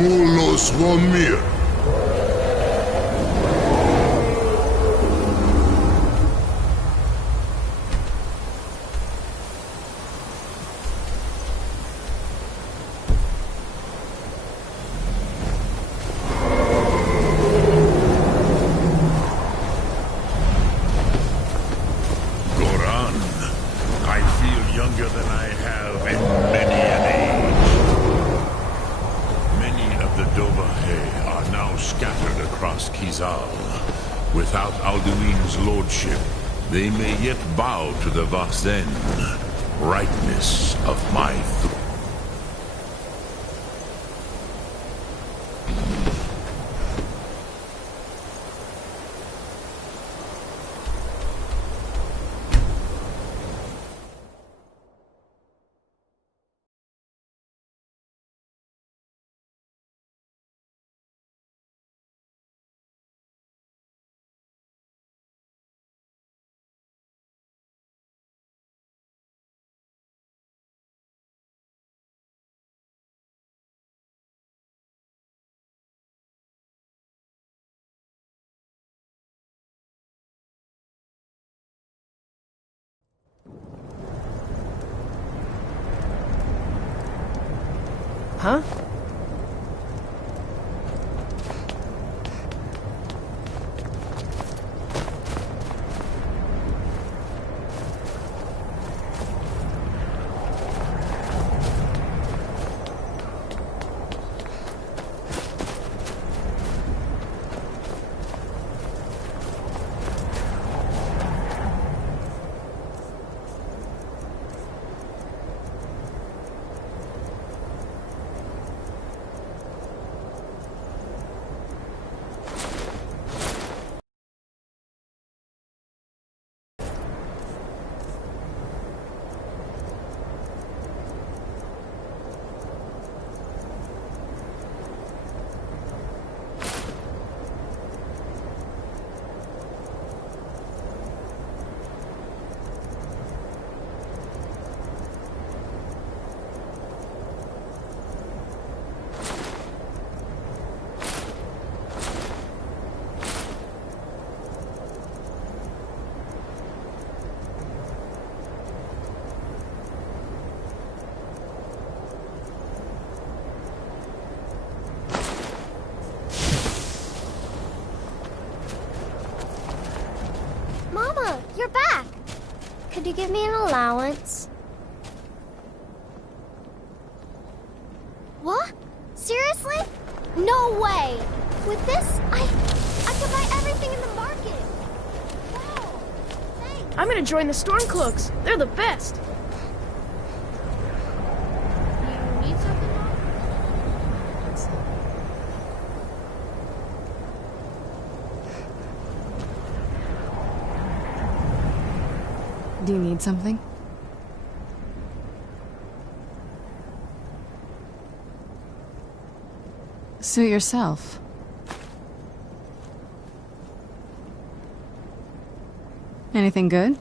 Mulos von mir. Without Alduin's lordship, they may yet bow to the Vasen, rightness of my throne. Huh? You're back! Could you give me an allowance? What? Seriously? No way! With this, I could buy everything in the market! Wow! Thanks! I'm gonna join the Stormcloaks. They're the best! You need something, Mom? Do you need something? Suit yourself. Anything good?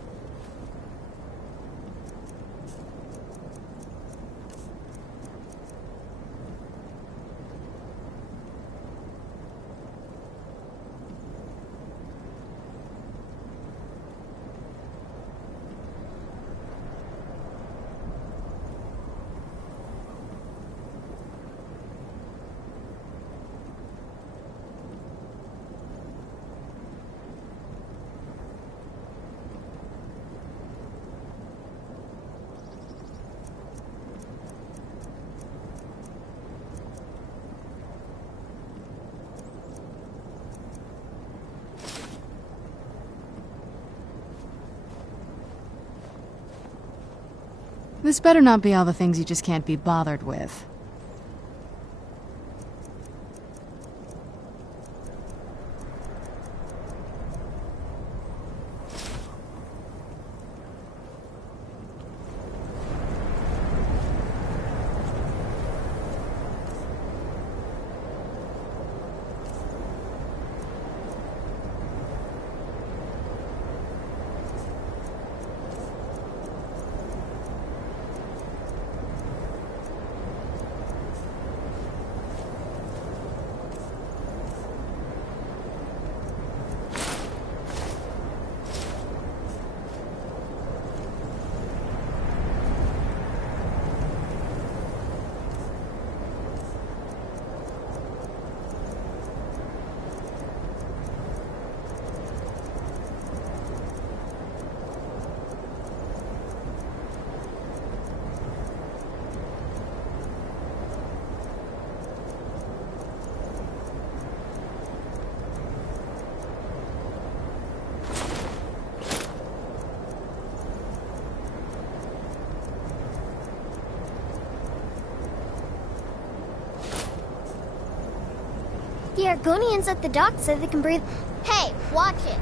This better not be all the things you just can't be bothered with. The Argonians at the dock said they can breathe. Hey, watch it.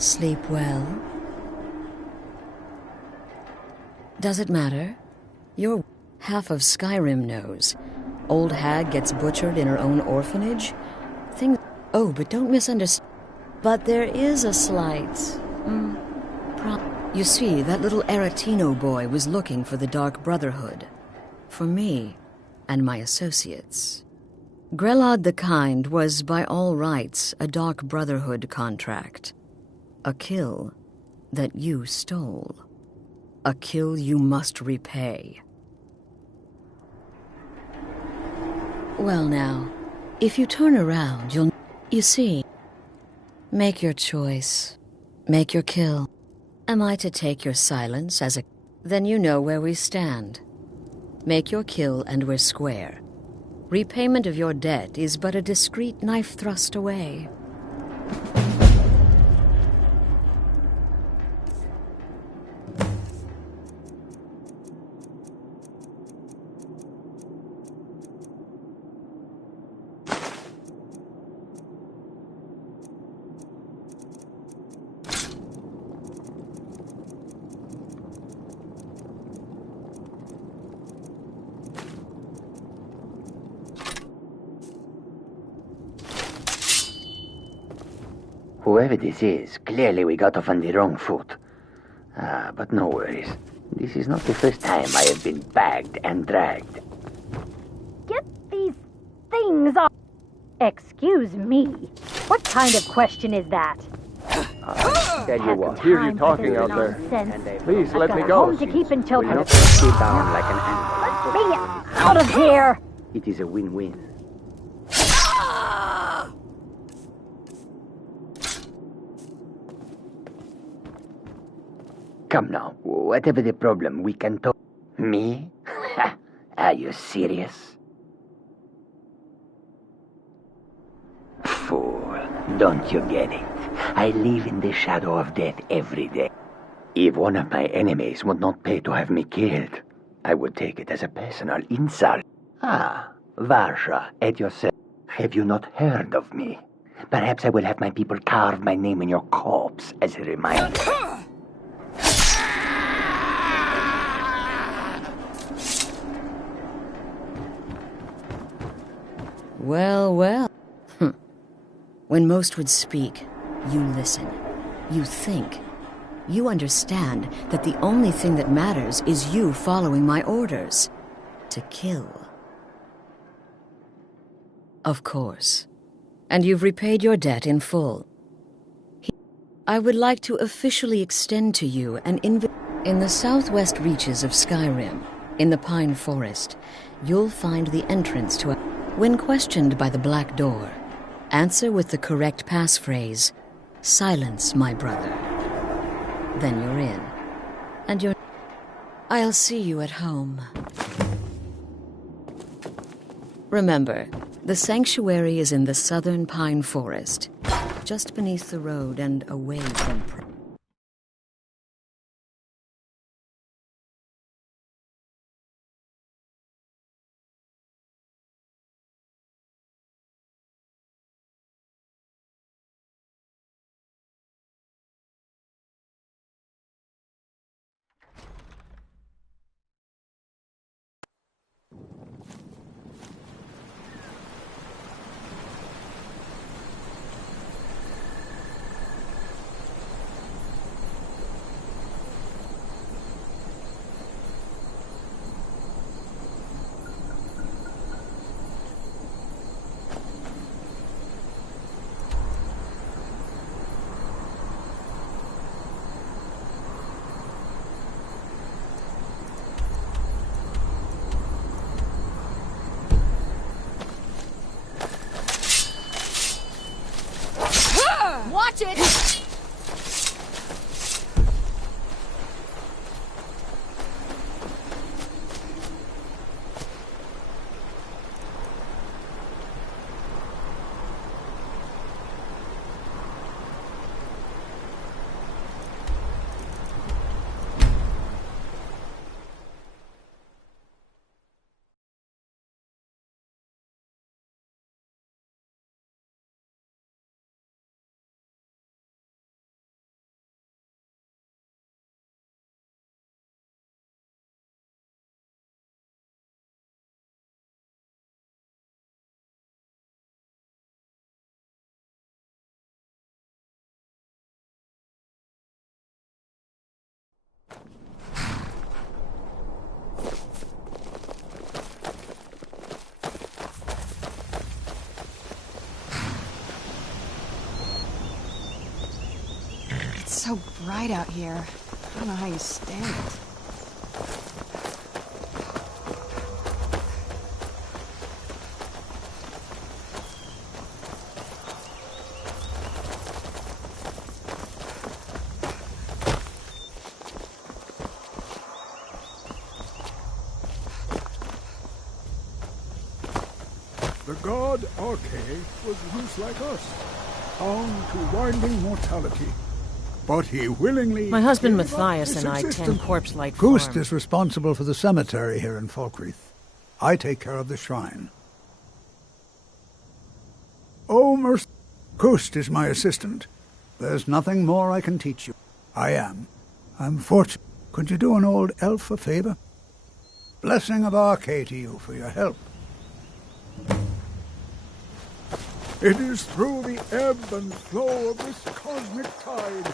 Sleep well. Does it matter? You're half of Skyrim knows. Old hag gets butchered in her own orphanage. Things. Oh, but don't misunderstand. But there is a slight. You see, that little Aretino boy was looking for the Dark Brotherhood. For me and my associates. Grelod the Kind was, by all rights, a Dark Brotherhood contract. A kill that you stole. A kill you must repay. Well now, if you turn around, you'll... You see, make your choice. Make your kill. Am I to take your silence as a... Then you know where we stand. Make your kill and we're square. Repayment of your debt is but a discreet knife thrust away. Whoever this is, clearly we got off on the wrong foot. But no worries. This is not the first time I have been bagged and dragged. Get these things off. Excuse me. What kind of question is that? Tell you what. Hear you talking out there. Please let me go. Home to keep until... We'll not stay down like an animal. Let me out of here! It is a win-win. Come now, whatever the problem, we can talk. Me? Are you serious? Fool, don't you get it? I live in the shadow of death every day. If one of my enemies would not pay to have me killed, I would take it as a personal insult. Varsha, at yourself. Have you not heard of me? Perhaps I will have my people carve my name in your corpse as a reminder. Well, well. When most would speak, you listen. You think. You understand that the only thing that matters is you following my orders. To kill. Of course. And you've repaid your debt in full. I would like to officially extend to you an invitation. In the southwest reaches of Skyrim, in the Pine Forest, you'll find the entrance to a... When questioned by the Black Door, answer with the correct passphrase, "Silence, my brother." Then you're in. And you're... I'll see you at home. Remember, the sanctuary is in the southern Pine Forest, just beneath the road and away from... so bright out here. I don't know how you stand it. The god Arche was once like us, bound to winding mortality. But he willingly... My husband gave up Matthias his and I tend existence. Corpse Light Gust Farm. is responsible for the cemetery here in Falkreath. I take care of the shrine. Oh, mercy. Gust is my assistant. There's nothing more I can teach you. I'm fortunate. Could you do an old elf a favor? Blessing of Arche to you for your help. It is through the ebb and flow of this cosmic tide.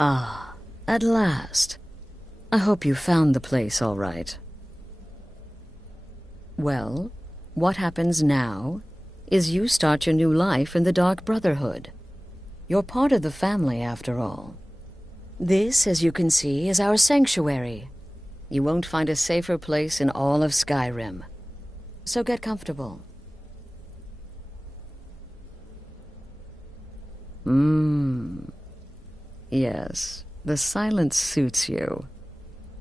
Ah, at last. I hope you found the place all right. Well, what happens now is you start your new life in the Dark Brotherhood. You're part of the family, after all. This, as you can see, is our sanctuary. You won't find a safer place in all of Skyrim. So get comfortable. Yes, the silence suits you.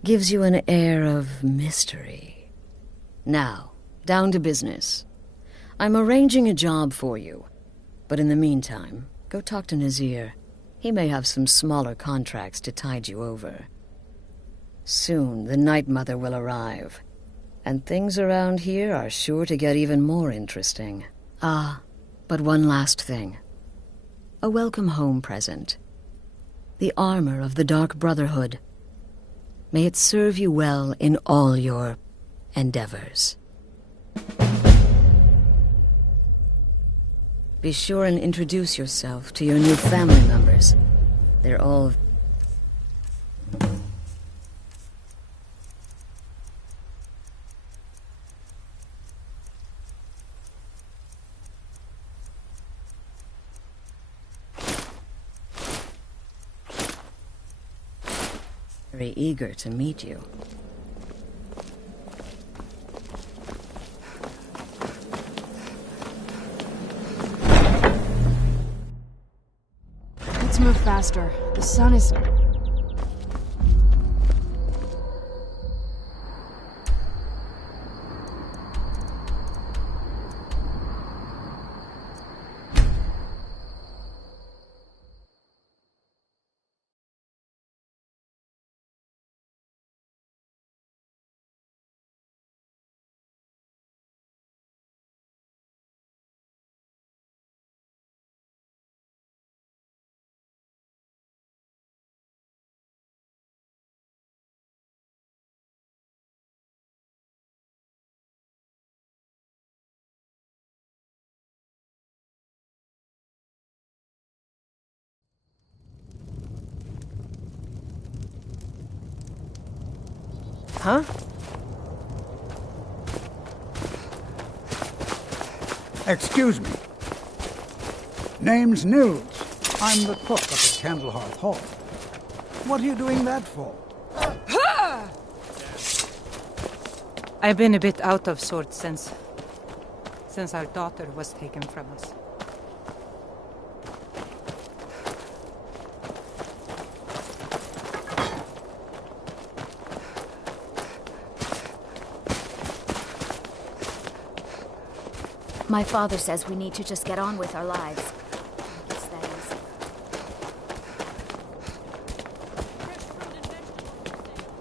Gives you an air of mystery. Now, down to business. I'm arranging a job for you. But in the meantime, go talk to Nazir. He may have some smaller contracts to tide you over. Soon, the Night Mother will arrive. And things around here are sure to get even more interesting. Ah, but one last thing. A welcome home present. The armor of the Dark Brotherhood. May it serve you well in all your endeavors. Be sure and introduce yourself to your new family members. They're all... very eager to meet you. Let's move faster. The sun is... Huh? Excuse me. Name's Nils. I'm the cook up at Candlehearth Hall. What are you doing that for? I've been a bit out of sorts since our daughter was taken from us. My father says we need to just get on with our lives. I guess that is.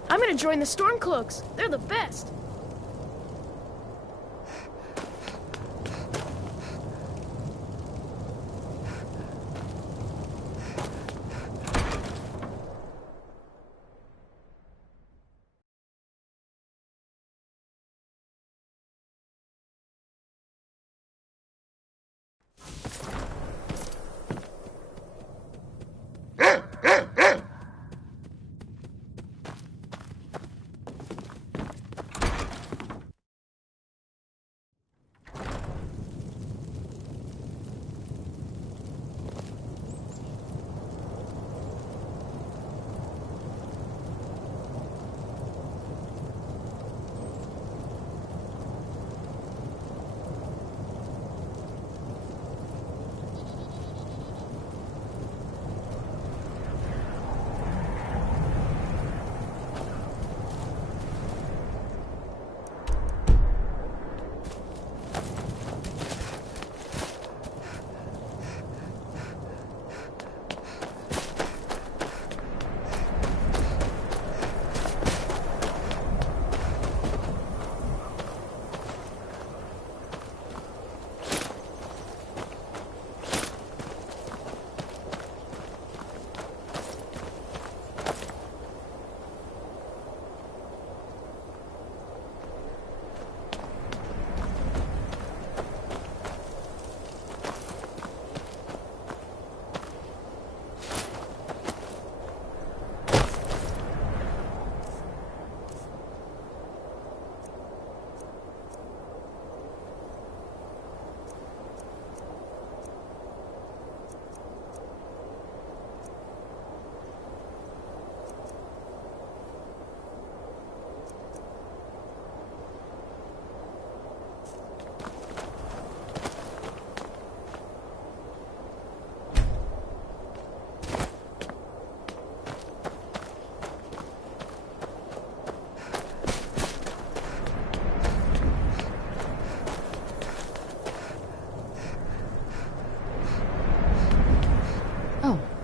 I'm gonna join the Stormcloaks. They're the best.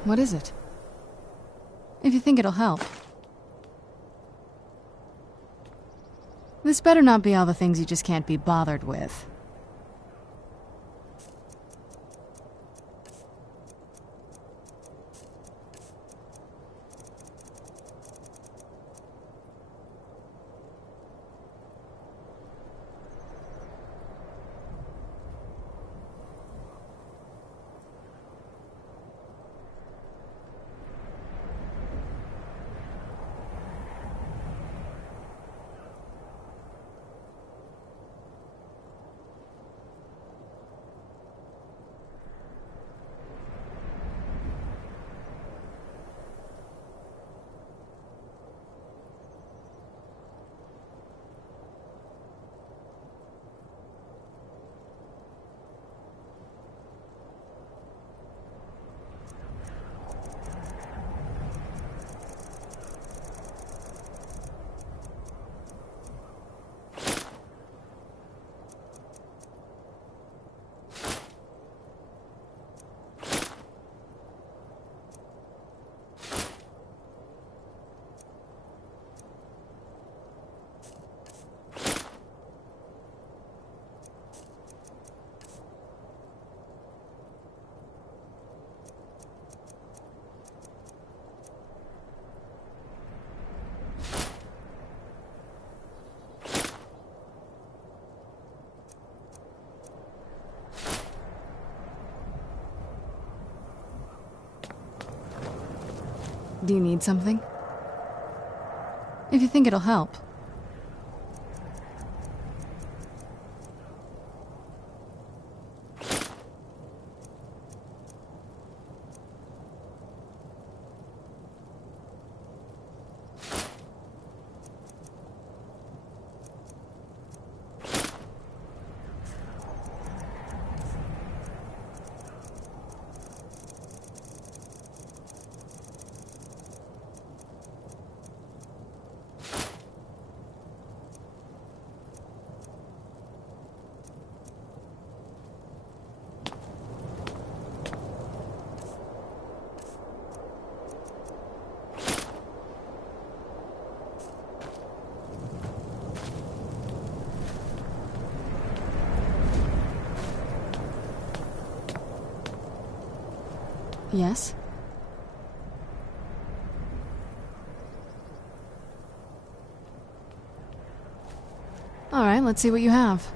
What is it? If you think it'll help. This better not be all the things you just can't be bothered with. Do you need something? If you think it'll help. Yes? All right, let's see what you have.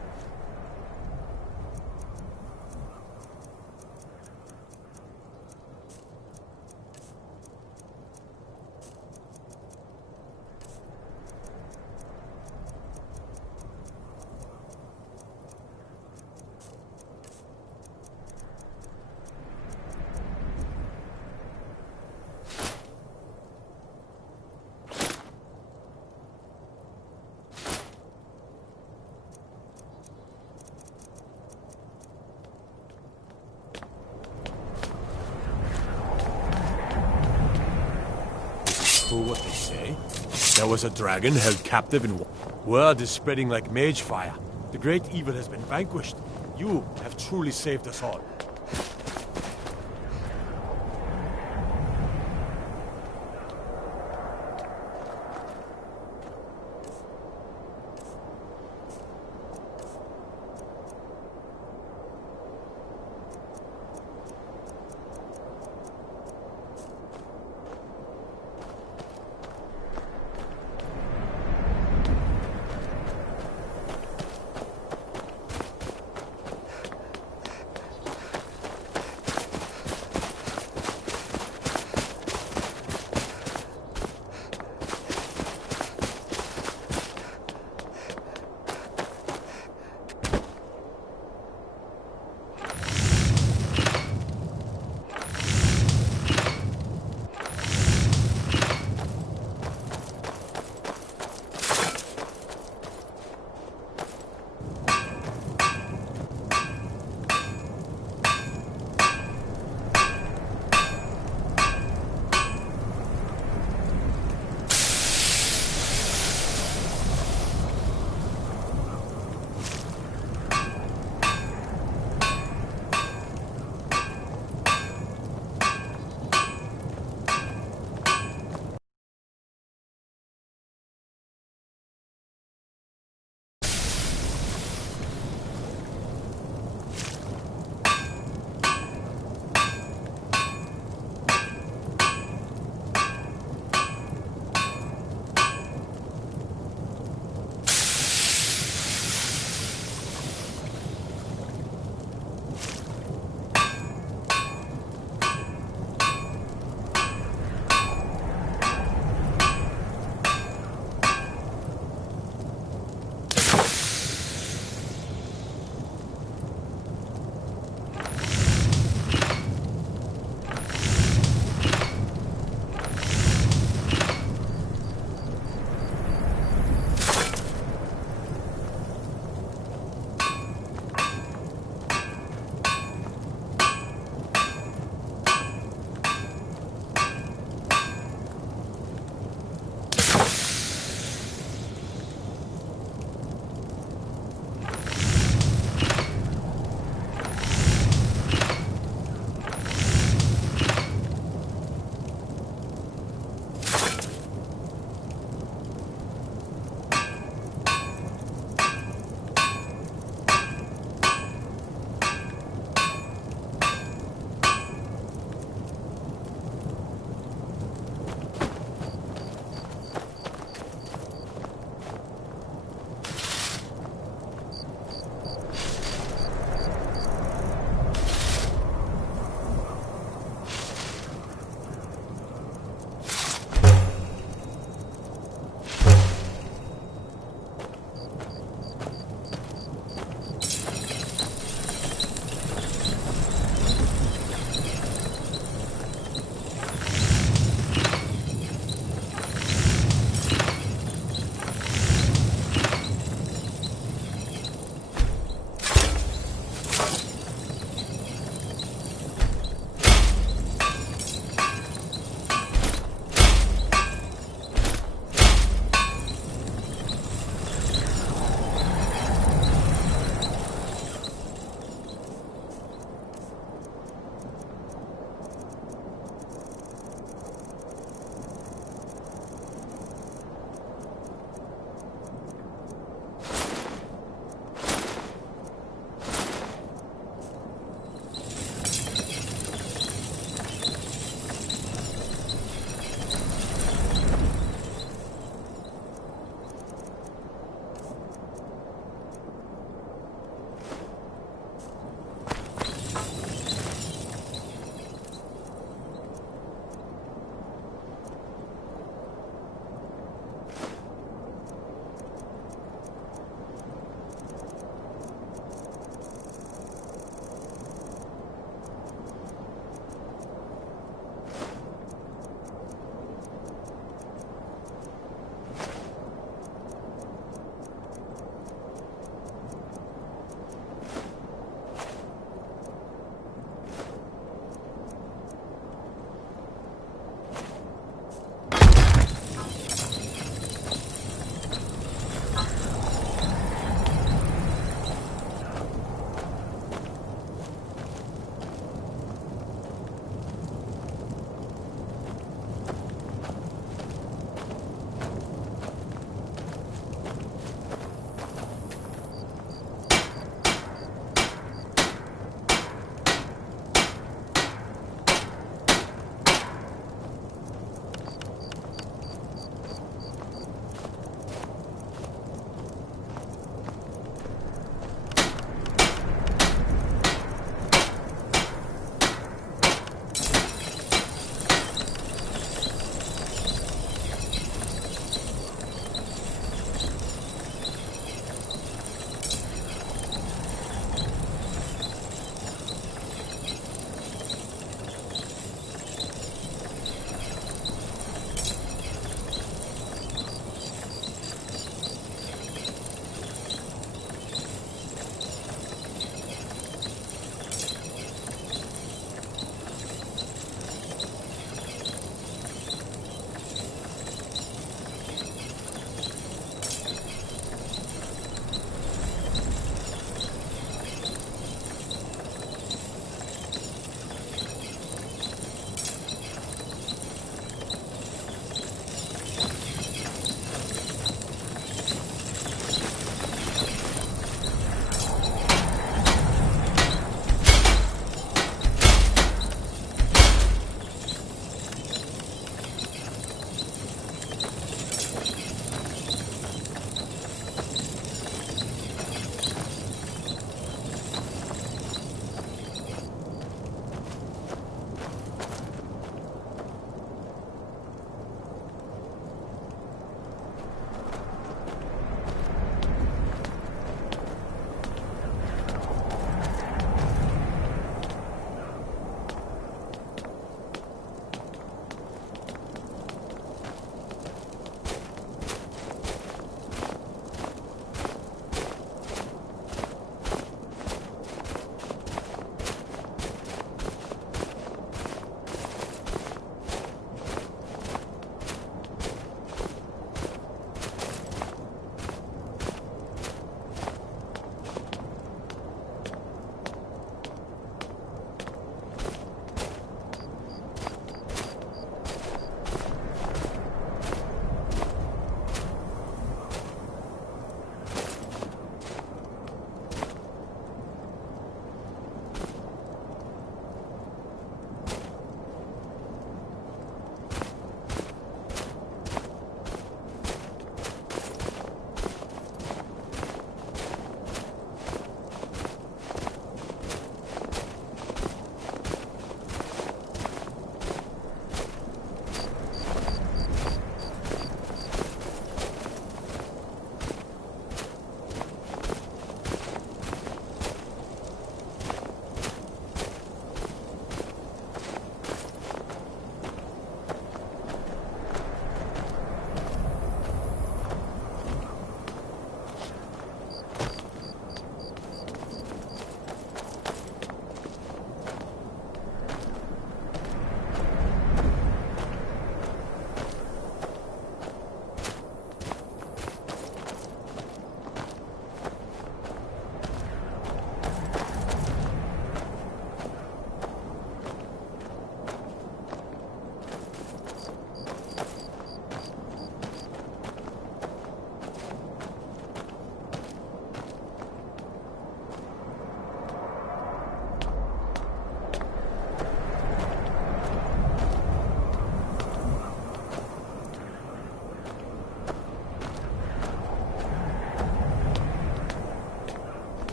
True what they say? There was a dragon held captive in... Word is spreading like mage fire. The great evil has been vanquished. You have truly saved us all.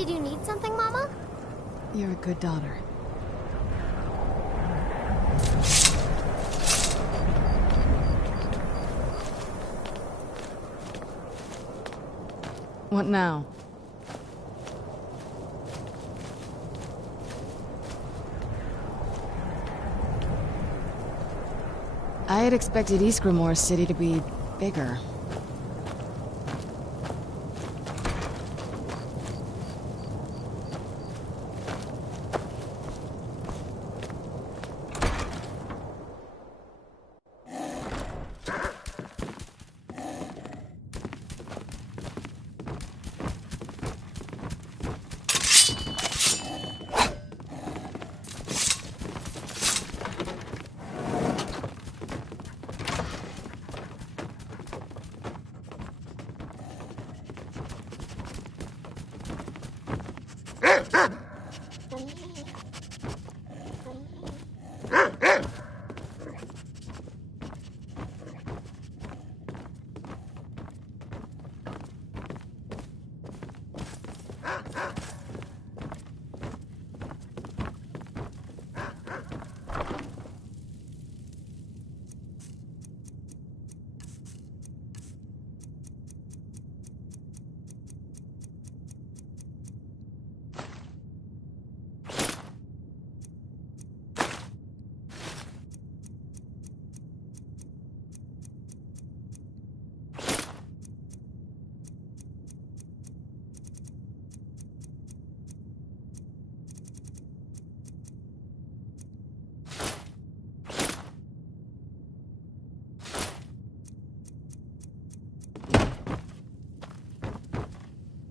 Did you need something, Mama? You're a good daughter. What now? I had expected Ysgramor City to be bigger.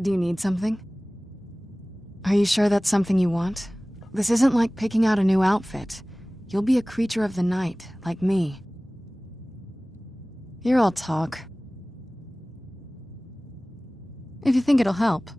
Do you need something? Are you sure that's something you want? This isn't like picking out a new outfit. You'll be a creature of the night, like me. You're all talk. If you think it'll help.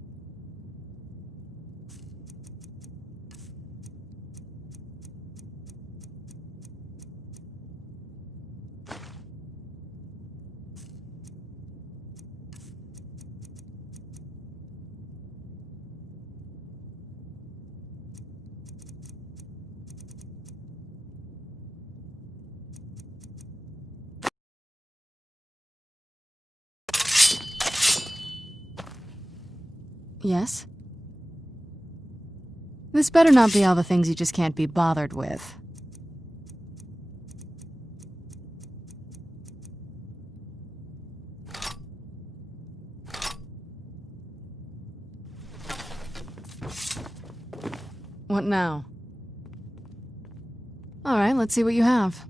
Yes? This better not be all the things you just can't be bothered with. What now? All right, let's see what you have.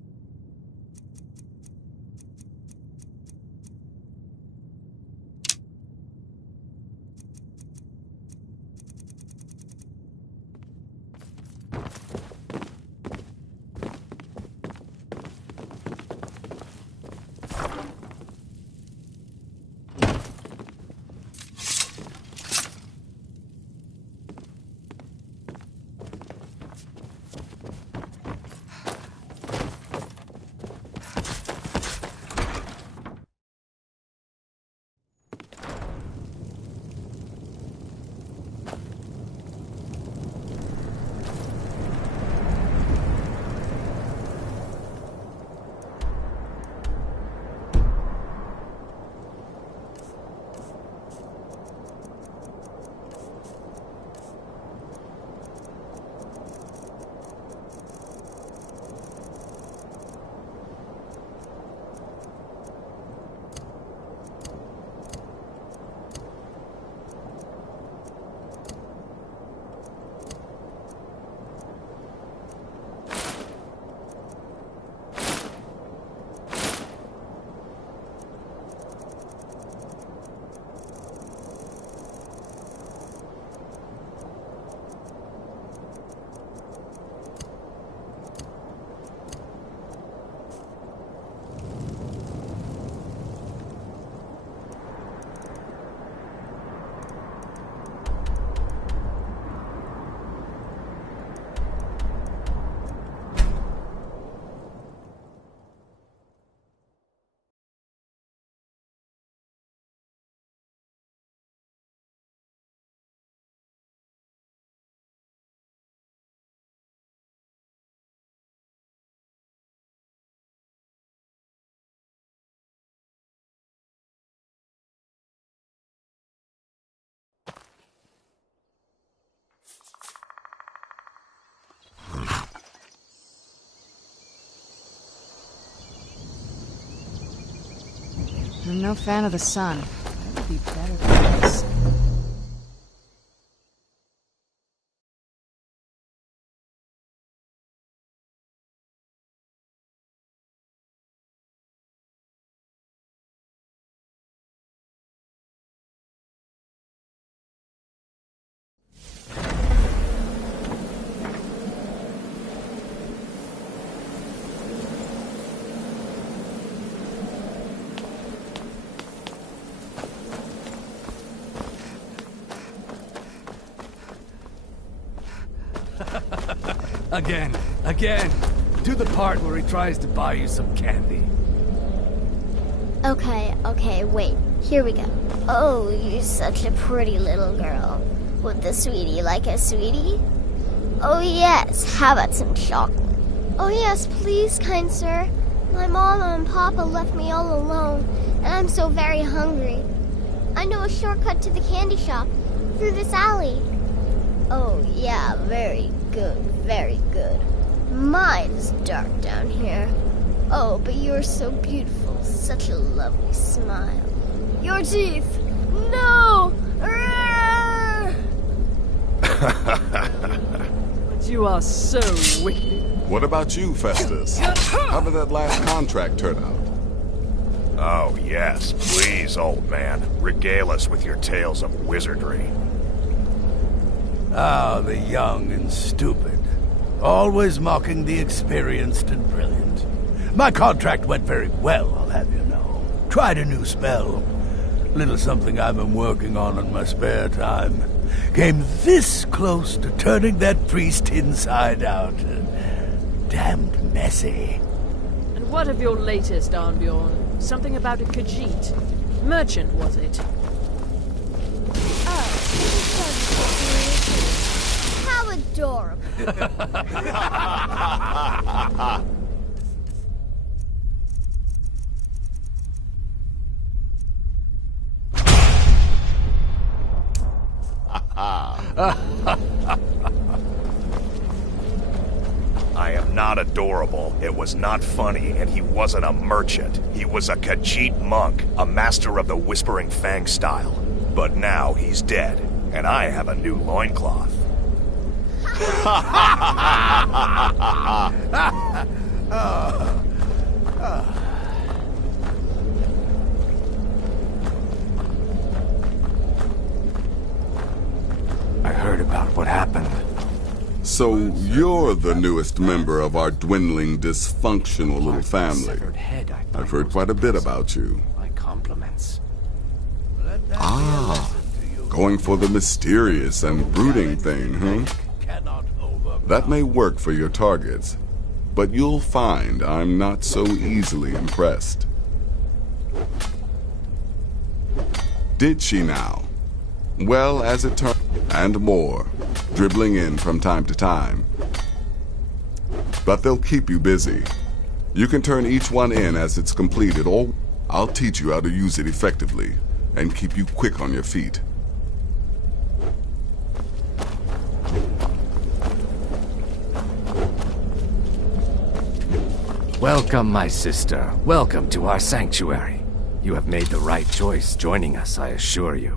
no fan of the sun. That would be better than this. Again. Do the part where he tries to buy you some candy. Okay, wait. Here we go. Oh, you're such a pretty little girl. Would the sweetie like a sweetie? Oh yes, how about some chocolate? Oh yes, please, kind sir. My mama and papa left me all alone, and I'm so very hungry. I know a shortcut to the candy shop, through this alley. Oh yeah, very good, very good. My, it's dark down here. Oh, but you're so beautiful, such a lovely smile. Your teeth! No! But you are so wicked. What about you, Festus? How did that last contract turn out? Oh, yes. Please, old man. Regale us with your tales of wizardry. Ah, the young and stupid. Always mocking the experienced and brilliant. My contract went very well, I'll have you know. Tried a new spell. Little something I've been working on in my spare time. Came this close to turning that priest inside out. Damned messy. And what of your latest, Arnbjorn? Something about a Khajiit. Merchant, was it? How adorable. I am not adorable. It was not funny, and he wasn't a merchant. He was a Khajiit monk, a master of the Whispering Fang style. But now he's dead, and I have a new loincloth. I heard about what happened. So you're the newest member of our dwindling, dysfunctional little family. I've heard quite a bit about you. My compliments. Ah, going for the mysterious and brooding thing, huh? That may work for your targets, but you'll find I'm not so easily impressed. Did she now? Well, as it turned, and more, dribbling in from time to time. But they'll keep you busy. You can turn each one in as it's completed, or I'll teach you how to use it effectively and keep you quick on your feet. Welcome, my sister. Welcome to our sanctuary. You have made the right choice joining us, I assure you.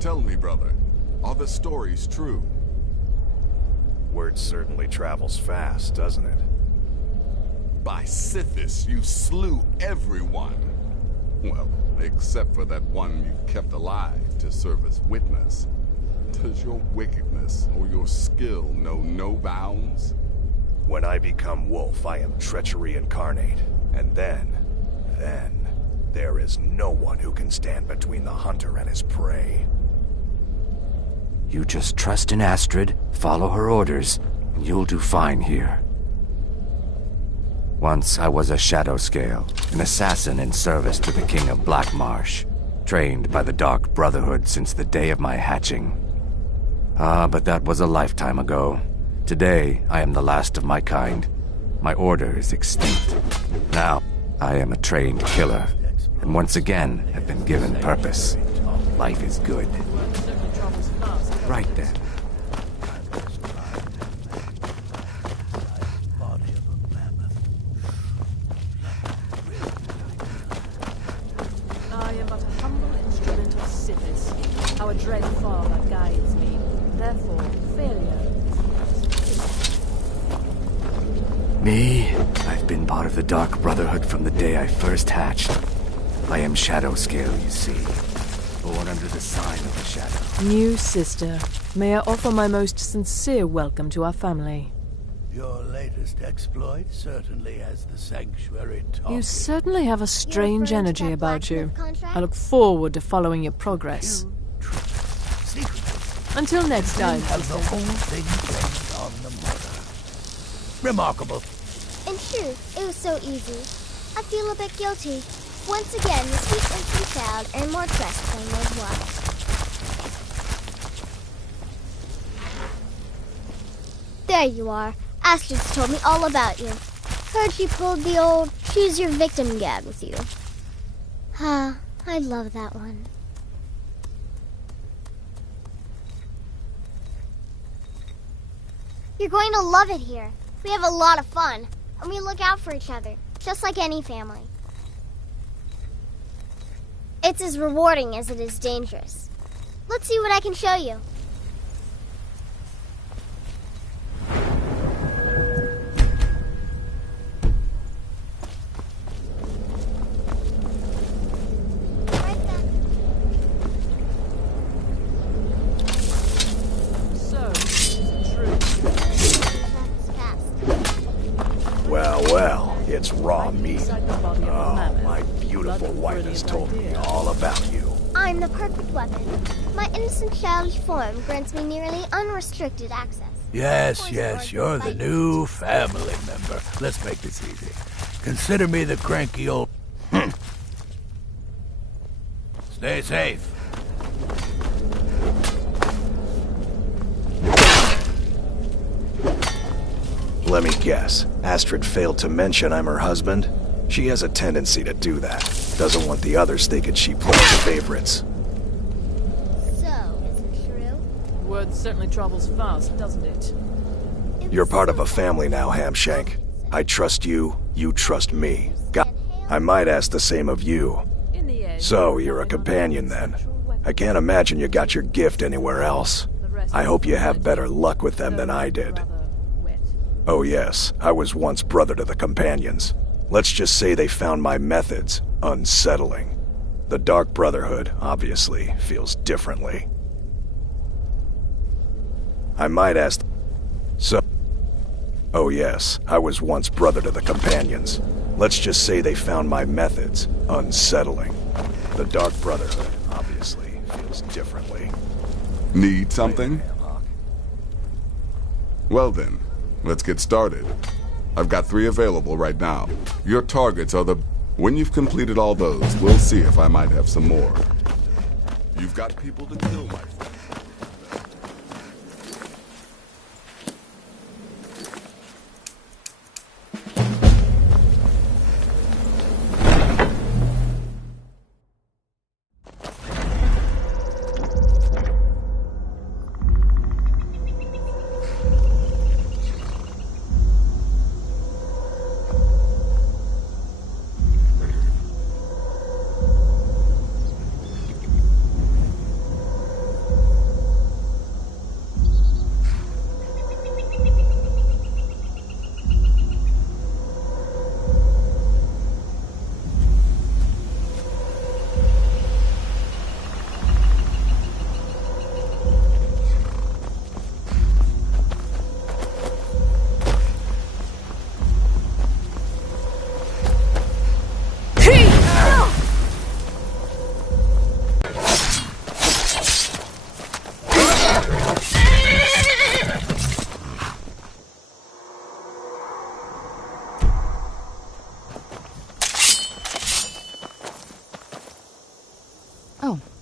Tell me, brother, are the stories true? Word certainly travels fast, doesn't it? By Sithis, you slew everyone. Well, except for that one you kept alive to serve as witness. Does your wickedness or your skill know no bounds? When I become wolf, I am treachery incarnate. And then, there is no one who can stand between the hunter and his prey. You just trust in Astrid, follow her orders, and you'll do fine here. Once I was a Shadow Scale, an assassin in service to the King of Black Marsh, trained by the Dark Brotherhood since the day of my hatching. But that was a lifetime ago. Today, I am the last of my kind. My order is extinct. Now, I am a trained killer, and once again have been given purpose. Life is good. Right then. I am but a humble instrument of Sithis. Our dread father guides me. Therefore, failure. Me? I've been part of the Dark Brotherhood from the day I first hatched. I am Shadow Scale, you see. Born under the sign of the Shadow. New sister, may I offer my most sincere welcome to our family. Your latest exploit certainly has the sanctuary talking. You certainly have a strange energy about you. I look forward to following your progress. Until next time, Have the whole thing blamed on the mother. Remarkable. In truth, it was so easy. I feel a bit guilty. Once again, the sweet infant child earned more trust than was wise. There you are. Astrid's told me all about you. Heard you pulled the old choose your victim gag with you. Ah, I love that one. You're going to love it here. We have a lot of fun, and we look out for each other, just like any family. It's as rewarding as it is dangerous. Let's see what I can show you. Well, it's raw meat. Oh, my beautiful wife has told me all about you. I'm the perfect weapon. My innocent childish form grants me nearly unrestricted access. Yes, you're the new family member. Let's make this easy. Consider me the cranky old... Stay safe. Let me guess. Astrid failed to mention I'm her husband? She has a tendency to do that. Doesn't want the others thinking she plays favorites. So, is it true? Word certainly travels fast, doesn't it? You're part of a family now, Hamshank. I trust you, you trust me. I might ask the same of you. So, you're a companion then. I can't imagine you got your gift anywhere else. I hope you have better luck with them than I did. Oh yes, I was once brother to the companions. Let's just say they found my methods unsettling. The Dark Brotherhood, obviously, feels differently. I might ask... So... Oh yes, I was once brother to the companions. Let's just say they found my methods unsettling. The Dark Brotherhood, obviously, feels differently. Need something? Well then, let's get started. I've got 3 available right now. Your targets are the... When you've completed all those, we'll see if I might have some more. You've got people to kill, my friend.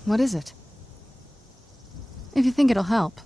What is it? If you think it'll help.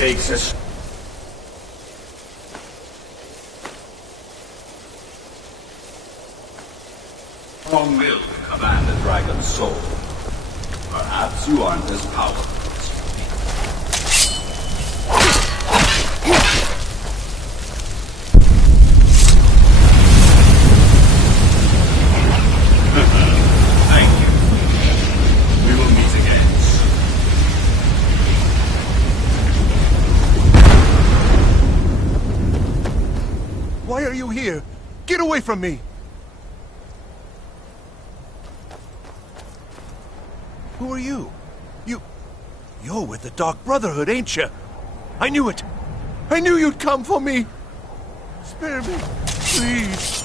takes a strong will to command the dragon's soul. Perhaps you aren't as powerful as you think. Thank you. We will meet again soon. Why are you here? Get away from me! Who are you? You're with the Dark Brotherhood, ain't you? I knew it! I knew you'd come for me! Spare me, please!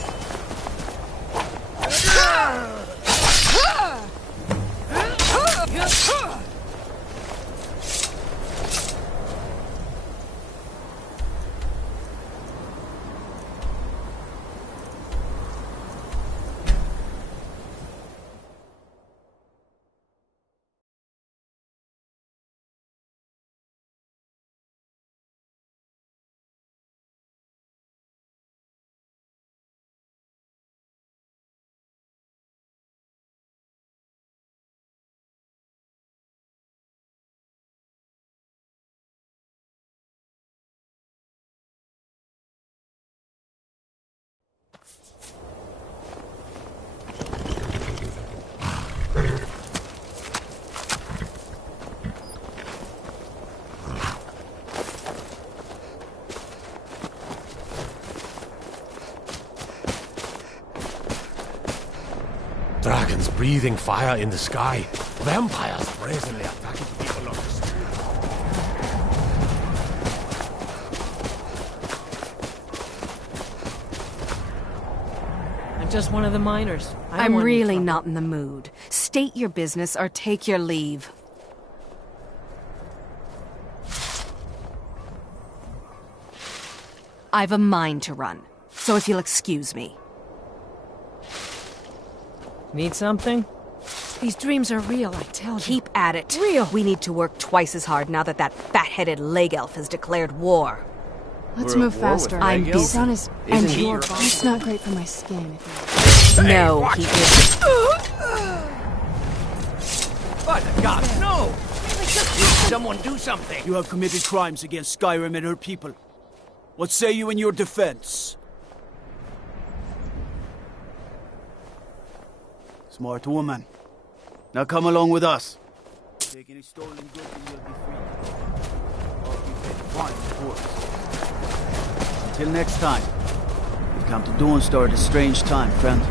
Dragons breathing fire in the sky. Vampires brazenly attacking people on the street. I'm just one of the miners. I'm really not in the mood. State your business or take your leave. I've a mine to run, so if you'll excuse me. Need something? These dreams are real, I tell you. Keep at it. Real. We need to work twice as hard now that fat-headed leg elf has declared war. Let's move faster. I'm busy. Sun is And your body. It's not great for my skin. No, he isn't. By the gods, no! Someone do something! You have committed crimes against Skyrim and her people. What say you in your defense? Smart woman. Now come along with us. Take any stolen goods and you'll be free. Or be paid fine, of course. Until next time, we've come to Dawnstar at a strange time, friend.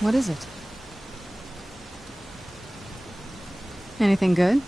What is it? Anything good?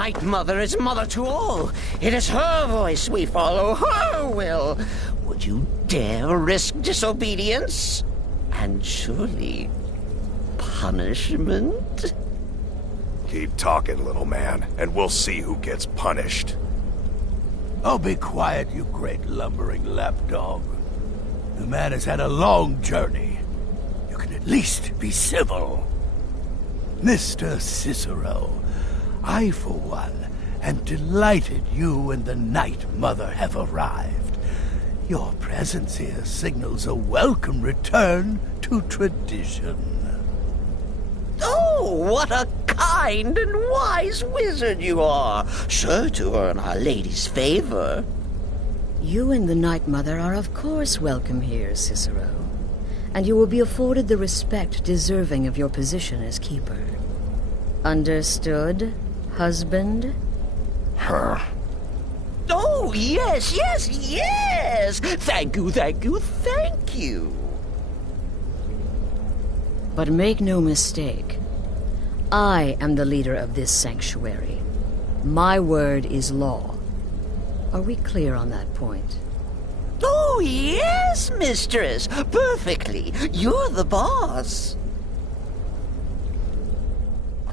Night Mother is mother to all. It is her voice we follow, her will. Would you dare risk disobedience? And surely punishment? Keep talking, little man, and we'll see who gets punished. Oh, be quiet, you great lumbering lapdog. The man has had a long journey. You can at least be civil. Mr. Cicero, I, for one, am delighted you and the Night Mother have arrived. Your presence here signals a welcome return to tradition. Oh, what a kind and wise wizard you are, sure to earn Our Lady's favor. You and the Night Mother are of course welcome here, Cicero. And you will be afforded the respect deserving of your position as keeper. Understood, husband? Huh? Oh, yes, yes, yes! Thank you, thank you, thank you! But make no mistake, I am the leader of this sanctuary. My word is law. Are we clear on that point? Oh, yes, mistress! Perfectly! You're the boss!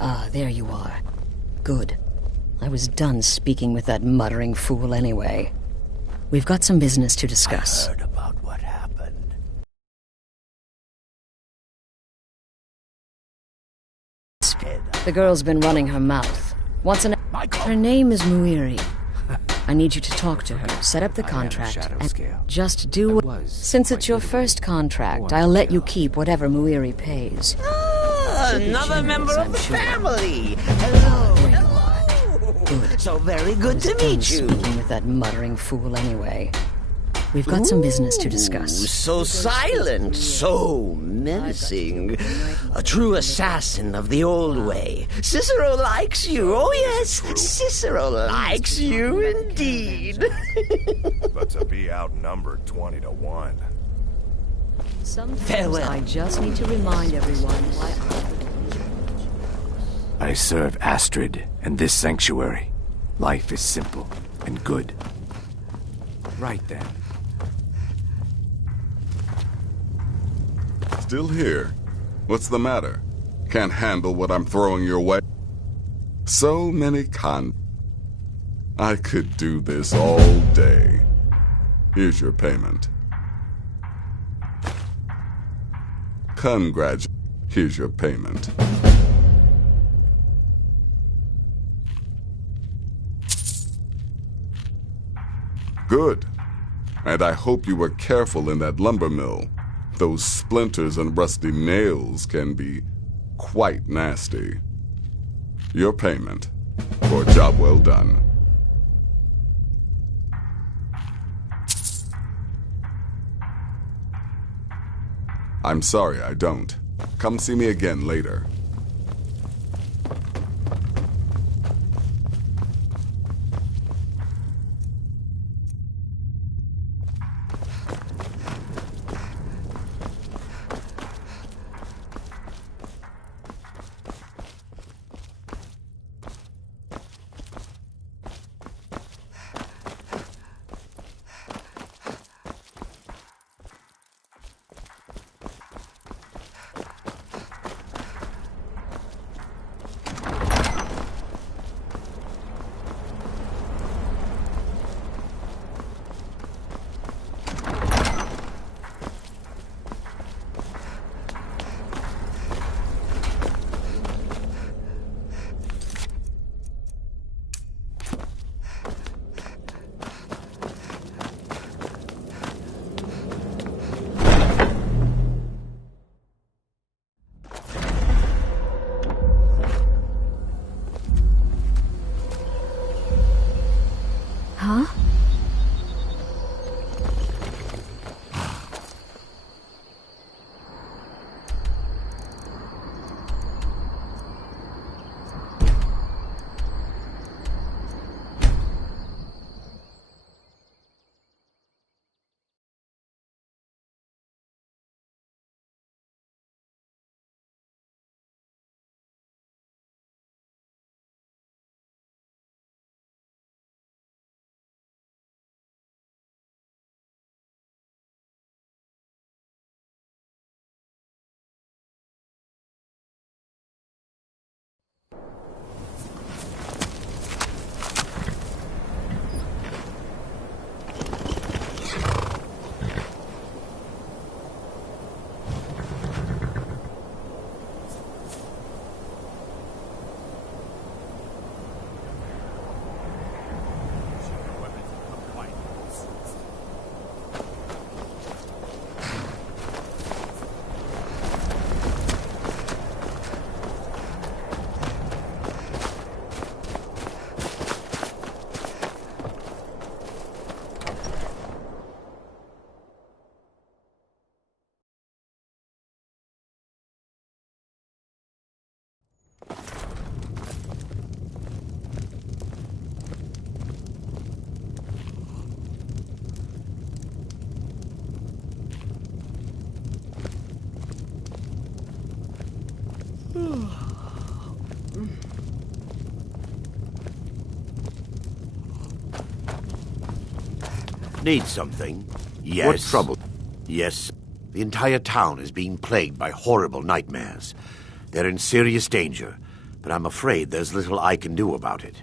Ah, there you are. Good. I was done speaking with that muttering fool anyway. We've got some business to discuss. I heard about what happened. The girl's been running her mouth. Her name is Muiri. I need you to talk to her, set up the contract, and just do what... Since it's your first contract, I'll let you keep whatever Muiri pays. Another member of the family! Hello, hello! Good. So very good to meet you. Speaking with that muttering fool anyway. We've got some business to discuss. So silent, so menacing. A true assassin of the old way. Cicero likes you. Oh yes, Cicero likes you indeed. But to be outnumbered 20 to 1. Farewell. I just need to remind everyone why I serve Astrid and this sanctuary. Life is simple and good. Right then. Still here? What's the matter? Can't handle what I'm throwing your way? So many I could do this all day. Here's your payment. Here's your payment. Good. And I hope you were careful in that lumber mill. Those splinters and rusty nails can be quite nasty. Your payment for a job well done. I'm sorry I don't. Come see me again later. Need something? Yes. What trouble? Yes. The entire town is being plagued by horrible nightmares. They're in serious danger, but I'm afraid there's little I can do about it.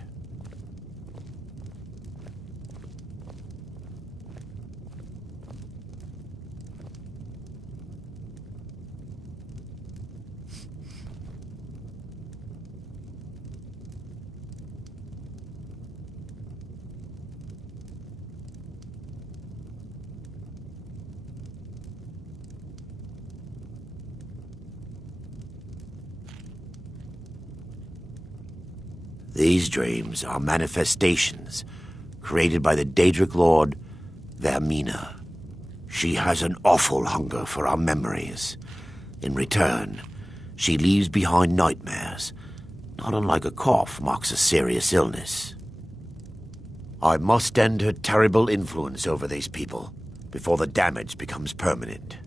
These dreams are manifestations created by the Daedric Lord, Vermina. She has an awful hunger for our memories. In return, she leaves behind nightmares, not unlike a cough marks a serious illness. I must end her terrible influence over these people before the damage becomes permanent.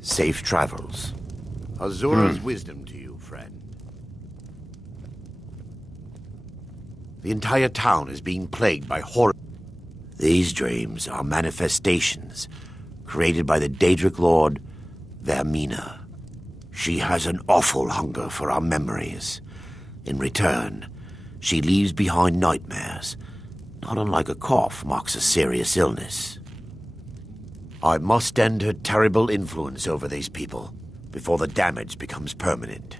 Safe travels. Azura's wisdom to you, friend. The entire town is being plagued by horror. These dreams are manifestations created by the Daedric Lord, Vermina. She has an awful hunger for our memories. In return, she leaves behind nightmares, not unlike a cough marks a serious illness. I must end her terrible influence over these people before the damage becomes permanent.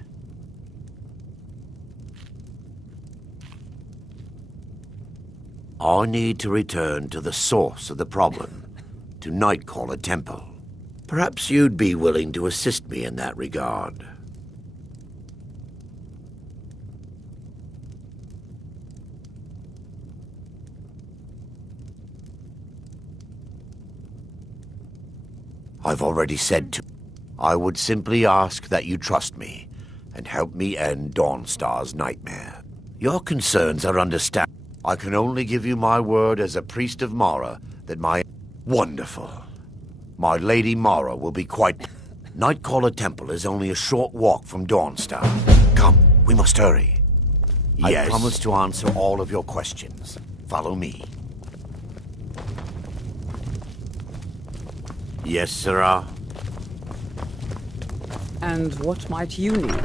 I need to return to the source of the problem, to Nightcaller Temple. Perhaps you'd be willing to assist me in that regard. I've already said to... I would simply ask that you trust me and help me end Dawnstar's nightmare. Your concerns are understandable. I can only give you my word as a priest of Mara that my... Wonderful. My Lady Mara will be quite... Nightcaller Temple is only a short walk from Dawnstar. Come, we must hurry. Yes. I promise to answer all of your questions. Follow me. Yes, sirrah. And what might you need?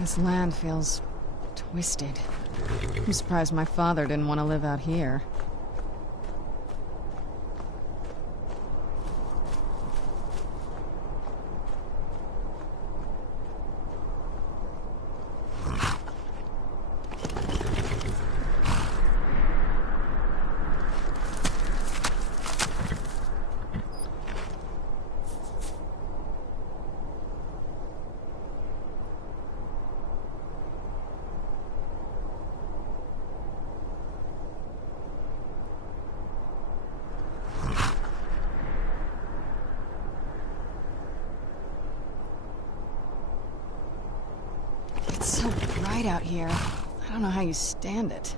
This land feels twisted. I'm surprised my father didn't want to live out here. It's so bright out here. I don't know how you stand it.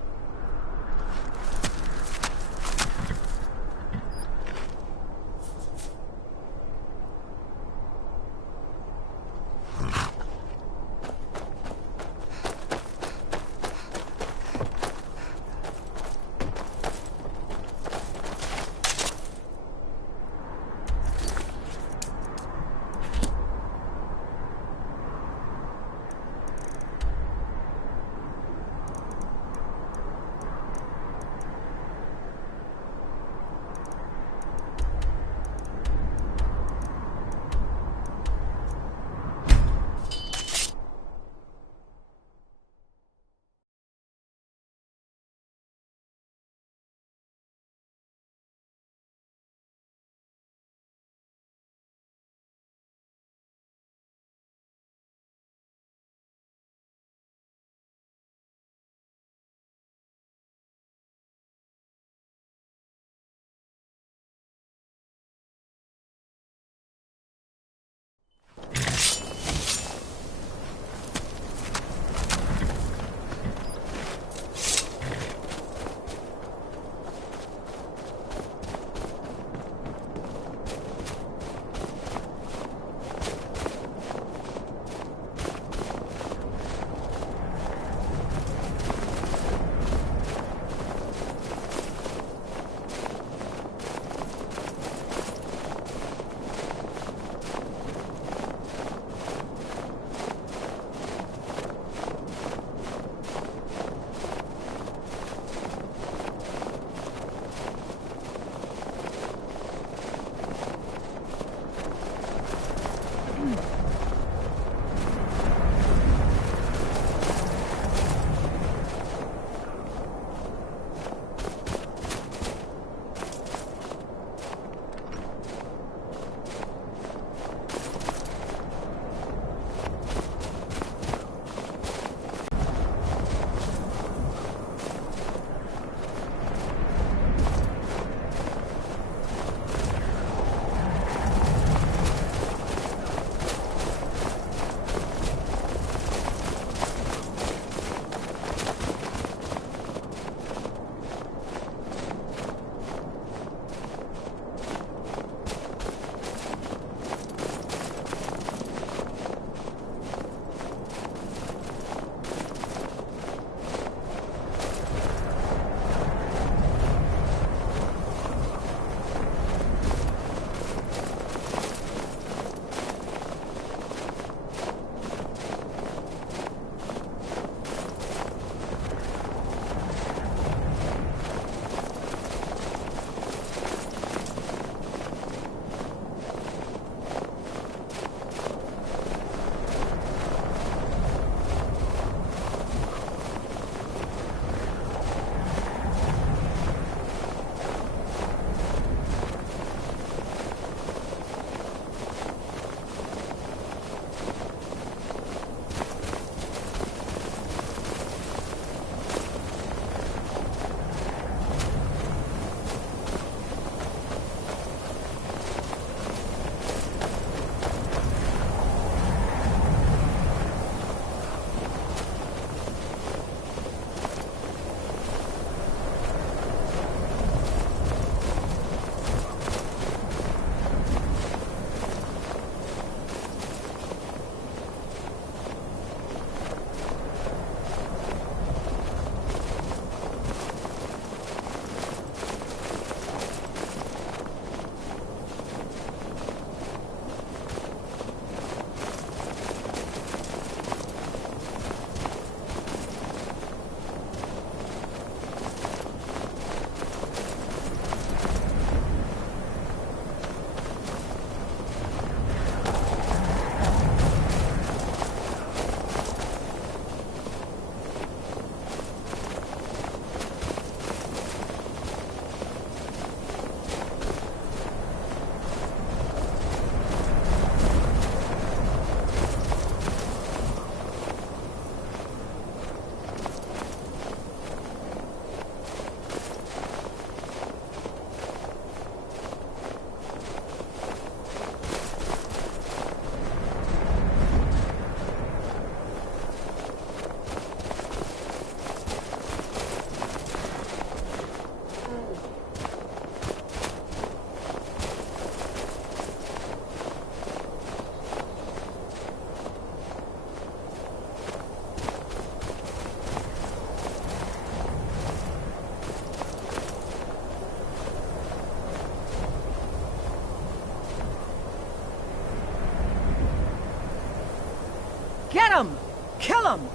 Get him! Kill him!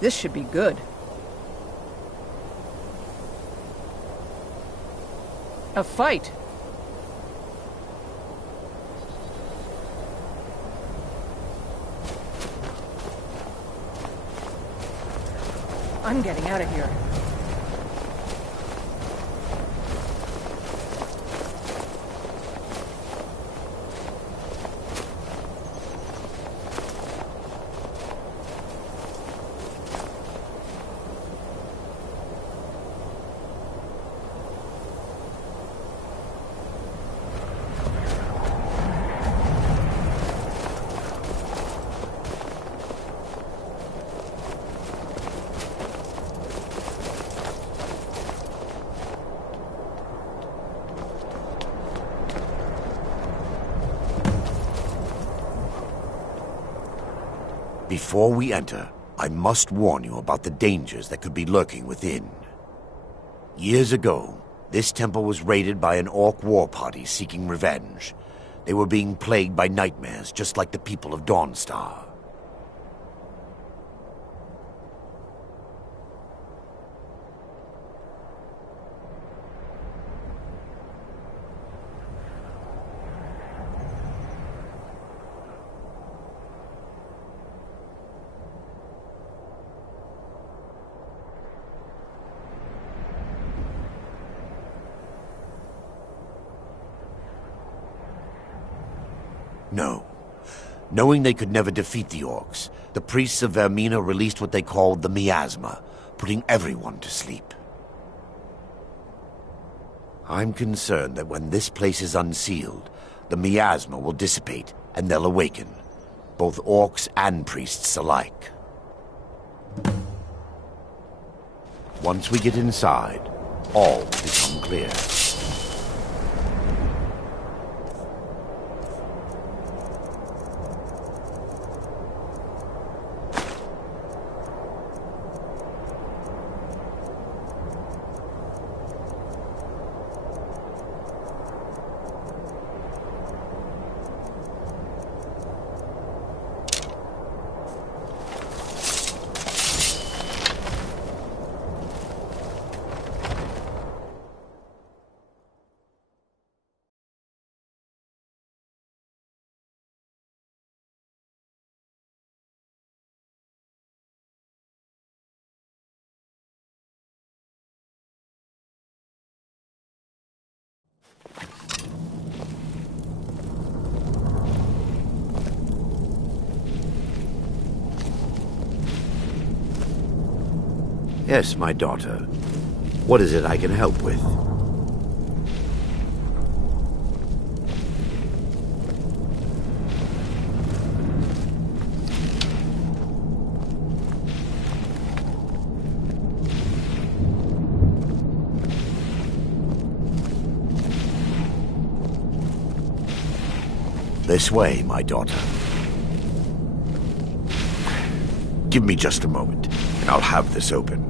This should be good. A fight. I'm getting out of here. Before we enter, I must warn you about the dangers that could be lurking within. Years ago, this temple was raided by an orc war party seeking revenge. They were being plagued by nightmares, just like the people of Dawnstar. No. Knowing they could never defeat the orcs, the priests of Vermina released what they called the miasma, putting everyone to sleep. I'm concerned that when this place is unsealed, the miasma will dissipate and they'll awaken, both orcs and priests alike. Once we get inside, all will become clear. Yes, my daughter. What is it I can help with? This way, my daughter. Give me just a moment, and I'll have this open.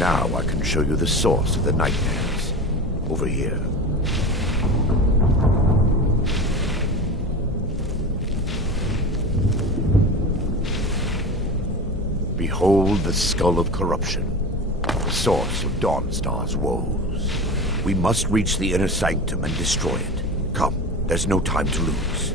Now I can show you the source of the nightmares. Over here. Behold the Skull of Corruption, the source of Dawnstar's woes. We must reach the inner sanctum and destroy it. Come, there's no time to lose.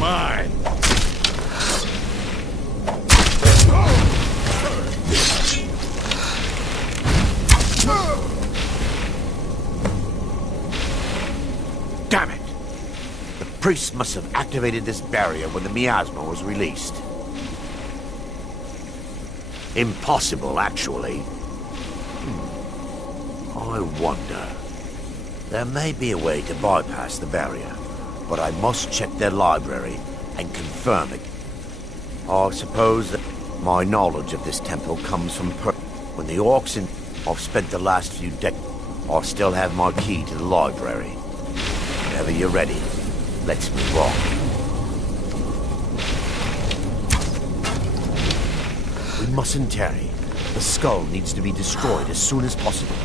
Mine. Damn it! The priest must have activated this barrier when the miasma was released. Impossible, actually. I wonder. There may be a way to bypass the barrier, but I must check their library and confirm it. I suppose that my knowledge of this temple comes from when the orcs in I've spent the last few decades. I still have my key to the library. Whenever you're ready, let's move on. We mustn't tarry. The skull needs to be destroyed as soon as possible.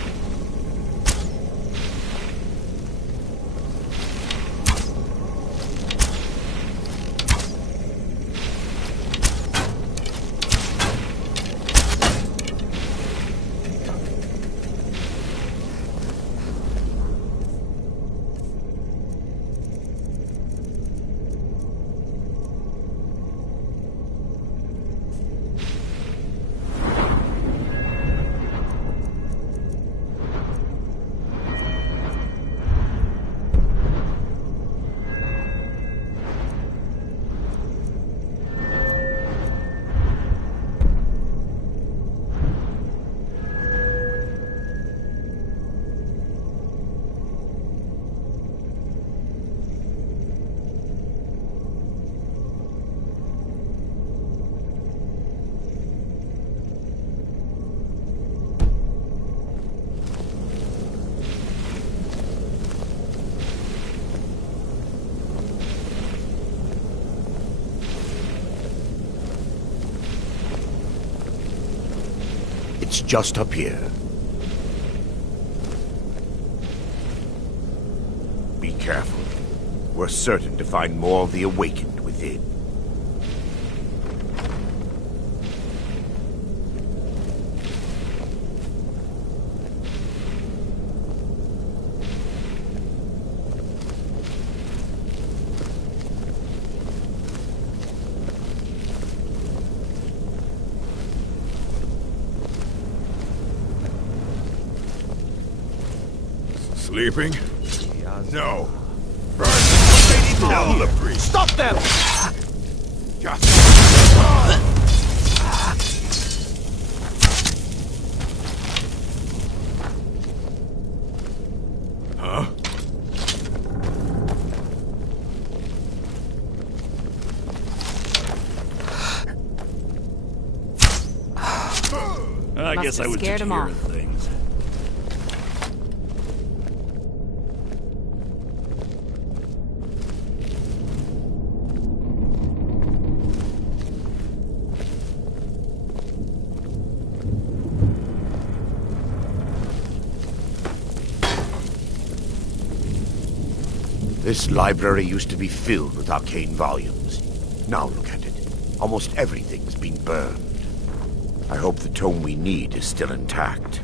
It's just up here. Be careful. We're certain to find more of the awakened within. Sleeping? No. First, tell the priest. Stop them! Huh? I guess I was scared him off. Things. This library used to be filled with arcane volumes. Now look at it. Almost everything's been burned. I hope the tome we need is still intact.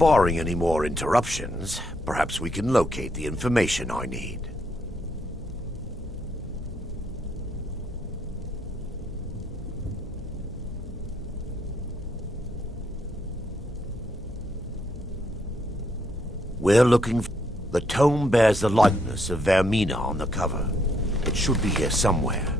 Barring any more interruptions, perhaps we can locate the information I need. We're looking for... The tome bears the likeness of Vermina on the cover. It should be here somewhere.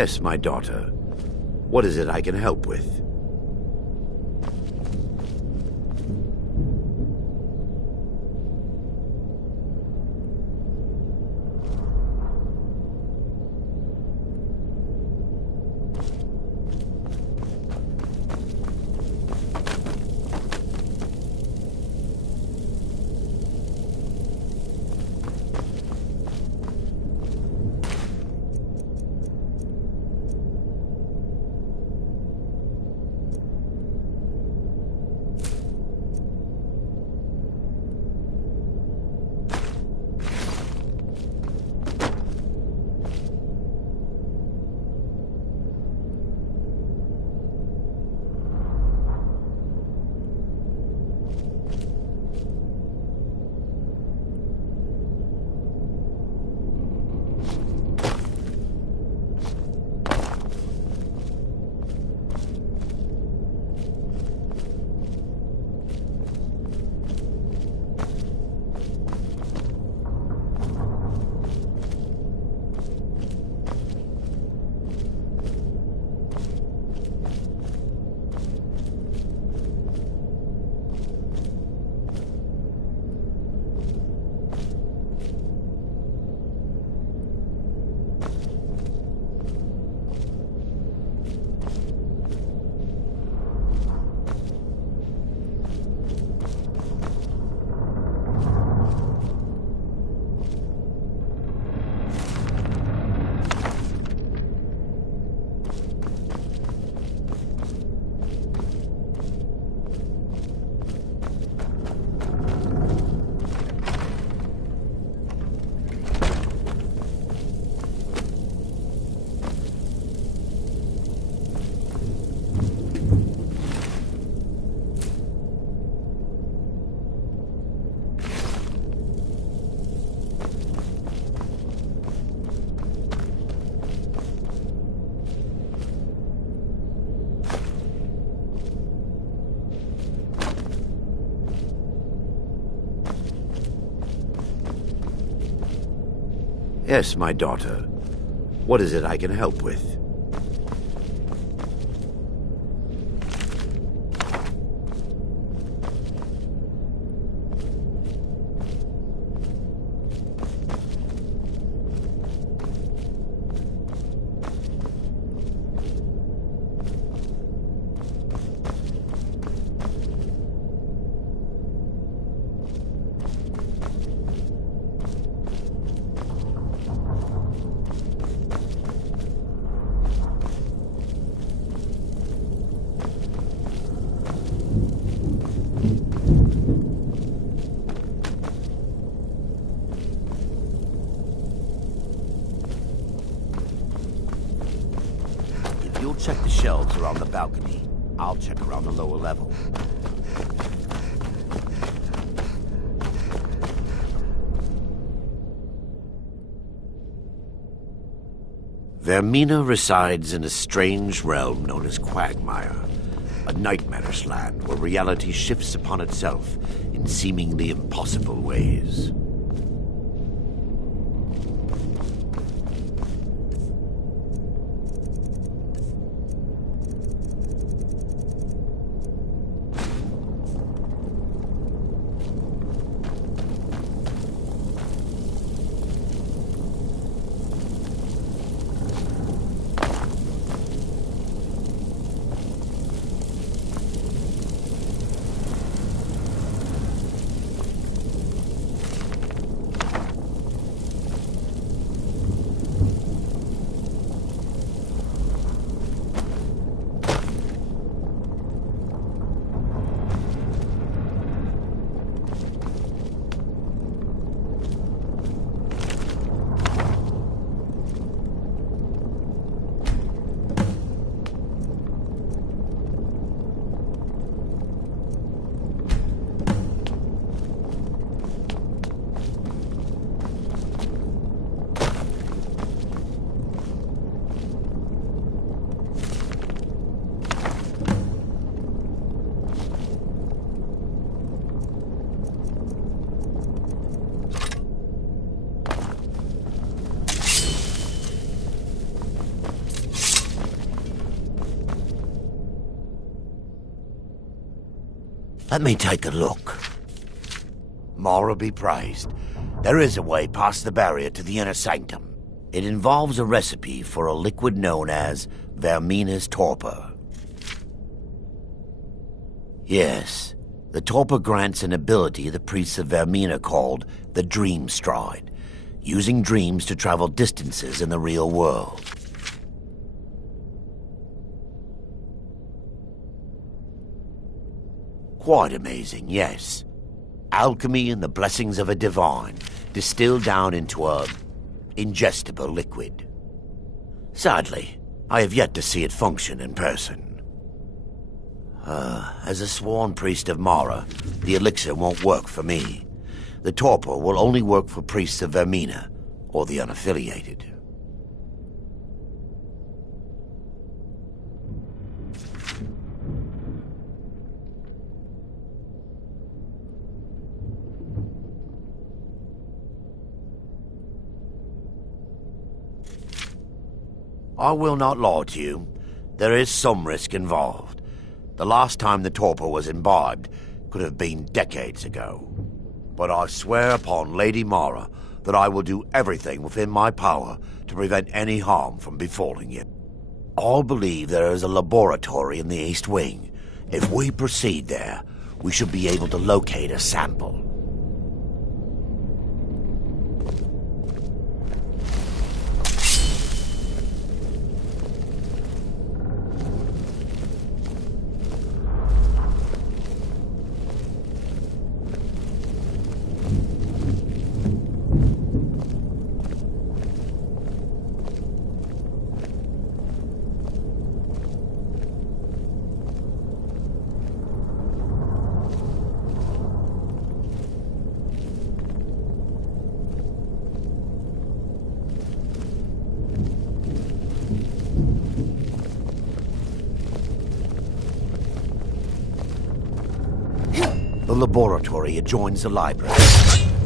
Yes, my daughter. What is it I can help with? Yes, my daughter. What is it I can help with? You'll check the shelves around the balcony. I'll check around the lower level. Vermina resides in a strange realm known as Quagmire, a nightmarish land where reality shifts upon itself in seemingly impossible ways. Let me take a look. Mara be praised. There is a way past the barrier to the inner sanctum. It involves a recipe for a liquid known as Vermina's torpor. Yes, the torpor grants an ability the priests of Vermina called the Dream Stride, using dreams to travel distances in the real world. Quite amazing, yes. Alchemy and the blessings of a divine, distilled down into a ingestible liquid. Sadly, I have yet to see it function in person. As a sworn priest of Mara, the elixir won't work for me. The torpor will only work for priests of Vermina, or the unaffiliated. I will not lie to you. There is some risk involved. The last time the torpor was imbibed could have been decades ago. But I swear upon Lady Mara that I will do everything within my power to prevent any harm from befalling you. I believe there is a laboratory in the East Wing. If we proceed there, we should be able to locate a sample. The laboratory adjoins the library.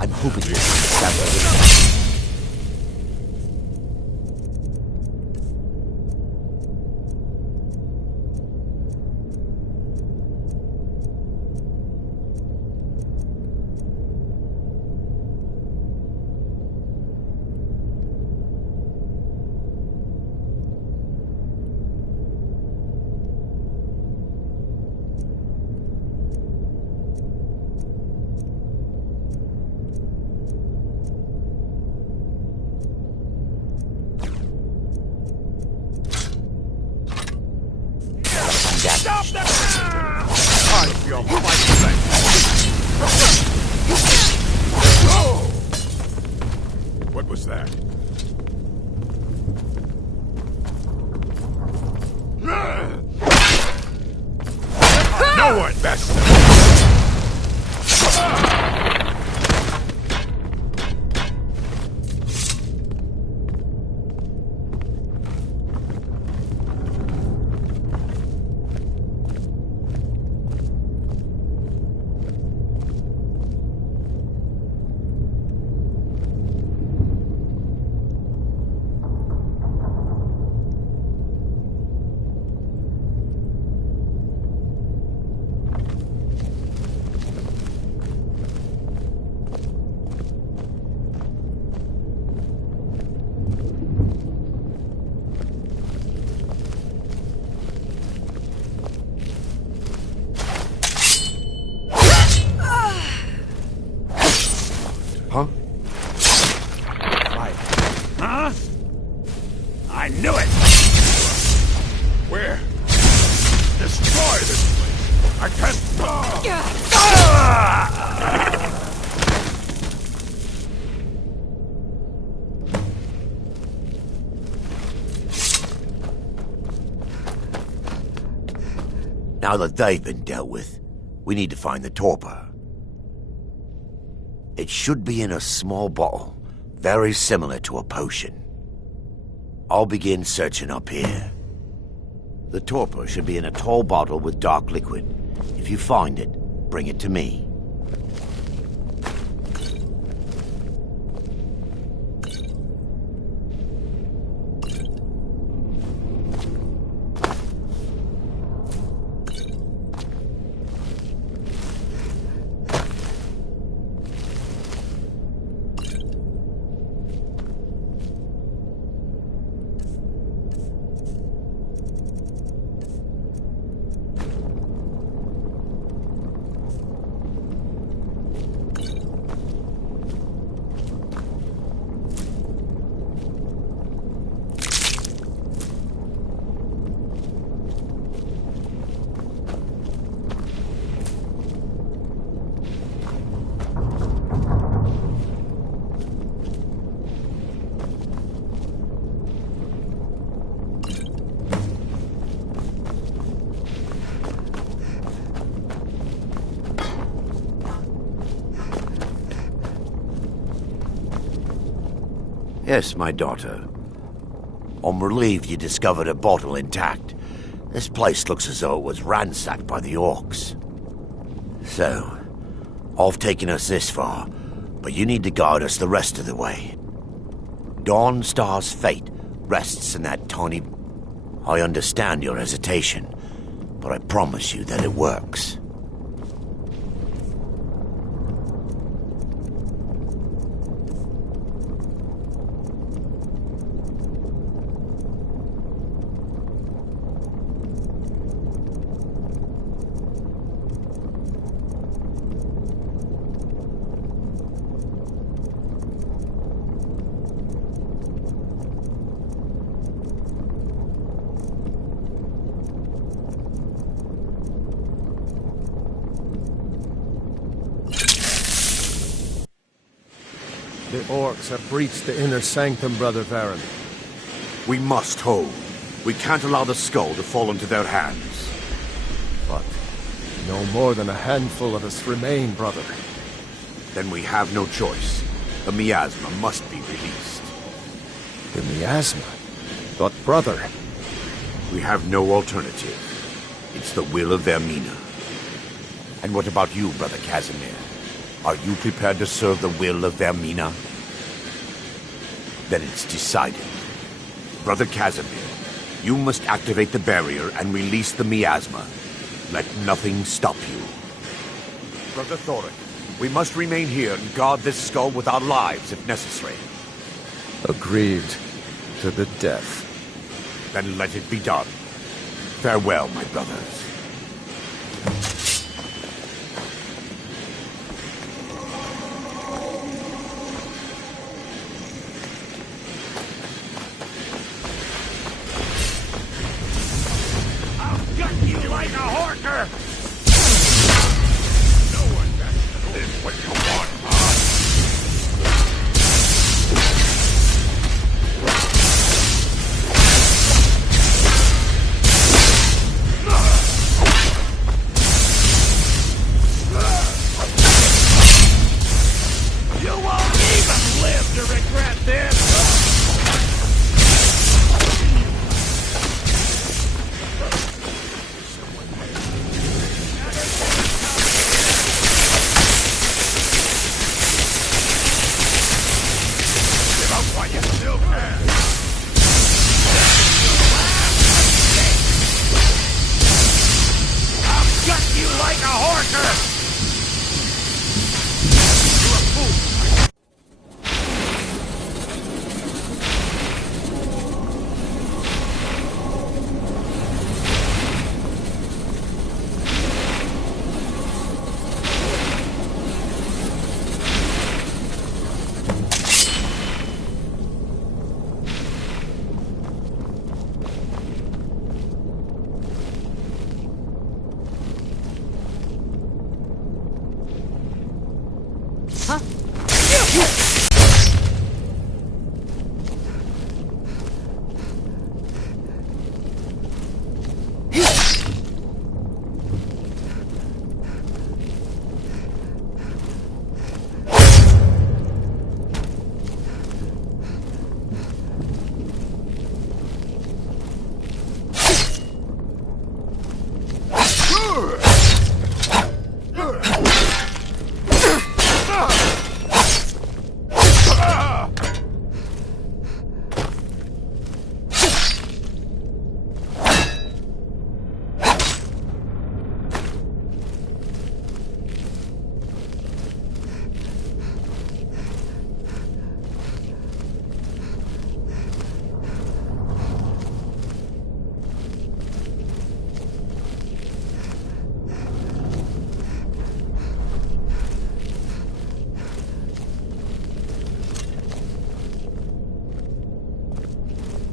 I'm hoping to sample Stop that! I feel fighting. Oh! What was that? No one best. Huh? Right. Huh? I knew it! Where? Destroy this place! I can't... Now that they've been dealt with, we need to find the torpor. It should be in a small bottle, very similar to a potion. I'll begin searching up here. The torpor should be in a tall bottle with dark liquid. If you find it, bring it to me. Yes, my daughter. I'm relieved you discovered a bottle intact. This place looks as though it was ransacked by the orcs. So, I've taken us this far, but you need to guide us the rest of the way. Dawnstar's fate rests in that tiny... I understand your hesitation, but I promise you that it works. The orcs have breached the inner sanctum, Brother Varen. We must hold. We can't allow the skull to fall into their hands. But no more than a handful of us remain, brother. Then we have no choice. The miasma must be released. The miasma? But brother... We have no alternative. It's the will of Vermina. And what about you, Brother Casimir? Are you prepared to serve the will of Vermina? Then it's decided. Brother Casimir, you must activate the barrier and release the miasma. Let nothing stop you. Brother Thoric, we must remain here and guard this skull with our lives if necessary. Agreed to the death. Then let it be done. Farewell, my brothers.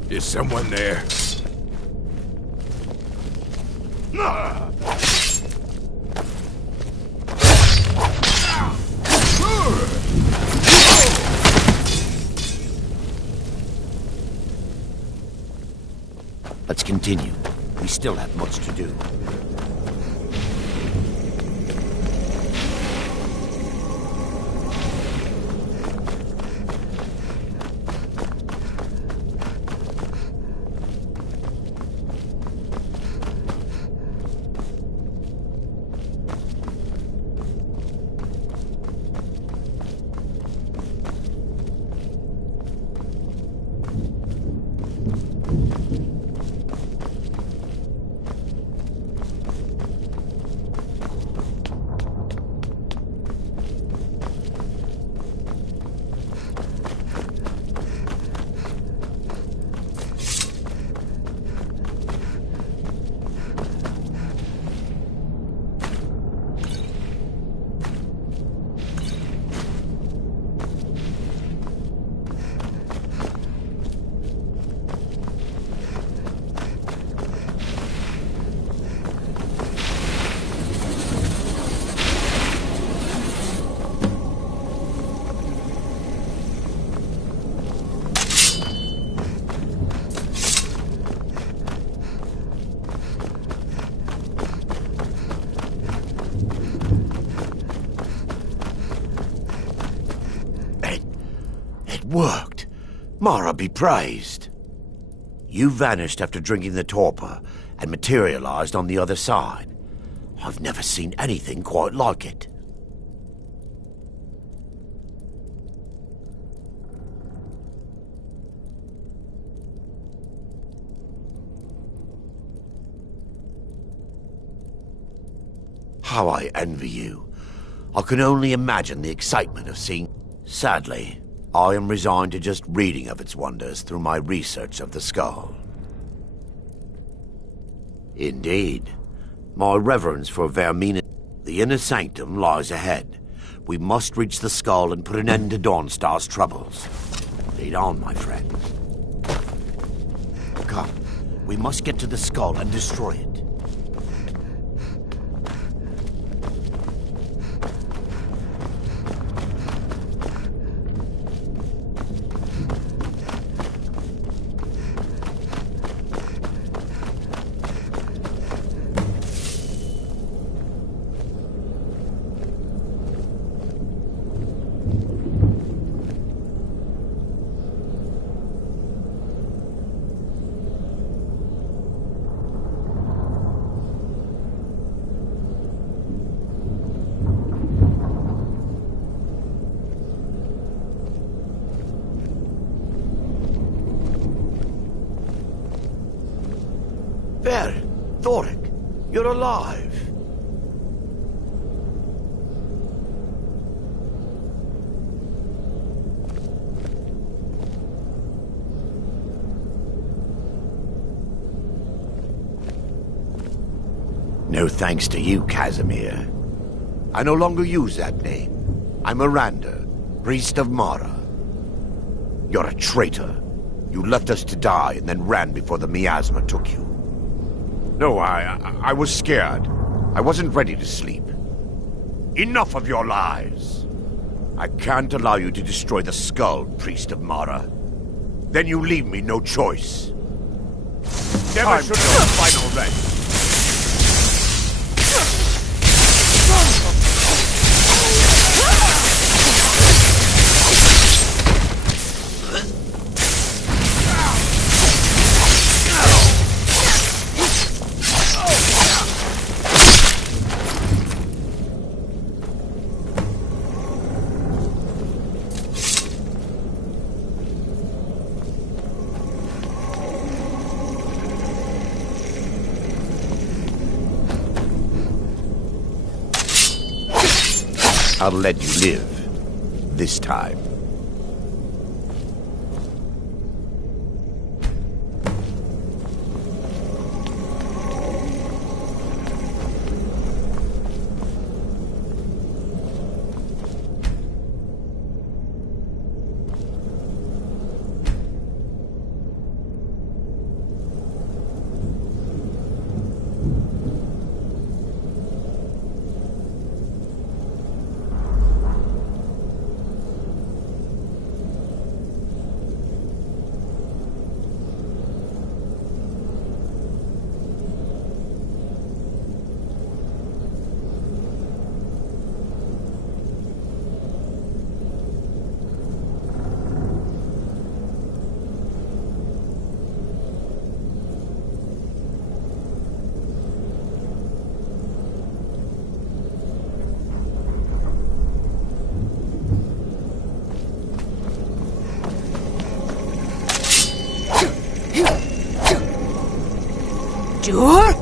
Is someone there? Let's continue. We still have much to do. worked! Mara be praised! You vanished after drinking the torpor and materialized on the other side. I've never seen anything quite like it. How I envy you. I can only imagine the excitement of seeing... Sadly, I am resigned to just reading of its wonders through my research of the skull. Indeed. My reverence for Vermina... The inner sanctum lies ahead. We must reach the skull and put an end to Dawnstar's troubles. Lead on, my friend. Come, we must get to the skull and destroy it. There, Thoric, you're alive. No thanks to you, Casimir. I no longer use that name. I'm Miranda, priest of Mara. You're a traitor. You left us to die and then ran before the miasma took you. No, I was scared. I wasn't ready to sleep. Enough of your lies! I can't allow you to destroy the skull, priest of Mara. Then you leave me no choice. Never should know final rest. I'll let you live. This time. Sure?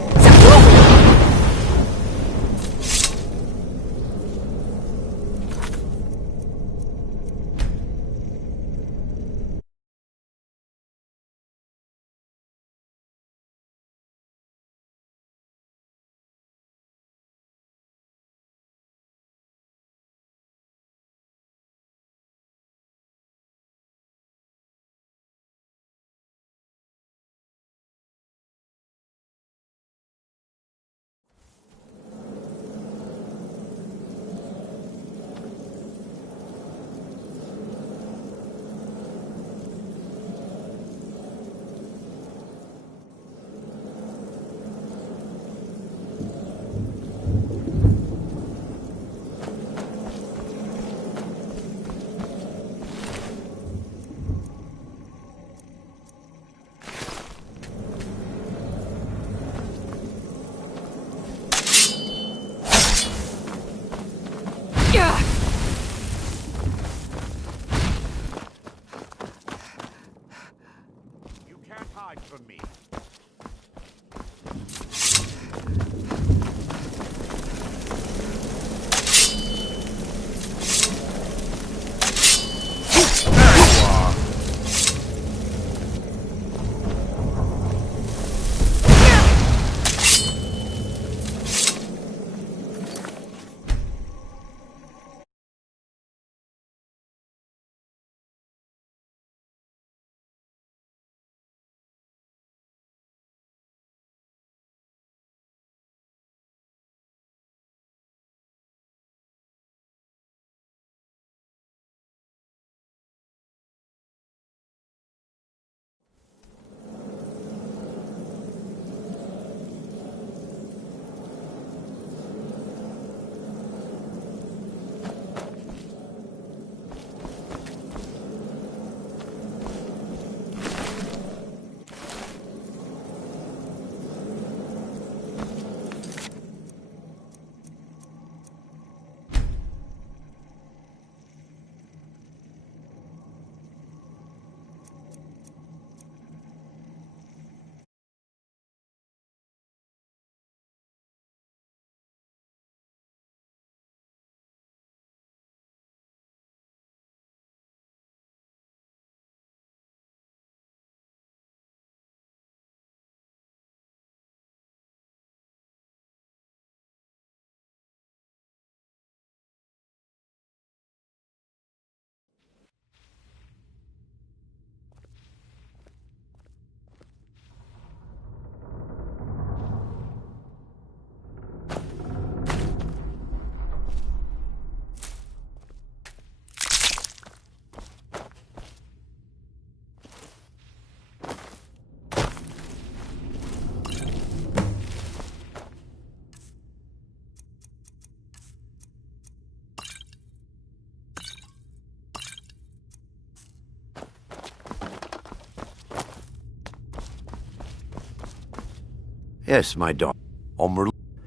Yes, my daughter.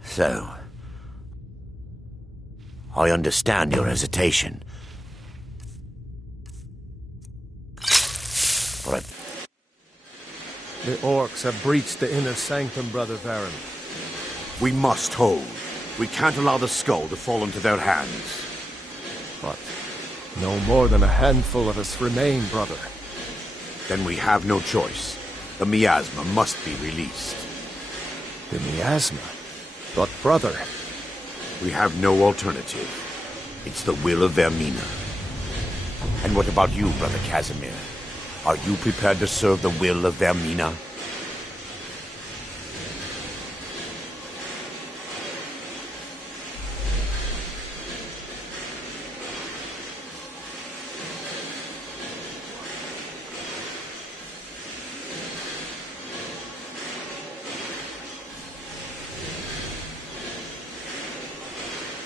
So, I understand your hesitation. But The orcs have breached the inner sanctum, Brother Baron. we must hold. We can't allow the skull to fall into their hands. But no more than a handful of us remain, brother. Then we have no choice. The miasma must be released. The miasma? But brother... We have no alternative. It's the will of Vermina. And what about you, Brother Casimir? Are you prepared to serve the will of Vermina?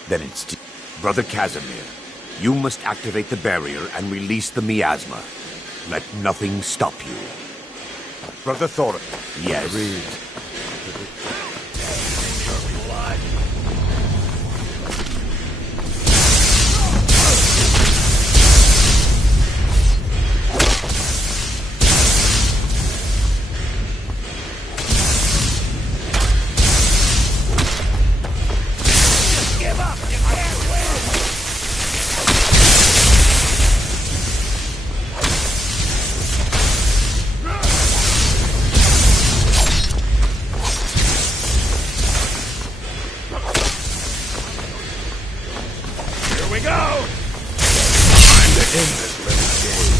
Then it's... Brother Casimir, you must activate the barrier and release the miasma. Let nothing stop you. Brother Thorin. Yes. Give up! You can't win! Here we go! Time to end this little game.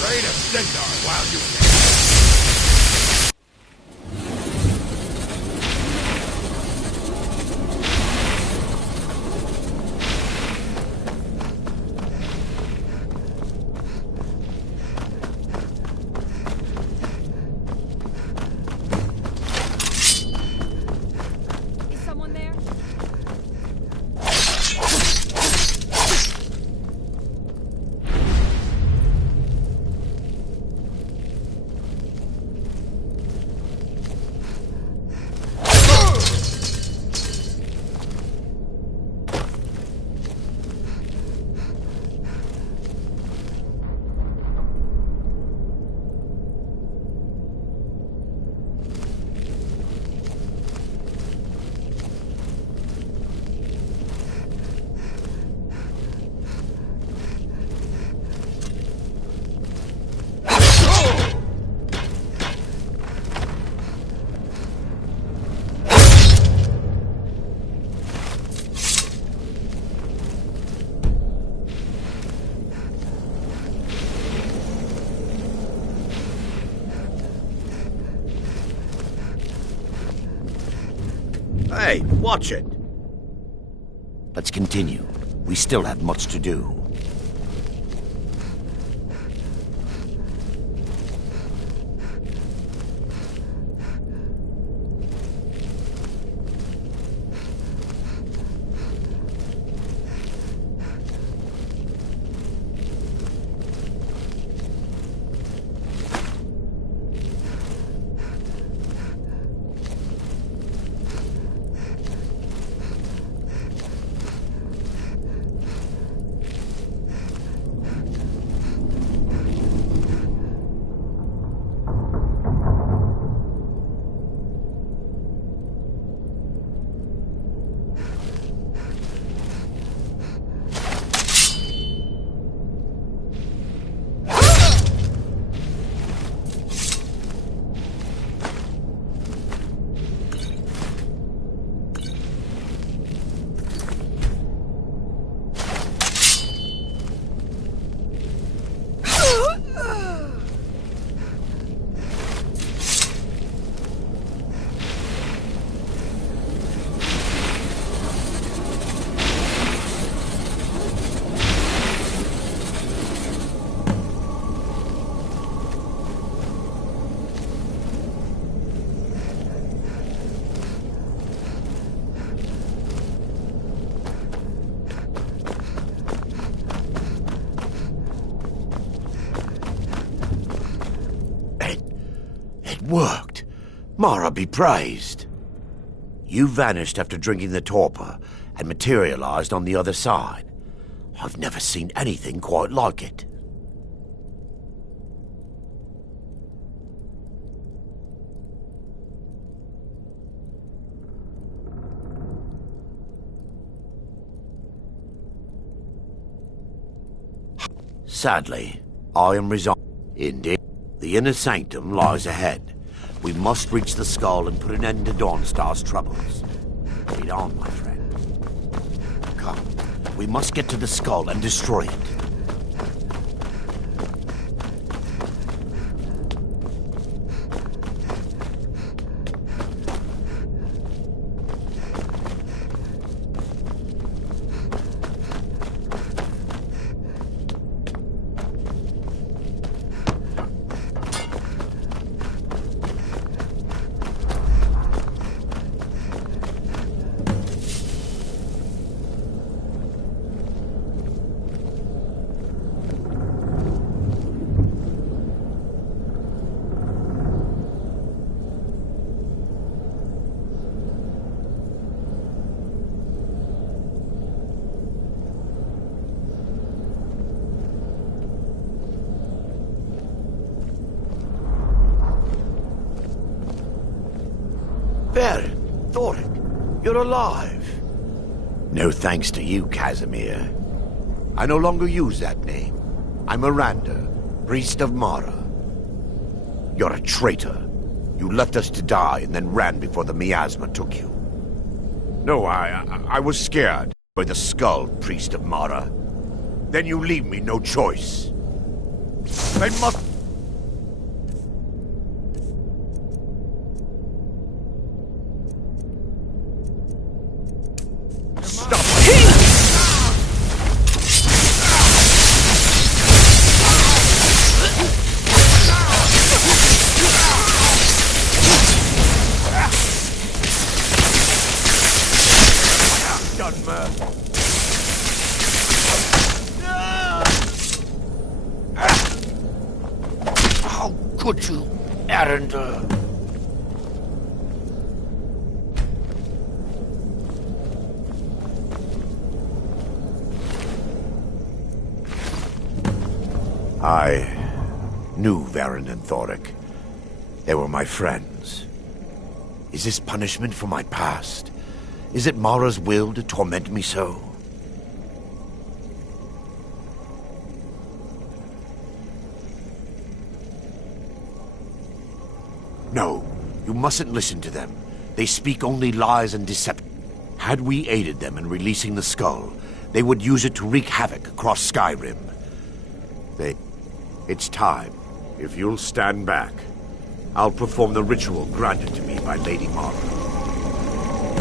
Trade a centaur while you can. Is someone there? Hey, watch it! Let's continue. We still have much to do. worked. Mara be praised. You vanished after drinking the torpor and materialized on the other side. I've never seen anything quite like it. Sadly, I am resigned. Indeed, the inner sanctum lies ahead. We must reach the skull and put an end to Dawnstar's troubles. Read on, my friend. Come, we must get to the skull and destroy it. Baron, Thoric, you're alive. No thanks to you, Casimir. I no longer use that name. I'm Miranda, priest of Mara. You're a traitor. You left us to die and then ran before the miasma took you. No, I was scared by the skull, priest of Mara. Then you leave me no choice. They must... How could you, Arender? I knew Varen and Thoric. They were my friends. Is this punishment for my past? Is it Mara's will to torment me so? No, you mustn't listen to them. They speak only lies and deception. Had we aided them in releasing the skull, they would use it to wreak havoc across Skyrim. It's time. If you'll stand back, I'll perform the ritual granted to me by Lady Mara.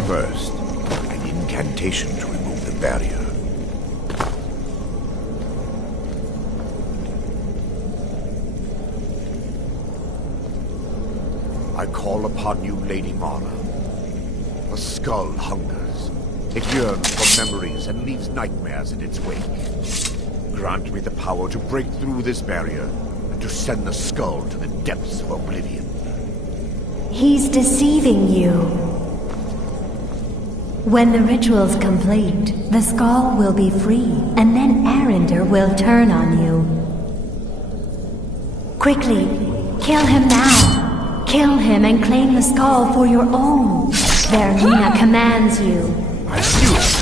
First, an incantation to remove the barrier. I call upon you, Lady Mara. The skull hungers. It yearns for memories and leaves nightmares in its wake. Grant me the power to break through this barrier and to send the skull to the depths of oblivion. He's deceiving you. When the ritual's complete, the skull will be free, and then Arender will turn on you. Quickly, kill him now. Kill him and claim the skull for your own. Vermina commands you. I knew it!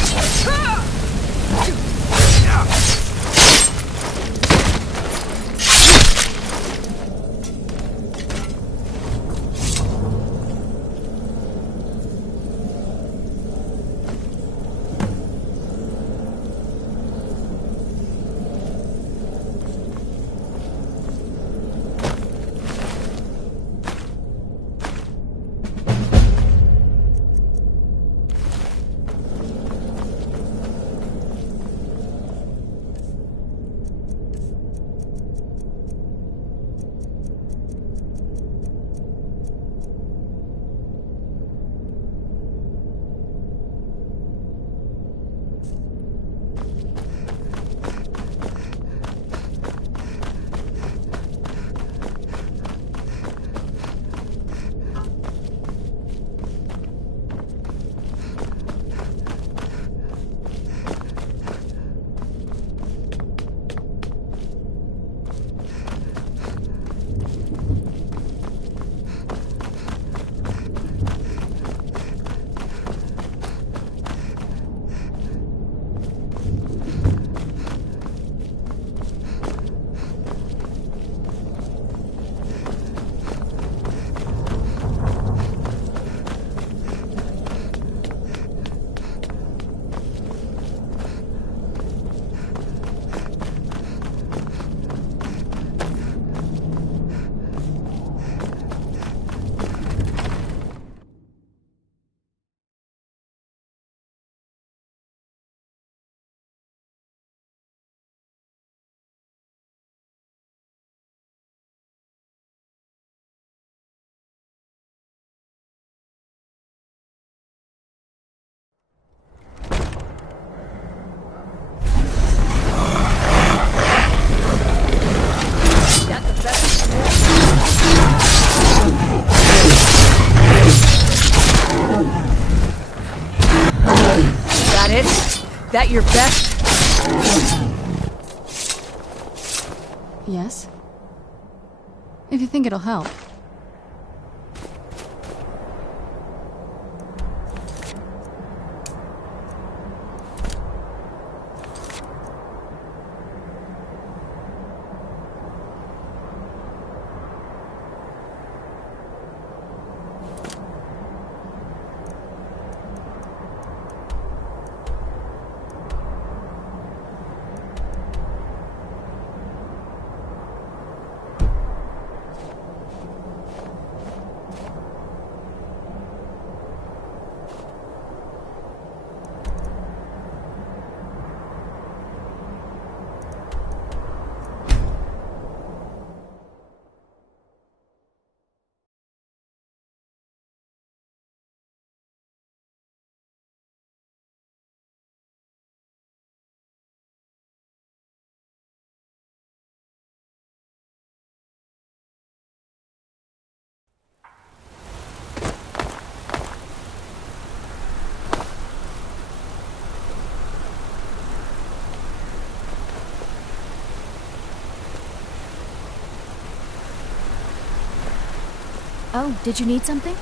that your best? Yes? If you think it'll help. Oh, did you need something?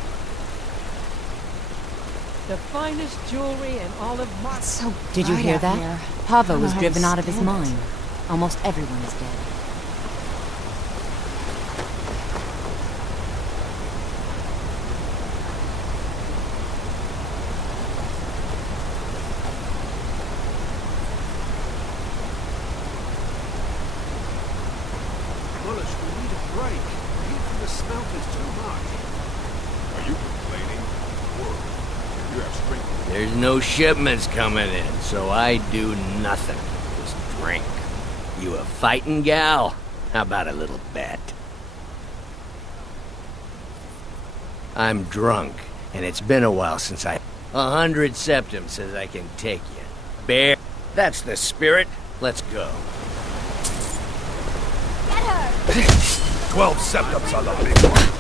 The finest jewelry in all of Mar- It's so Did you bright hear out that? here. Pava I don't was know how to driven out of his stand it. mind. Almost everyone is dead. Bullish, we need a break. The heat from the smelter's too much. Are you complaining? Or you have strength? There's no shipments coming in, so I do nothing. Just drink. You a fighting gal? How about a little bet? I'm drunk, and it's been a while since 100 septum says I can take you. Bear, that's the spirit. Let's go. 12 septums on the big one.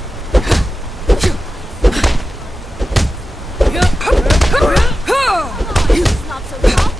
Not so tough.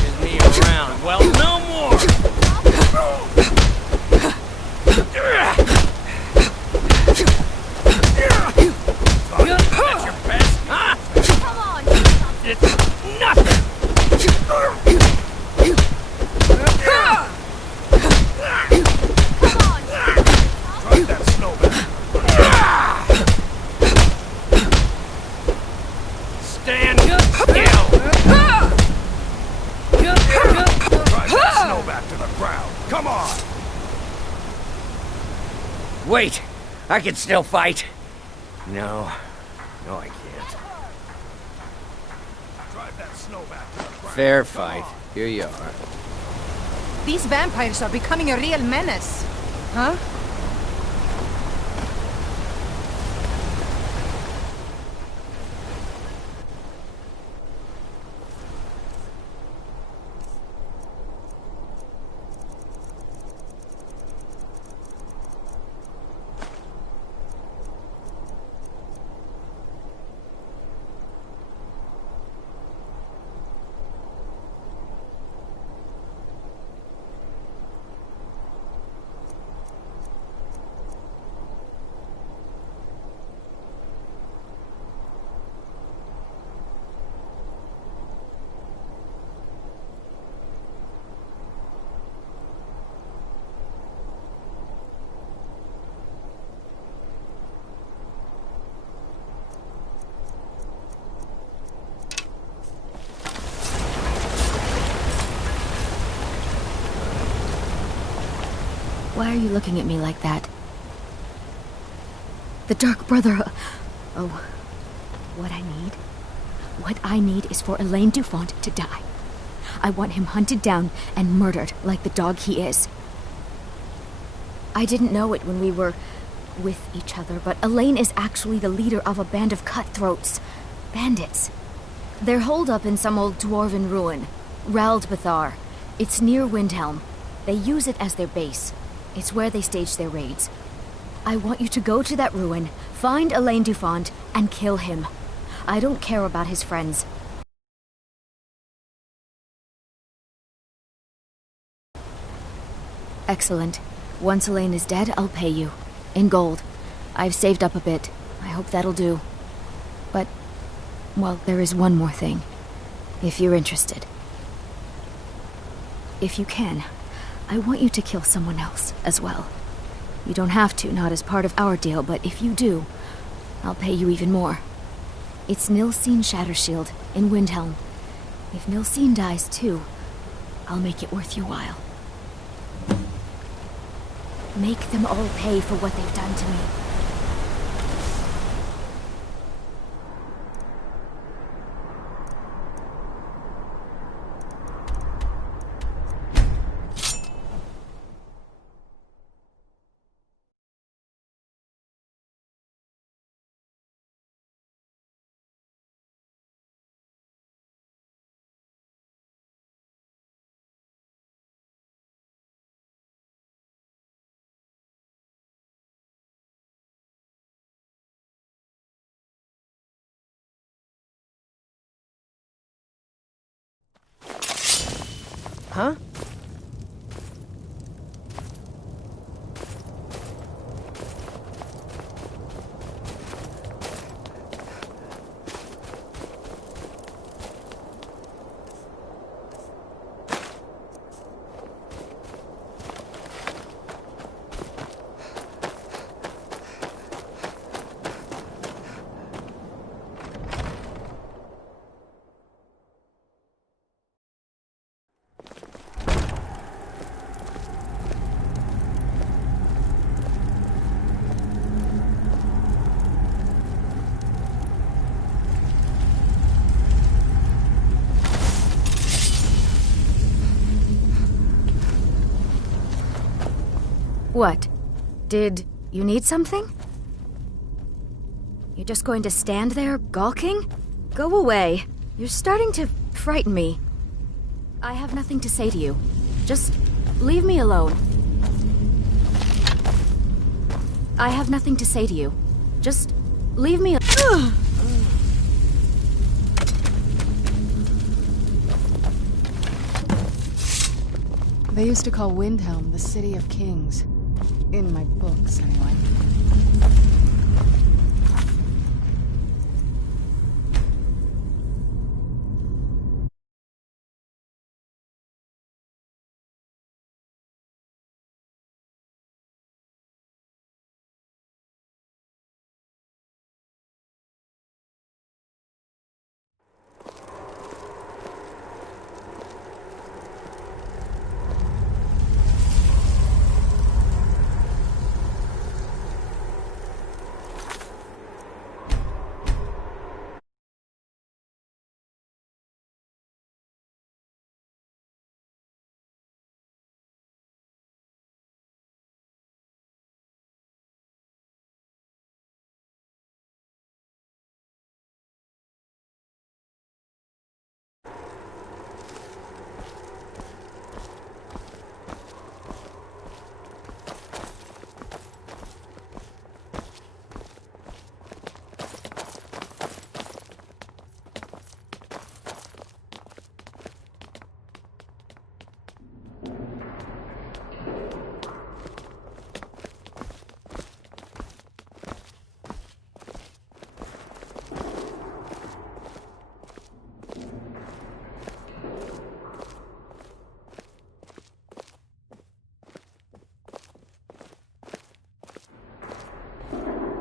pushes me around. Well, no more! That's your best, huh? Come on! It's nothing! Try that snowman. Stand still! Drive that snowback to the ground. Come on! Wait! I can still fight! No. No, I can't. Drive that snowback to the ground. Fair fight. Here you are. These vampires are becoming a real menace. Huh? Why are you looking at me like that? The Dark Brother... Oh, what I need is for Elaine Dufont to die. I want him hunted down and murdered like the dog he is. I didn't know it when we were with each other, but Elaine is actually the leader of a band of cutthroats. Bandits. They're holed up in some old dwarven ruin. Raldbathar. It's near Windhelm. They use it as their base. It's where they stage their raids. I want you to go to that ruin, find Elaine Dufont, and kill him. I don't care about his friends. Excellent. Once Elaine is dead, I'll pay you. In gold. I've saved up a bit. I hope that'll do. But, well, there is one more thing. If you're interested. If you can, I want you to kill someone else as well. You don't have to, not as part of our deal, but if you do, I'll pay you even more. It's Nilsine Shattershield in Windhelm. If Nilsine dies too, I'll make it worth your while. Make them all pay for what they've done to me. Huh? What? Did you need something? You're just going to stand there, gawking? Go away. You're starting to frighten me. I have nothing to say to you. Just leave me alone. I have nothing to say to you. Just leave me alone. They used to call Windhelm the City of Kings. In my books, anyway.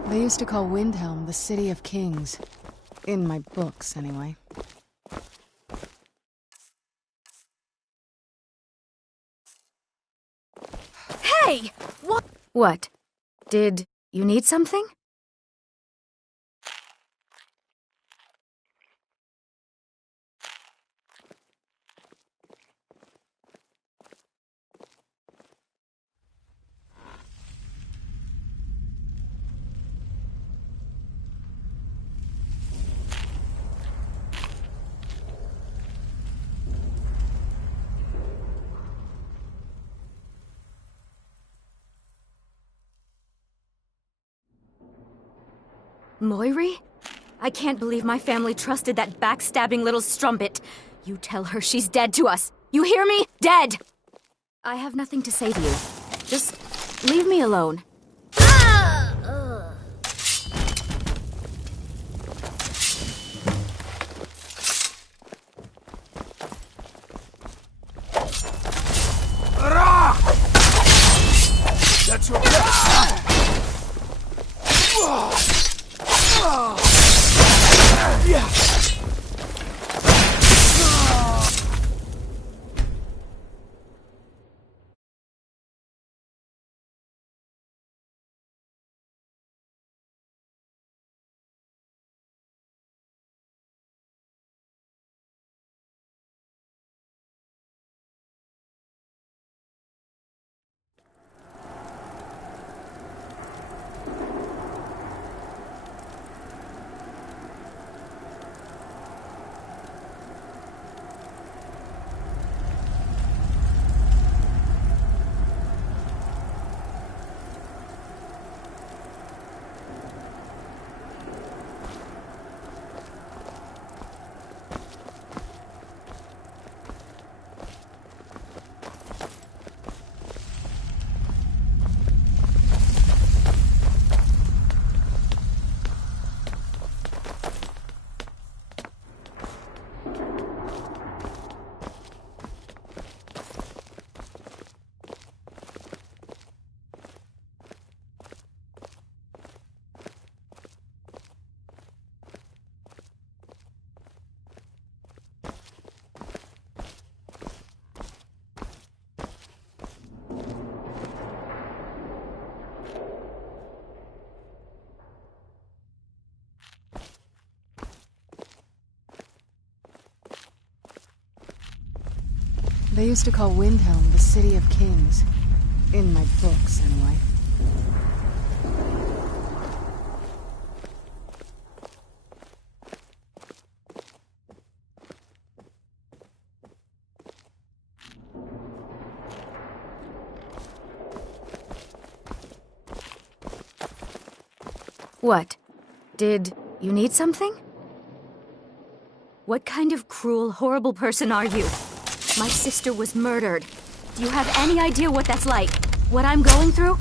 They used to call Windhelm the City of Kings. In my books, anyway. Hey! What? What? Did you need something? Moiri? I can't believe my family trusted that backstabbing little strumpet. You tell her she's dead to us. You hear me? Dead! I have nothing to say to you. Just leave me alone. That's your yeah. They used to call Windhelm the City of Kings. In my books, anyway. What? Did you need something? What kind of cruel, horrible person are you? My sister was murdered. Do you have any idea what that's like? What I'm going through?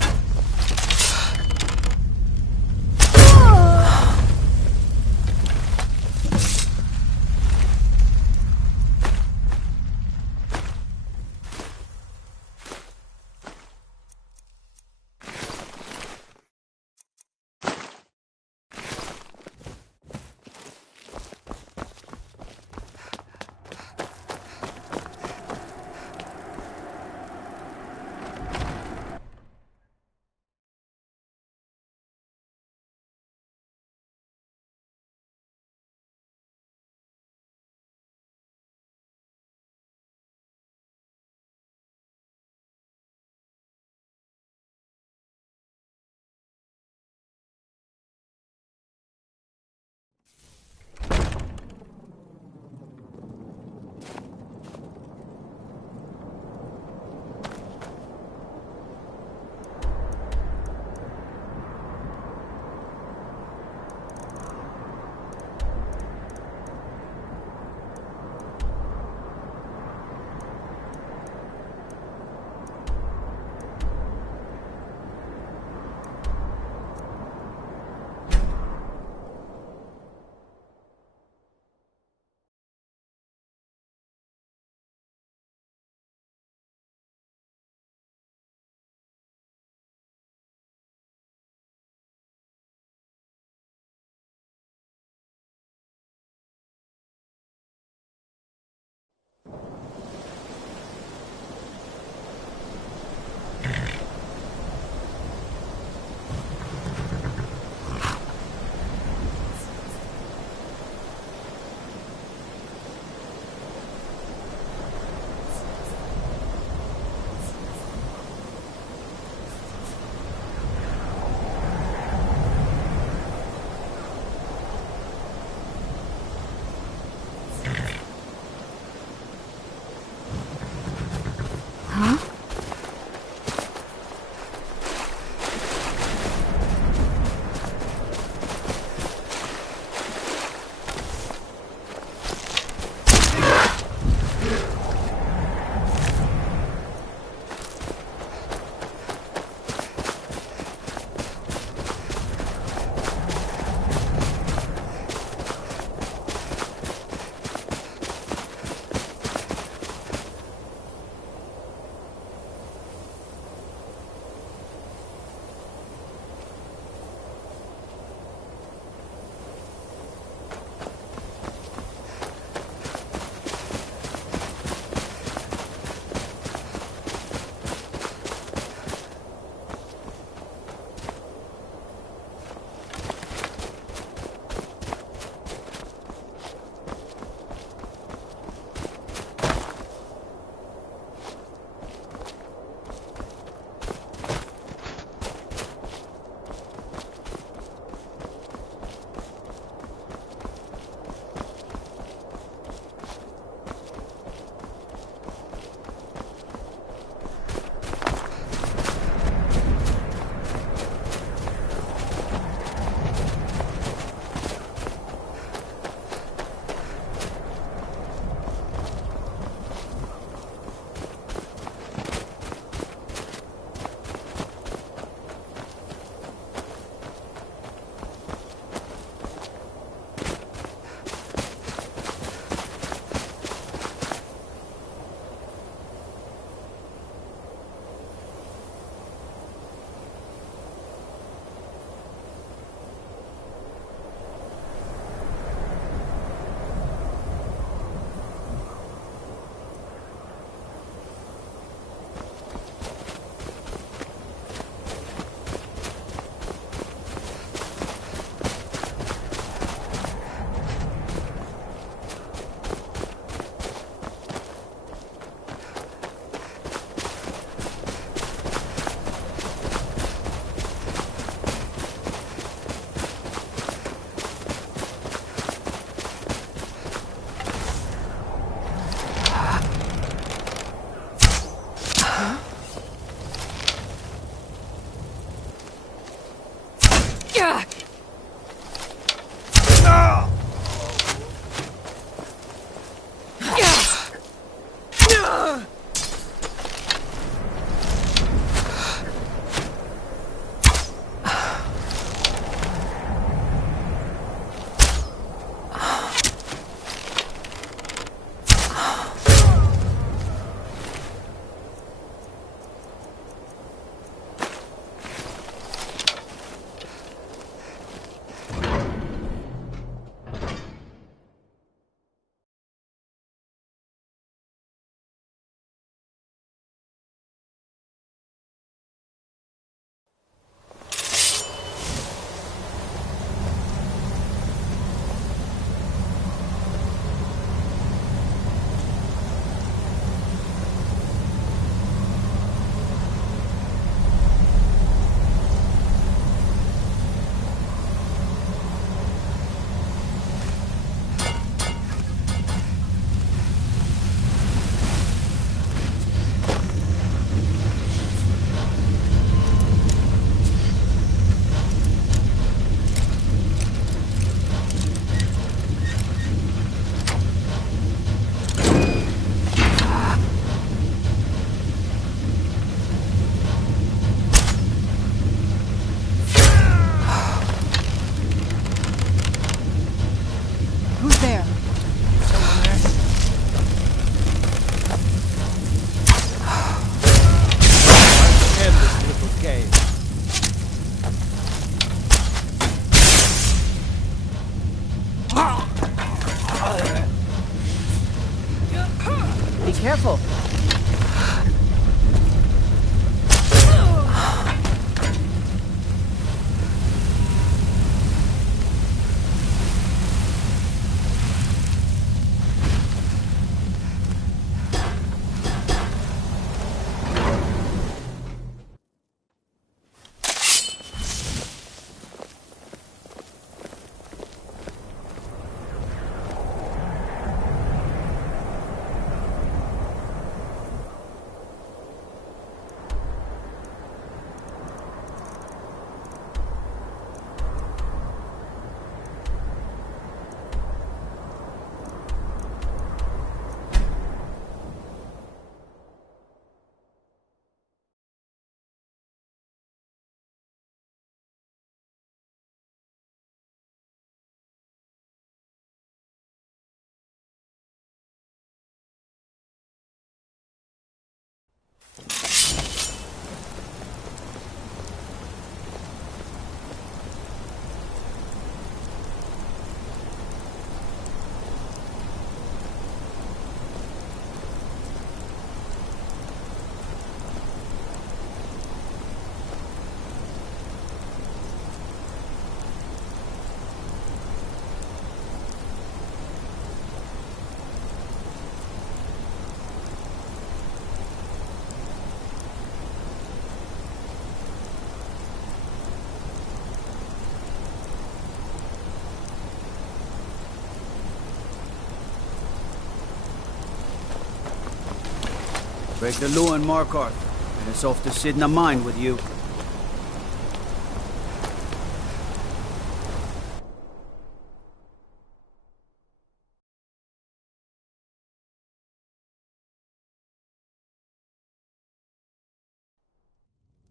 Break the law in Markarth, and it's off to sit in a mine with you.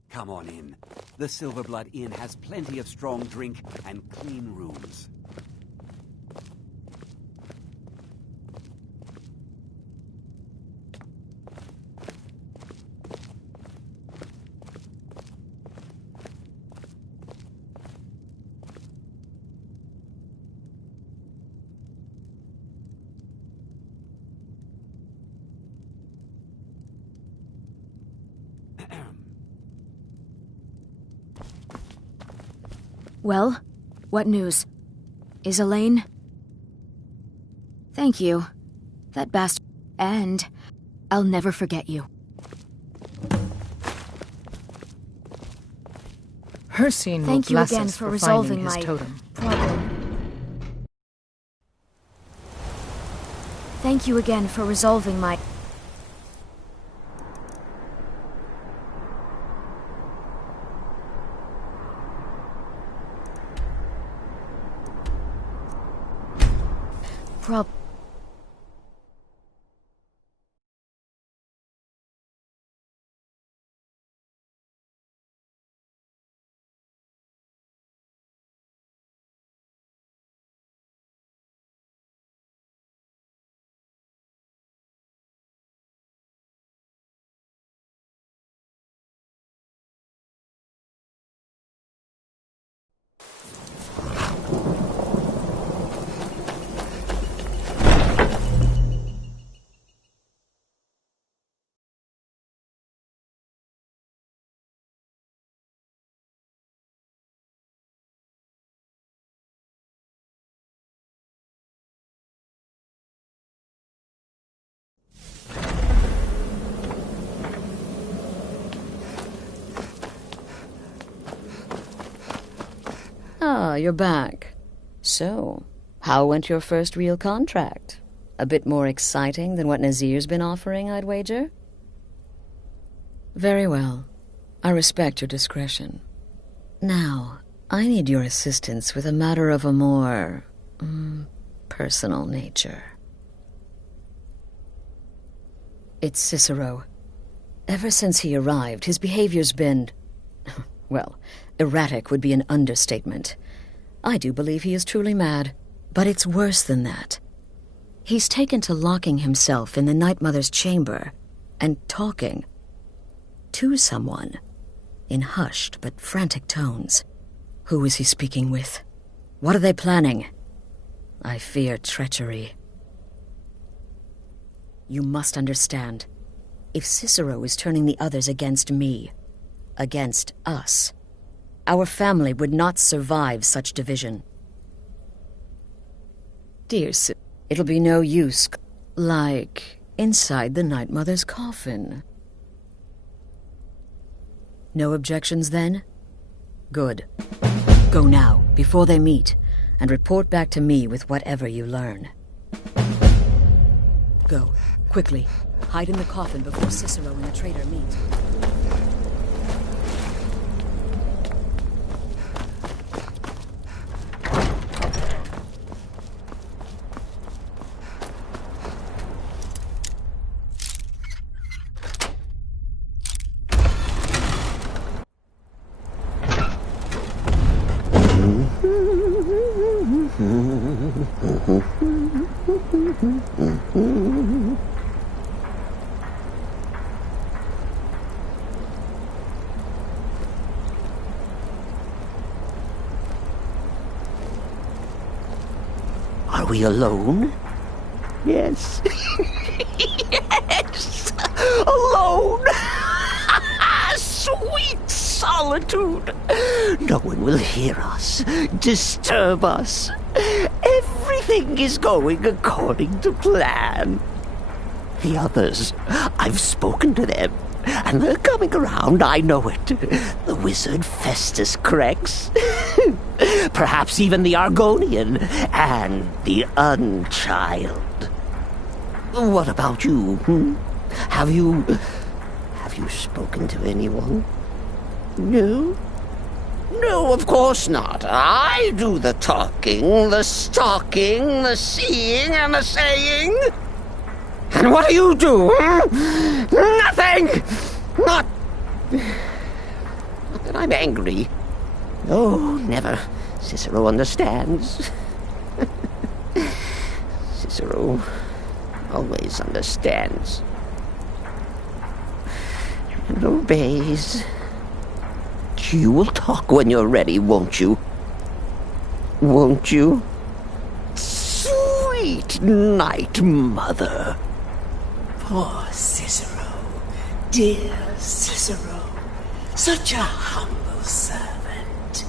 Come on in. The Silverblood Inn has plenty of strong drink and clean rooms. Well, what news? Is Elaine? Thank you. That bastard. And I'll never forget you. Her scene will Thank you bless again us for resolving finding his my totem. problem. Thank you again for resolving my... problem. Ah, you're back. So, how went your first real contract? A bit more exciting than what Nazir's been offering, I'd wager? Very well. I respect your discretion. Now, I need your assistance with a matter of a more... personal nature. It's Cicero. Ever since he arrived, his behavior's been... well, erratic would be an understatement. I do believe he is truly mad, but it's worse than that. He's taken to locking himself in the Night Mother's chamber and talking to someone in hushed but frantic tones. Who is he speaking with? What are they planning? I fear treachery. You must understand. If Cicero is turning the others against me, against us, our family would not survive such division. Dear Cicero, it'll be no use, like inside the Night Mother's coffin. No objections, then? Good. Go now, before they meet, and report back to me with whatever you learn. Go, quickly. Hide in the coffin before Cicero and the traitor meet. Are we alone? Yes. Yes! Alone! Sweet solitude! No one will hear us, disturb us. Everything is going according to plan. The others, I've spoken to them, and they're coming around, I know it. The wizard Festus Crex, perhaps even the Argonian, and the Unchild. What about you? Have you you spoken to anyone? No? No, of course not. I do the talking, the stalking, the seeing, and the saying. And what do you do? Nothing! Not that I'm angry. Oh, never. Cicero understands. Cicero always understands. And obeys. You will talk when you're ready, won't you? Won't you? Sweet night, Mother. Poor Cicero. Dear Cicero. Such a humble servant.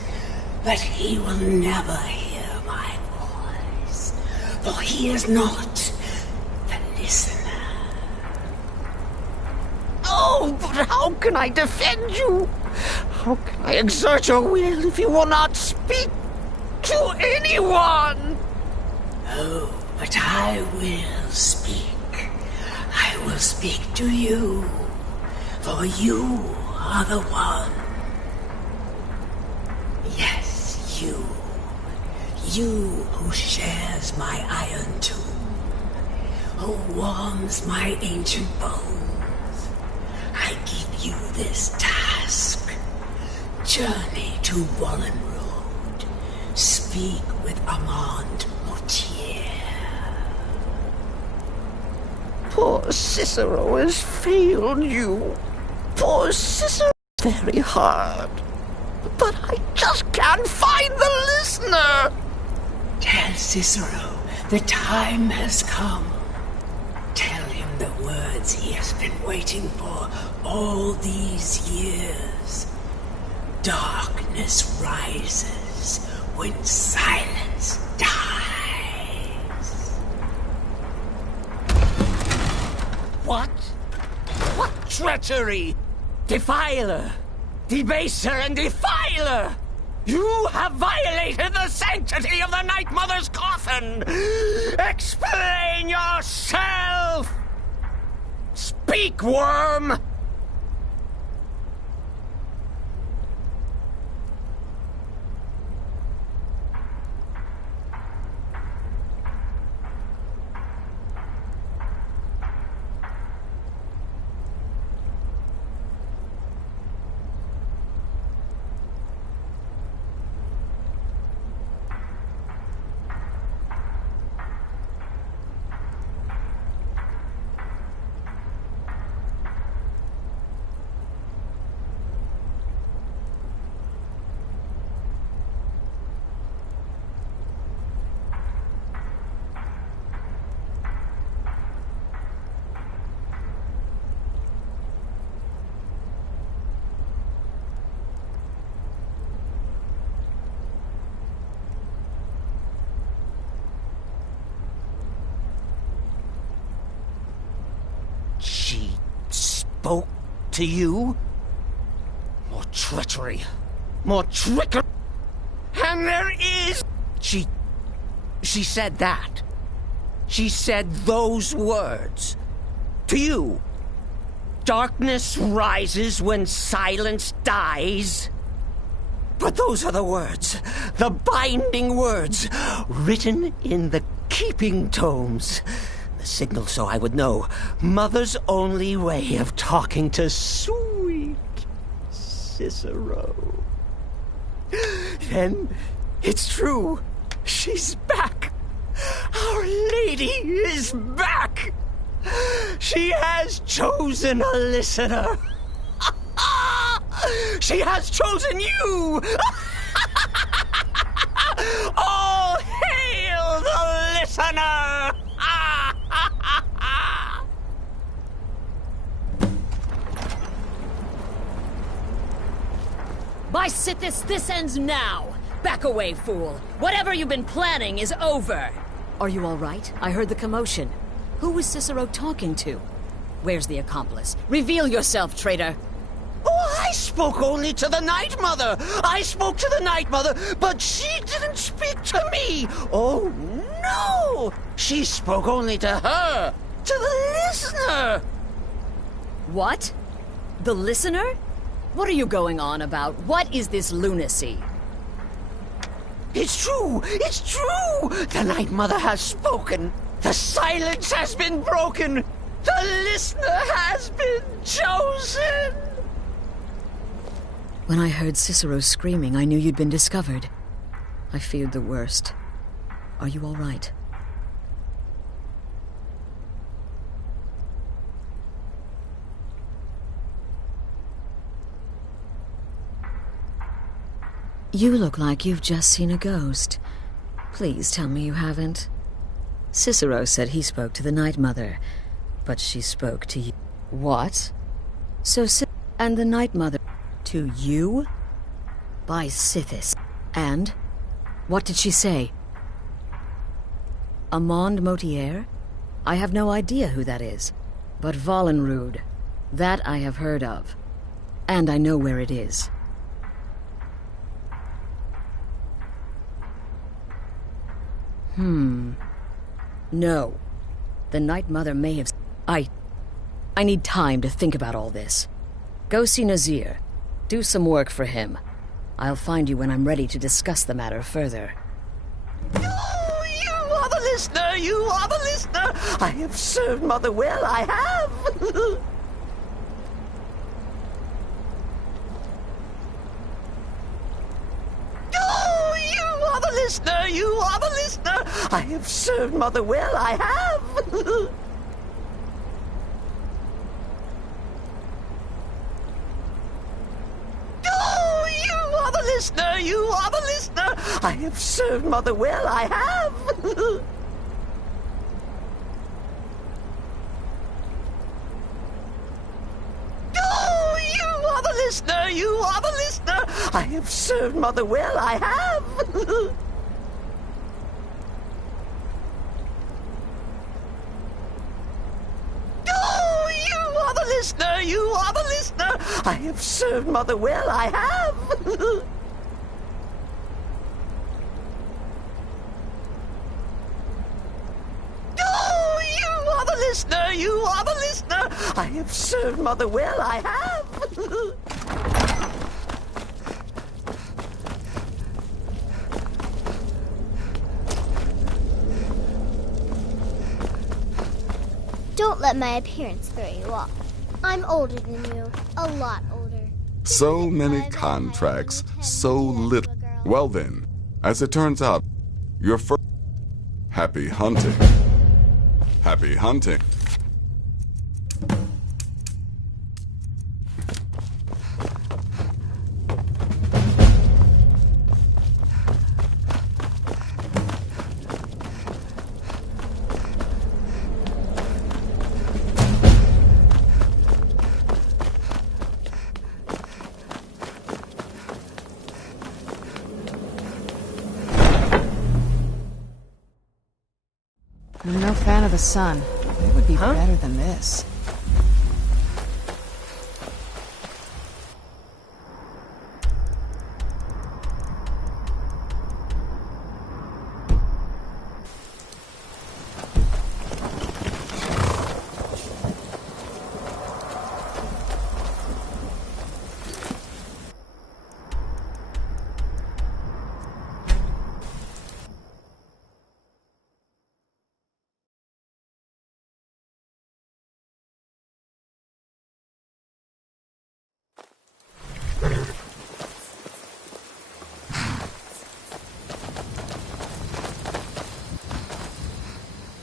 But he will never hear my voice. For he is not the listener. Oh, but how can I defend you? How can I exert your will if you will not speak to anyone? Oh, but I will speak. I will speak to you. For you are the one. Yes, you. You who shares my iron tomb. Who warms my ancient bones. I give you this task. Journey to Wallen Road. Speak with Armand Mortier. Poor Cicero has failed you. Poor Cicero. Very hard. But I just can't find the listener. Tell Cicero the time has come. Tell him the words he has been waiting for all these years. Darkness rises when silence dies. What? What treachery? Defiler! Debaser and defiler! You have violated the sanctity of the Night Mother's coffin! Explain yourself! Speak, worm! She spoke to you? More treachery. More trickery. And there is... She said that. She said those words. To you. Darkness rises when silence dies. But those are the words. The binding words. Written in the keeping tomes. The signal so I would know. Mother's only way of talking to sweet Cicero. Then it's true. She's back. Our Lady is back. She has chosen a listener. She has chosen you. All hail the listener. By Sithis, this ends now! Back away, fool! Whatever you've been planning is over! Are you all right? I heard the commotion. Who was Cicero talking to? Where's the accomplice? Reveal yourself, traitor! Oh, I spoke only to the Night Mother! I spoke to the Night Mother, but she didn't speak to me! Oh, no! She spoke only to her! To the listener! What? The listener? What are you going on about? What is this lunacy? It's true! It's true! The Night Mother has spoken! The silence has been broken! The listener has been chosen! When I heard Cicero screaming, I knew you'd been discovered. I feared the worst. Are you all right? You look like you've just seen a ghost. Please tell me you haven't. Cicero said he spoke to the Night Mother, but she spoke to you. What? So and the Night Mother to you? By Sithis. And? What did she say? Amand Motier? I have no idea who that is. But Valenrud, that I have heard of. And I know where it is. No. The Night Mother may have... I need time to think about all this. Go see Nazir. Do some work for him. I'll find you when I'm ready to discuss the matter further. Oh, you are the listener! You are the listener! I have served Mother well, I have! Oh, you are the listener! You are the listener! I have served Mother well, I have! Oh, you are the listener! You are the listener! I have served Mother well, I have! Oh, you are the listener! You are the listener! I have served Mother well, I have! Oh, you are the listener! You are the listener! I have served Mother well, I have! Oh, you are the listener! You are the listener! I have served Mother well, I have! Don't let my appearance throw you off. I'm older than you. A lot older. So many contracts, so little. Well then, as it turns out, your first... Happy hunting. Happy hunting. I'm no fan of the sun. It would be better than this.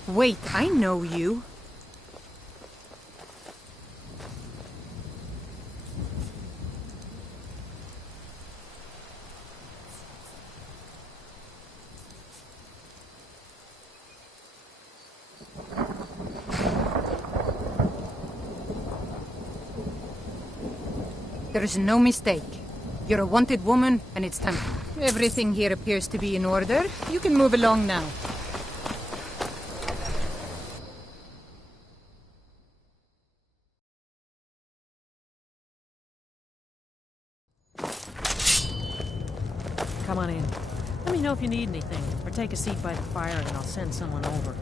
Wait, I know you. There is no mistake. You're a wanted woman, and it's time. Everything here appears to be in order. You can move along now. Come on in. Let me know if you need anything, or take a seat by the fire and I'll send someone over.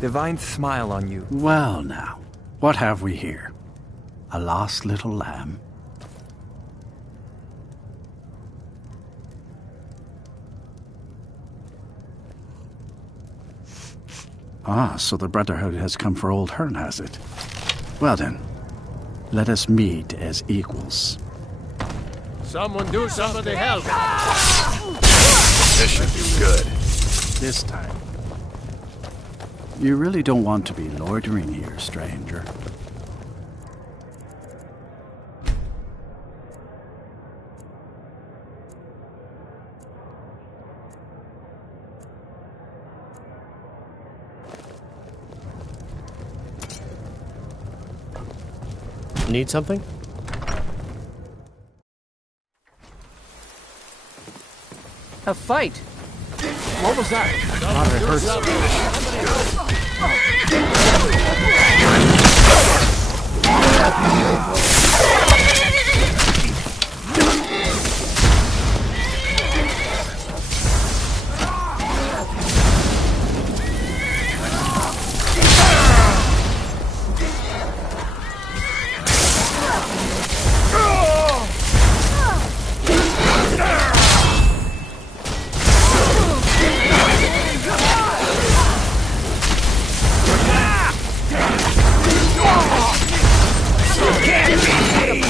Divine smile on you. Well now, what have we here? A lost little lamb? Ah, so the Brotherhood has come for old Hearn, has it? Well then, let us meet as equals. Someone do somebody help! This should be good. This time. You really don't want to be loitering here, stranger. Need something? A fight! What was that? Get me!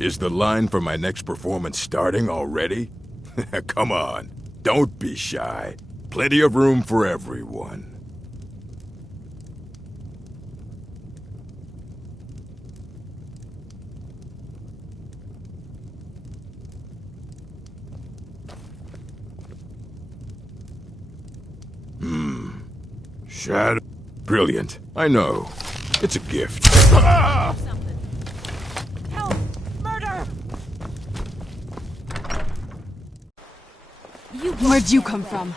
Is the line for my next performance starting already? Come on, don't be shy. Plenty of room for everyone. Shadow. Brilliant. I know. It's a gift. Help! Murder! Where'd you come from?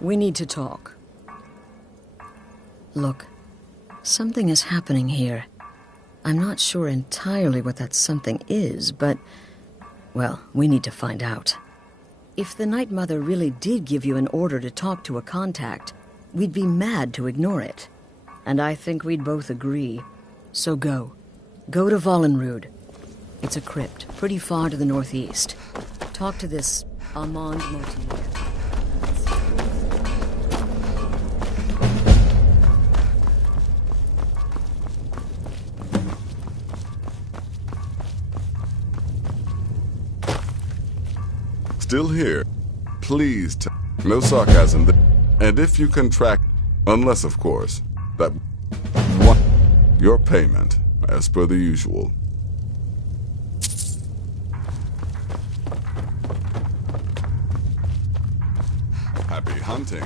We need to talk. Look, something is happening here. I'm not sure entirely what that something is, but, well, we need to find out. If the Night Mother really did give you an order to talk to a contact, we'd be mad to ignore it. And I think we'd both agree. So go. Go to Vollenrud. It's a crypt, pretty far to the northeast. Talk to this Armand Mortier. Still here. Please no sarcasm. And if you can track, unless of course, that one, your payment, as per the usual. Happy hunting.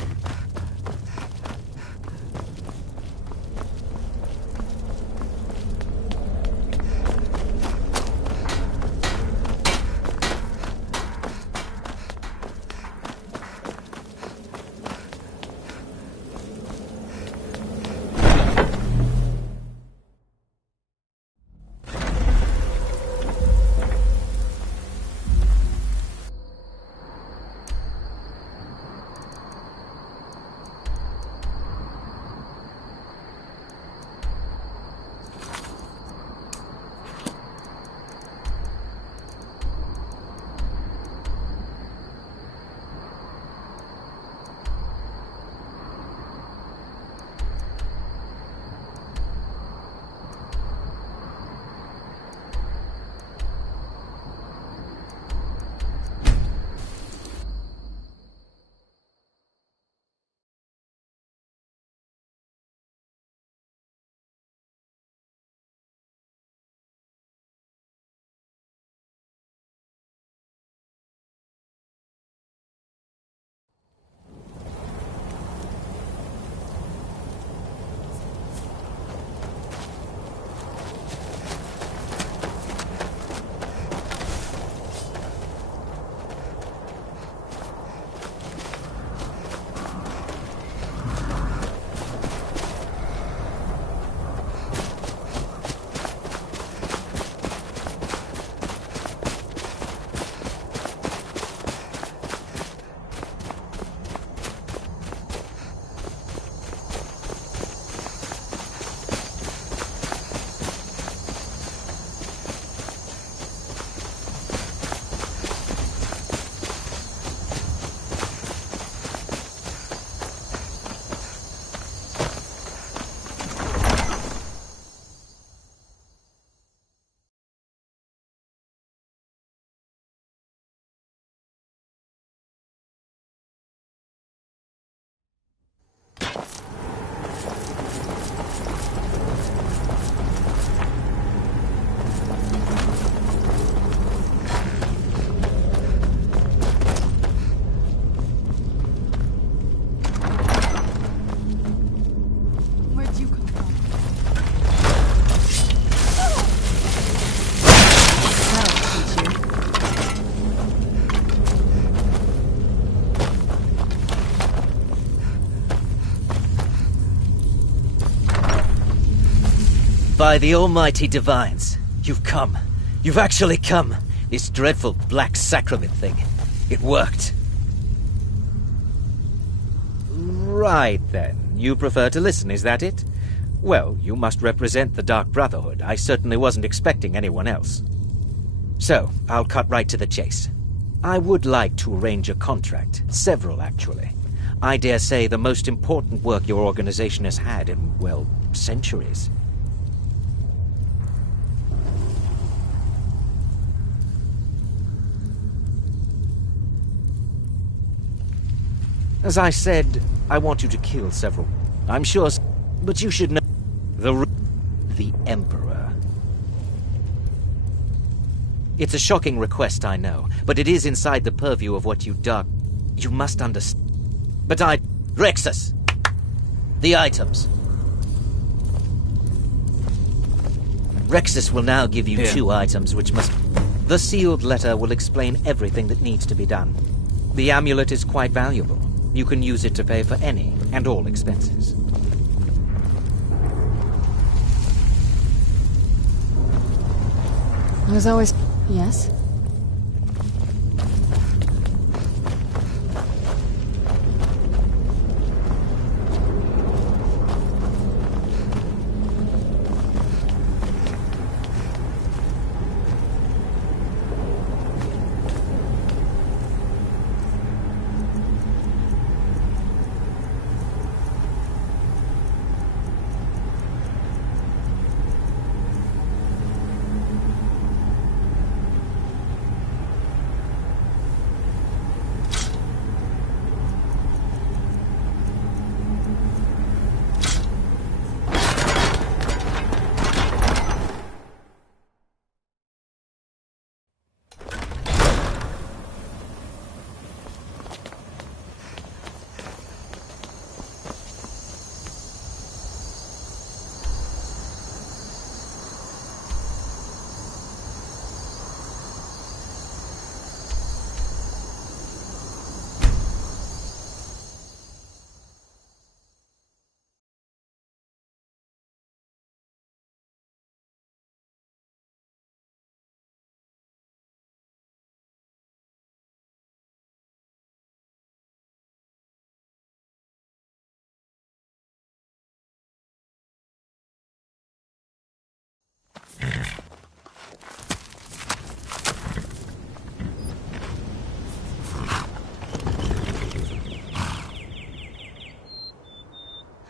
By the almighty divines, you've come. You've actually come. This dreadful black sacrament thing. It worked. Right then. You prefer to listen, is that it? Well, you must represent the Dark Brotherhood. I certainly wasn't expecting anyone else. So, I'll cut right to the chase. I would like to arrange a contract. Several, actually. I dare say the most important work your organization has had in, well, centuries. As I said, I want you to kill several. I'm sure, but you should know the Emperor. It's a shocking request, I know, but it is inside the purview of what you must understand. But Rexus! The items. Rexus will now give you 2 items which must... The sealed letter will explain everything that needs to be done. The amulet is quite valuable. You can use it to pay for any and all expenses. I was always... Yes?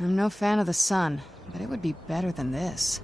I'm no fan of the sun, but it would be better than this.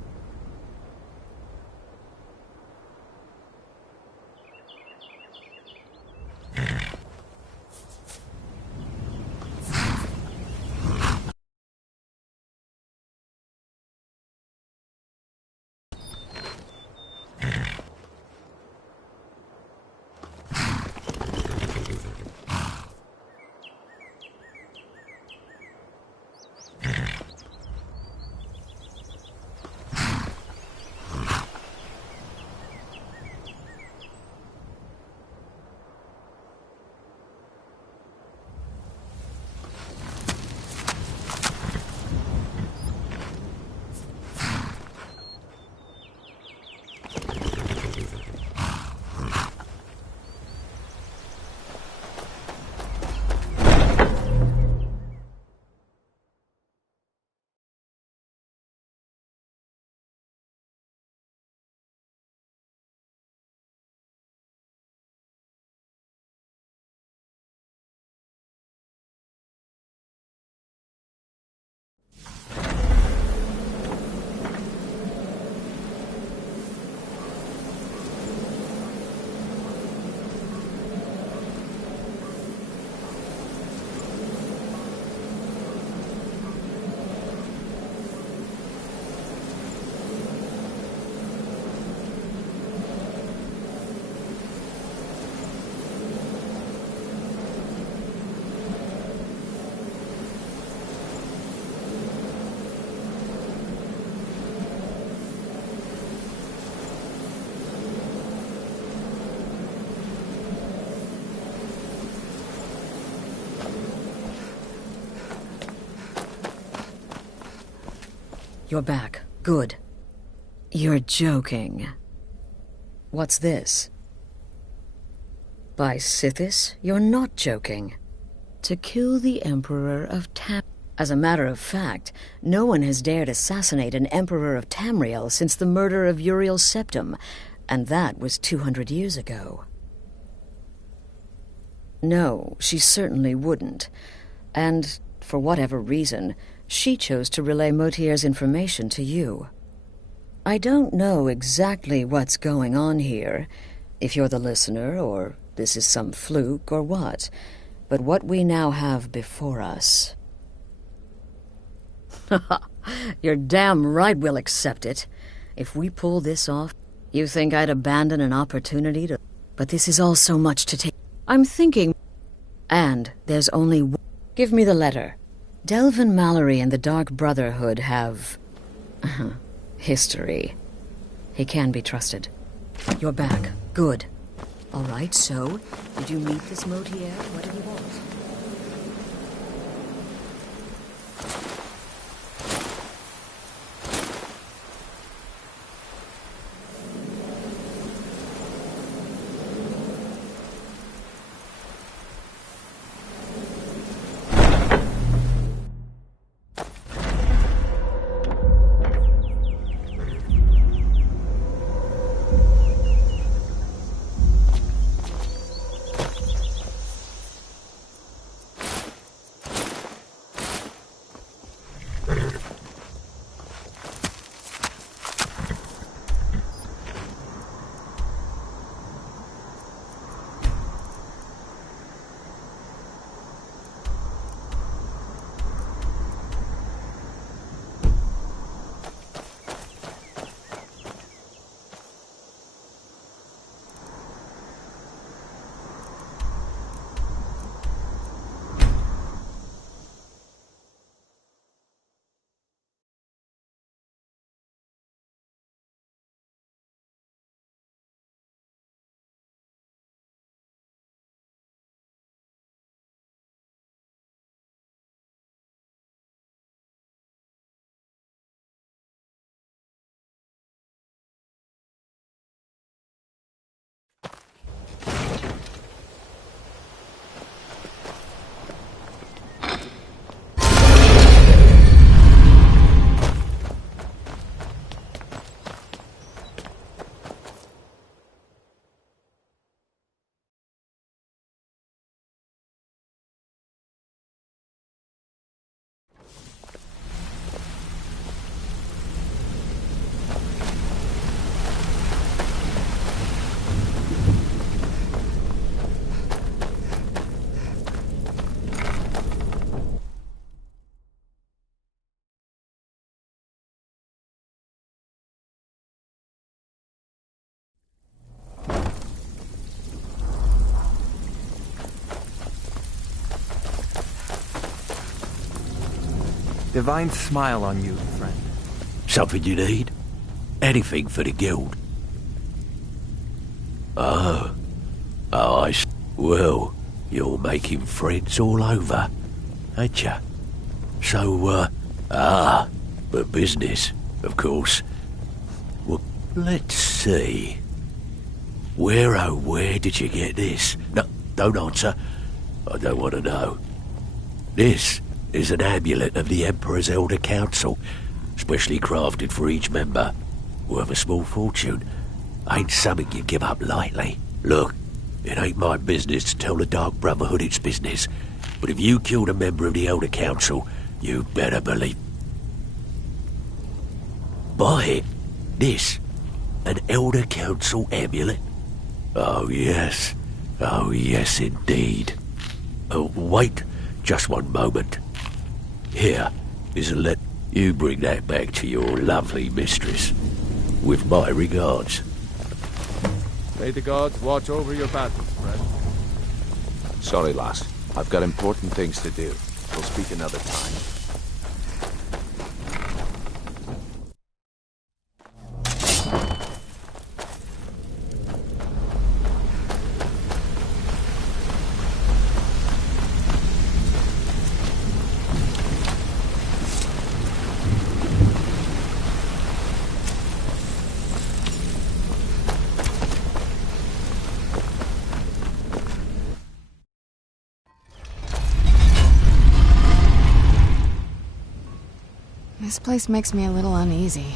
You're back. Good. You're joking. What's this? By Sithis, you're not joking. To kill the Emperor of Tam... As a matter of fact, no one has dared assassinate an Emperor of Tamriel since the murder of Uriel Septim, and that was 200 years ago. No, she certainly wouldn't. And, for whatever reason, she chose to relay Motier's information to you. I don't know exactly what's going on here, if you're the listener, or this is some fluke, or what. But what we now have before us... You're damn right we'll accept it. If we pull this off, you think I'd abandon an opportunity to... But this is all so much to take... I'm thinking... And there's only one... Give me the letter. Delvin Mallory and the Dark Brotherhood have... history. He can be trusted. You're back. Good. All right, so, did you meet this Motier? What did he want? Divine smile on you, friend. Something you need? Anything for the guild? Oh, well, you're making friends all over, ain't ya? So, but business, of course. Well, let's see. Where did you get this? No, don't answer. I don't want to know. This is an amulet of the Emperor's Elder Council, specially crafted for each member. Worth a small fortune. Ain't something you give up lightly. Look, it ain't my business to tell the Dark Brotherhood its business, but if you killed a member of the Elder Council, you better believe. Buy it. This, an Elder Council amulet? Oh yes indeed. Wait just one moment. Here is a let. You bring that back to your lovely mistress. With my regards. May the gods watch over your battles, friend. Sorry, lass. I've got important things to do. We'll speak another time. This place makes me a little uneasy.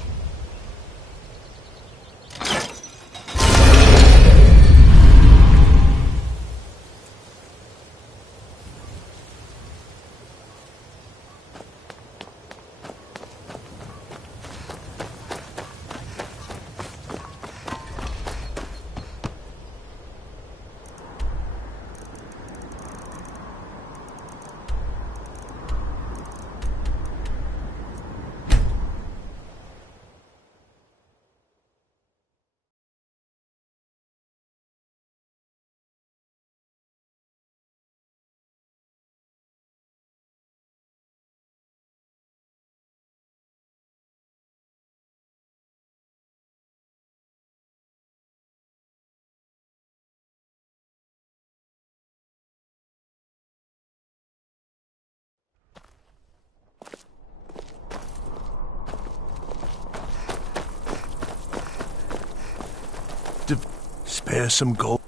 Spare some gold.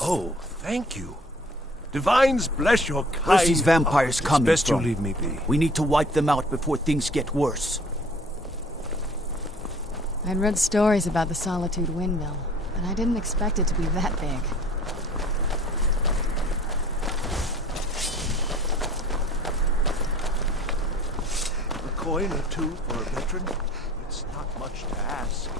Oh, thank you. Divines bless your kind. Where's these vampires It's coming best from? you leave me be. We need to wipe them out before things get worse. I'd read stories about the Solitude Windmill, but I didn't expect it to be that big. A coin or two for a veteran? It's not much to ask.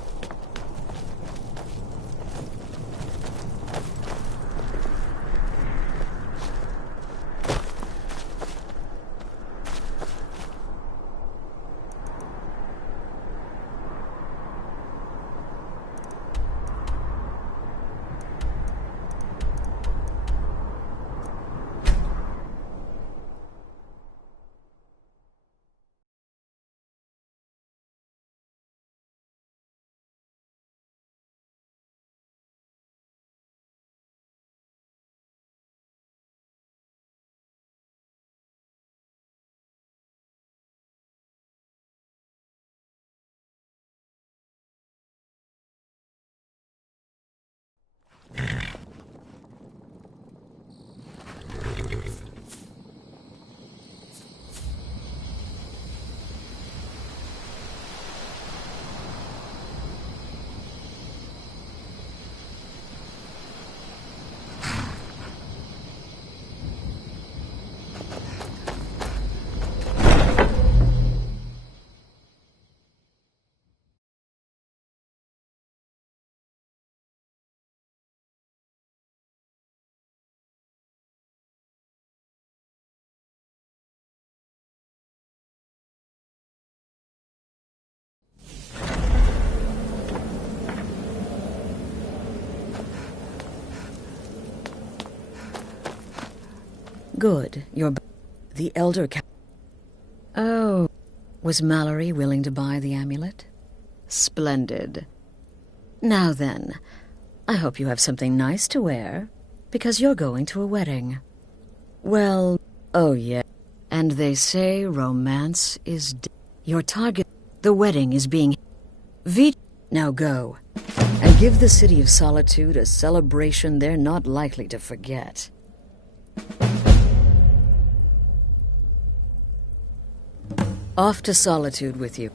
Good. You're... The Elder Was Mallory willing to buy the amulet? Splendid. Now then, I hope you have something nice to wear, because you're going to a wedding. Well, oh yeah. And they say romance is your target. The wedding is being... Now go, and give the City of Solitude a celebration they're not likely to forget. Off to Solitude with you.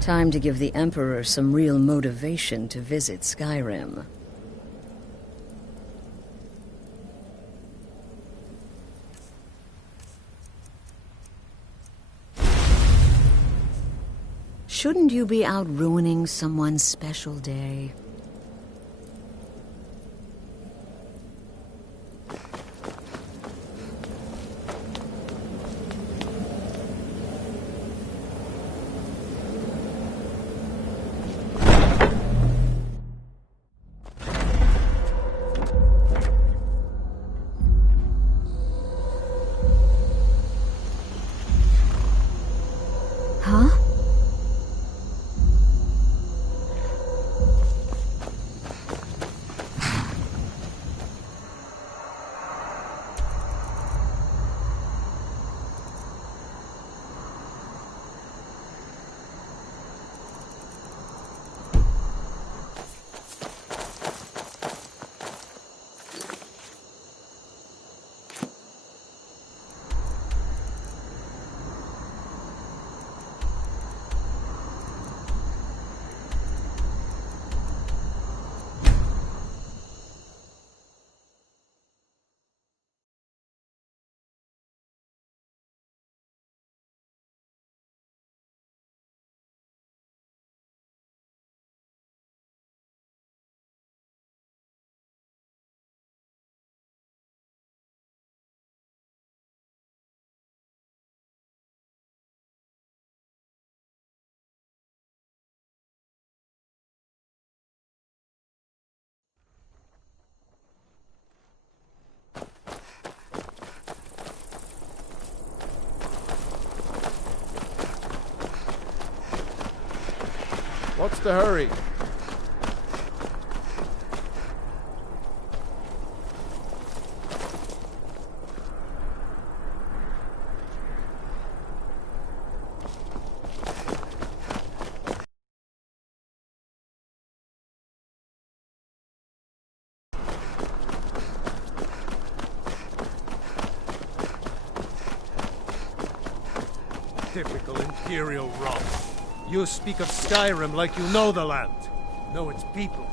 Time to give the Emperor some real motivation to visit Skyrim. Shouldn't you be out ruining someone's special day? Huh? What's the hurry? Typical Imperial romp. You speak of Skyrim like you know the land. Know its people.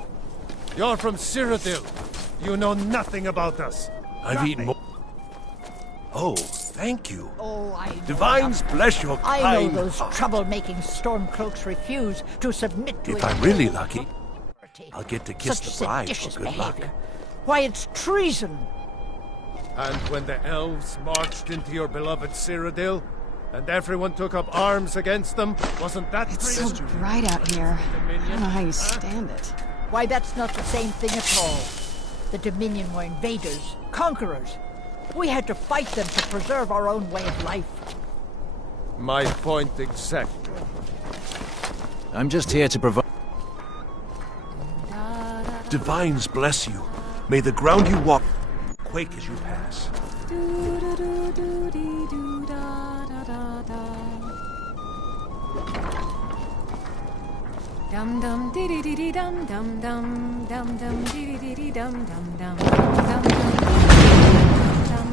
You're from Cyrodiil. You know nothing about us. I've eaten more. Oh, thank you. Oh, I know. Divines bless your kind I know those heart. troublemaking stormcloaks refuse to submit to If it. I'm really lucky, I'll get to kiss Such the bride seditious for good behavior. luck. Why, it's treason. And when the elves marched into your beloved Cyrodiil, and everyone took up arms against them, wasn't that It's so treason? bright out here. I don't know how you stand it. Why, that's not the same thing at all. The Dominion were invaders, conquerors. We had to fight them to preserve our own way of life. My point exactly. I'm just here to provide... Divines bless you. May the ground you walk quake as you pass. Dum dum dee dee dee dee dum dum dum dum dum dee dee dee dee dum dum dum dum dum dum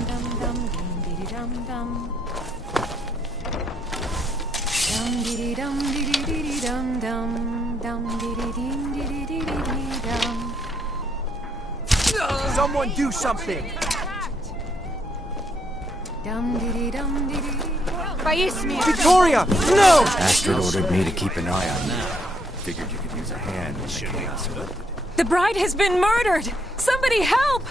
Someone do something! Victoria! No! Astrid ordered me to keep an eye on you. Figured you could use a hand. The bride has been murdered! Somebody help!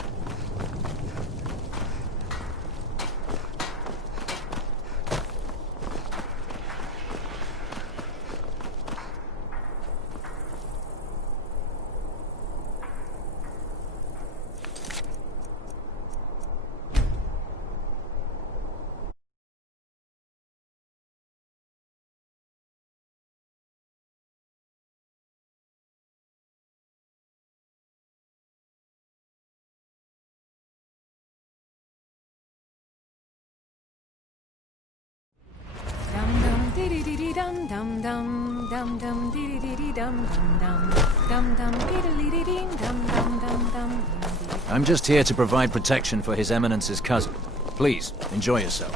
I'm just here to provide protection for His Eminence's cousin. Please, enjoy yourself.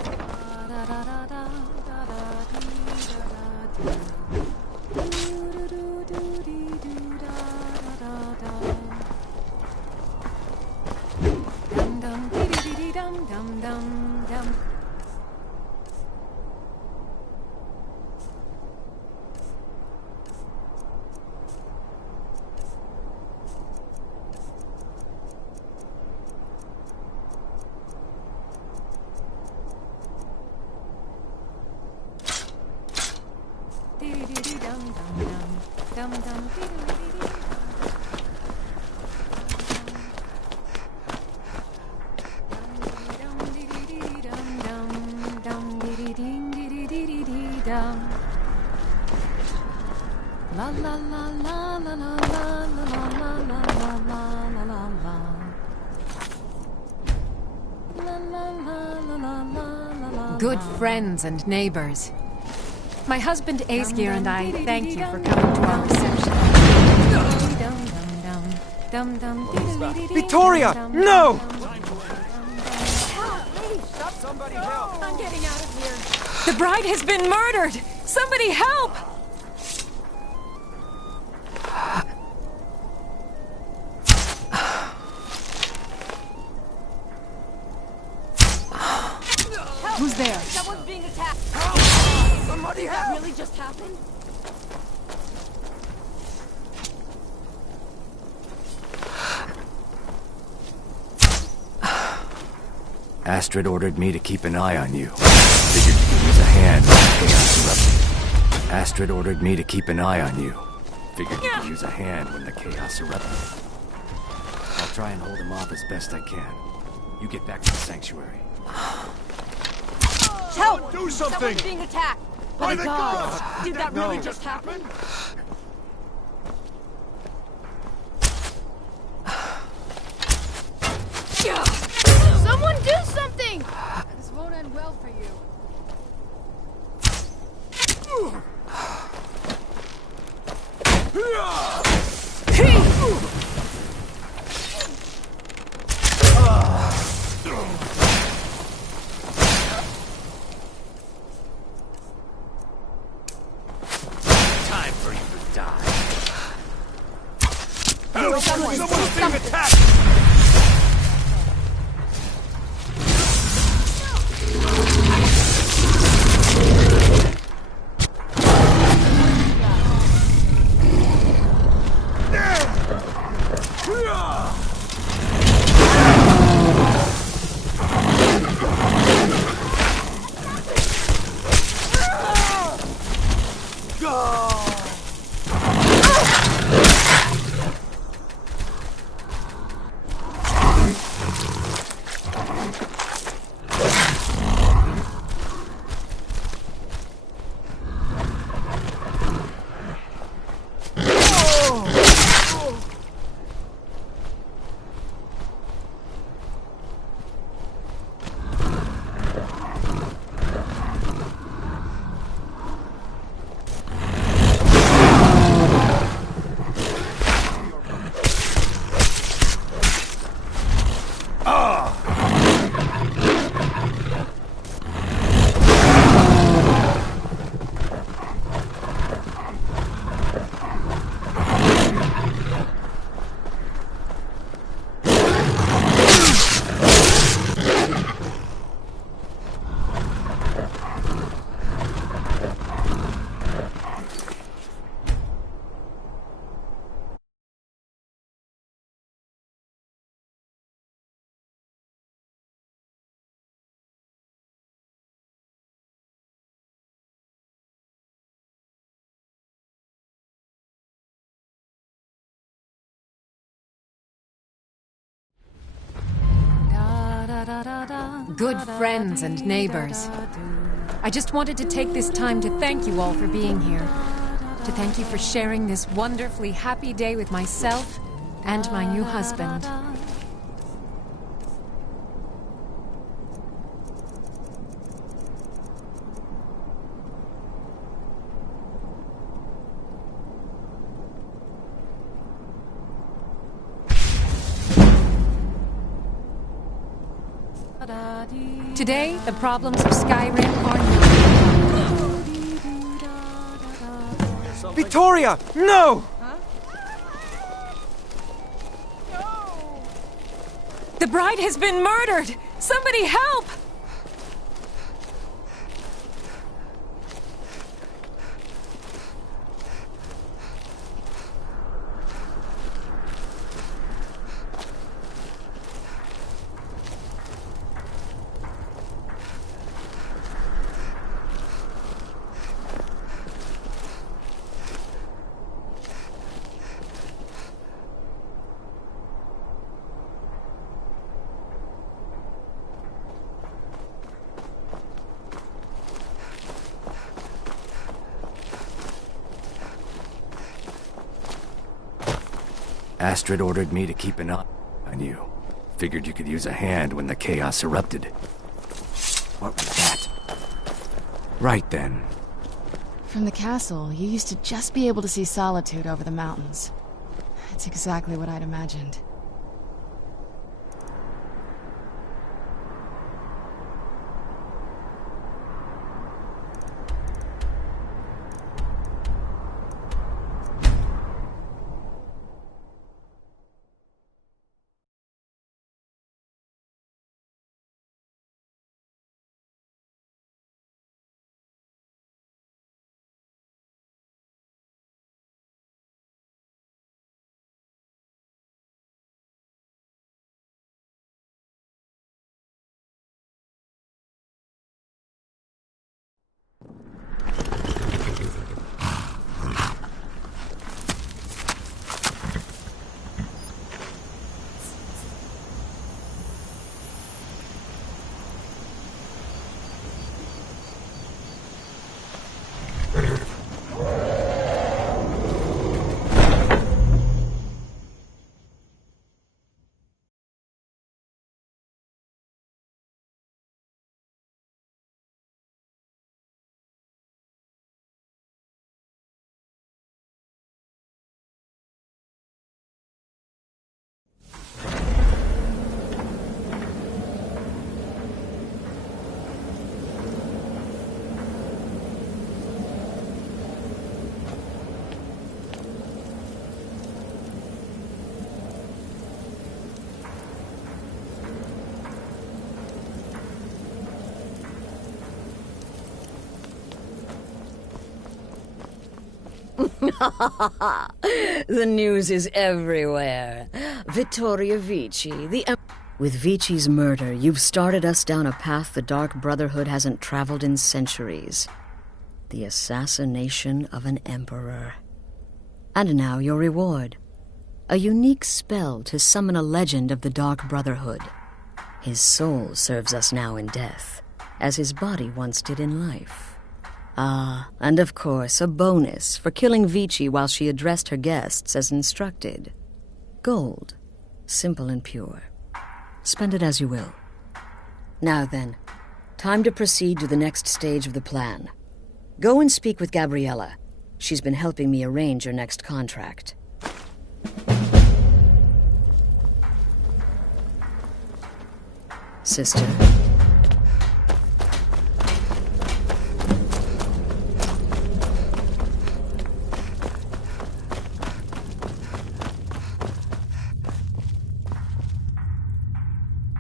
Good friends and neighbors. My husband Aesgeir and I thank you for coming to our reception. Victoria! No! Somebody help! I'm getting out of here. The bride has been murdered! Somebody help! Who's there? Someone's being attacked. Somebody help! That really just happened? Astrid ordered me to keep an eye on you. Figured you could use a hand when the chaos erupted. Astrid ordered me to keep an eye on you. Figured you could use a hand when the chaos erupted. I'll try and hold him off as best I can. You get back to the sanctuary. Help! Do something! Someone's being attacked! By My the God! gods! Did that really No. just happen? Someone do something! This won't end well for you. Time for you to die. Help! Someone's being attacked! Good friends and neighbors. I just wanted to take this time to thank you all for being here. To thank you for sharing this wonderfully happy day with myself and my new husband. Today, the problems of Skyrim are known. Victoria! No! The bride has been murdered! Somebody help! Astrid ordered me to keep an eye on you. Figured you could use a hand when the chaos erupted. What was that? Right then. From the castle, you used to just be able to see Solitude over the mountains. It's exactly what I'd imagined. The news is everywhere. Vittoria Vici, With Vici's murder, you've started us down a path the Dark Brotherhood hasn't traveled in centuries. The assassination of an emperor. And now your reward. A unique spell to summon a legend of the Dark Brotherhood. His soul serves us now in death, as his body once did in life. Ah, and of course, a bonus for killing Vici while she addressed her guests as instructed. Gold. Simple and pure. Spend it as you will. Now then, time to proceed to the next stage of the plan. Go and speak with Gabriella. She's been helping me arrange your next contract. Sister.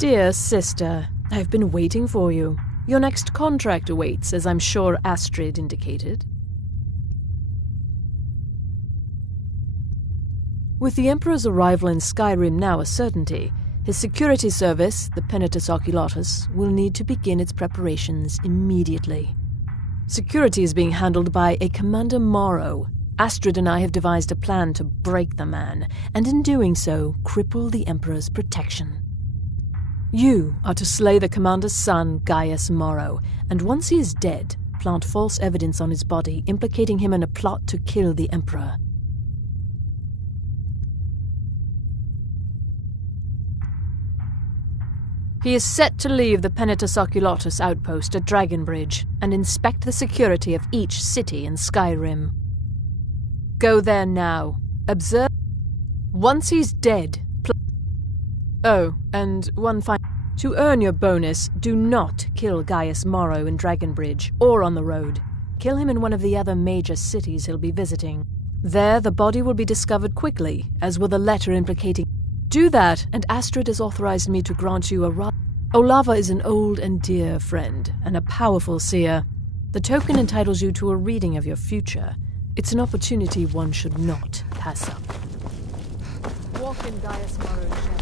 Dear sister, I've been waiting for you. Your next contract awaits, as I'm sure Astrid indicated. With the Emperor's arrival in Skyrim now a certainty, his security service, the Penitus Oculatus, will need to begin its preparations immediately. Security is being handled by a Commander Morrow. Astrid and I have devised a plan to break the man, and in doing so, cripple the Emperor's protection. You are to slay the commander's son, Gaius Morrow, and once he is dead, plant false evidence on his body, implicating him in a plot to kill the Emperor. He is set to leave the Penitus Oculatus outpost at Dragonbridge and inspect the security of each city in Skyrim. Go there now. Observe. Once he's dead, oh, and one final. To earn your bonus, do not kill Gaius Morrow in Dragonbridge or on the road. Kill him in one of the other major cities he'll be visiting. There, the body will be discovered quickly, as will the letter implicating. Do that, and Astrid has authorized me to grant you a Olava is an old and dear friend, and a powerful seer. The token entitles you to a reading of your future. It's an opportunity one should not pass up. Walk in Gaius Morrow's shadow.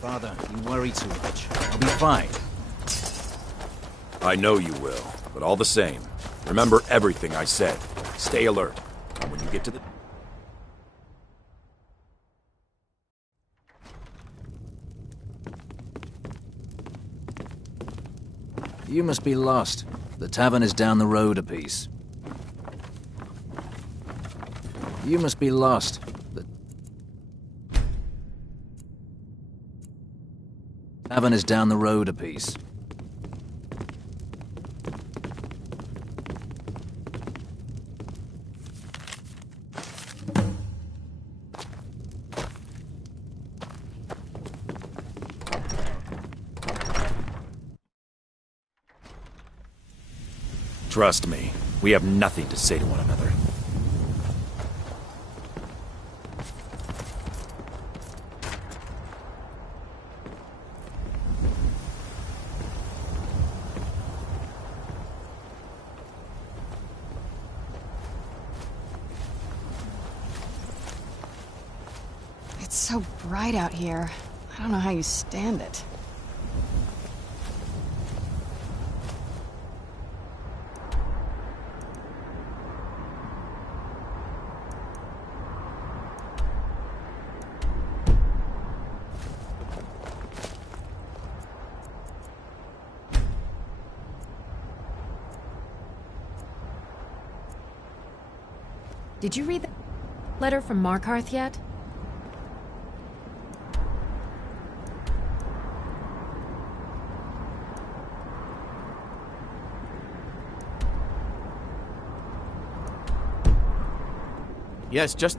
Father, you worry too much. I'll be fine. I know you will, but all the same, remember everything I said. Stay alert. And when you get to the... You must be lost. The tavern is down the road a piece. You must be lost. The tavern is down the road a piece. Trust me, we have nothing to say to one another. It's so bright out here. I don't know how you stand it. Did you read the letter from Markarth yet? Yes, just...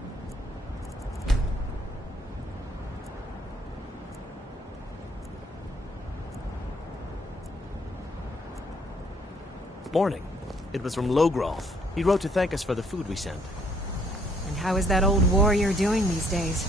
Morning. It was from Logrolf. He wrote to thank us for the food we sent. And how is that old warrior doing these days?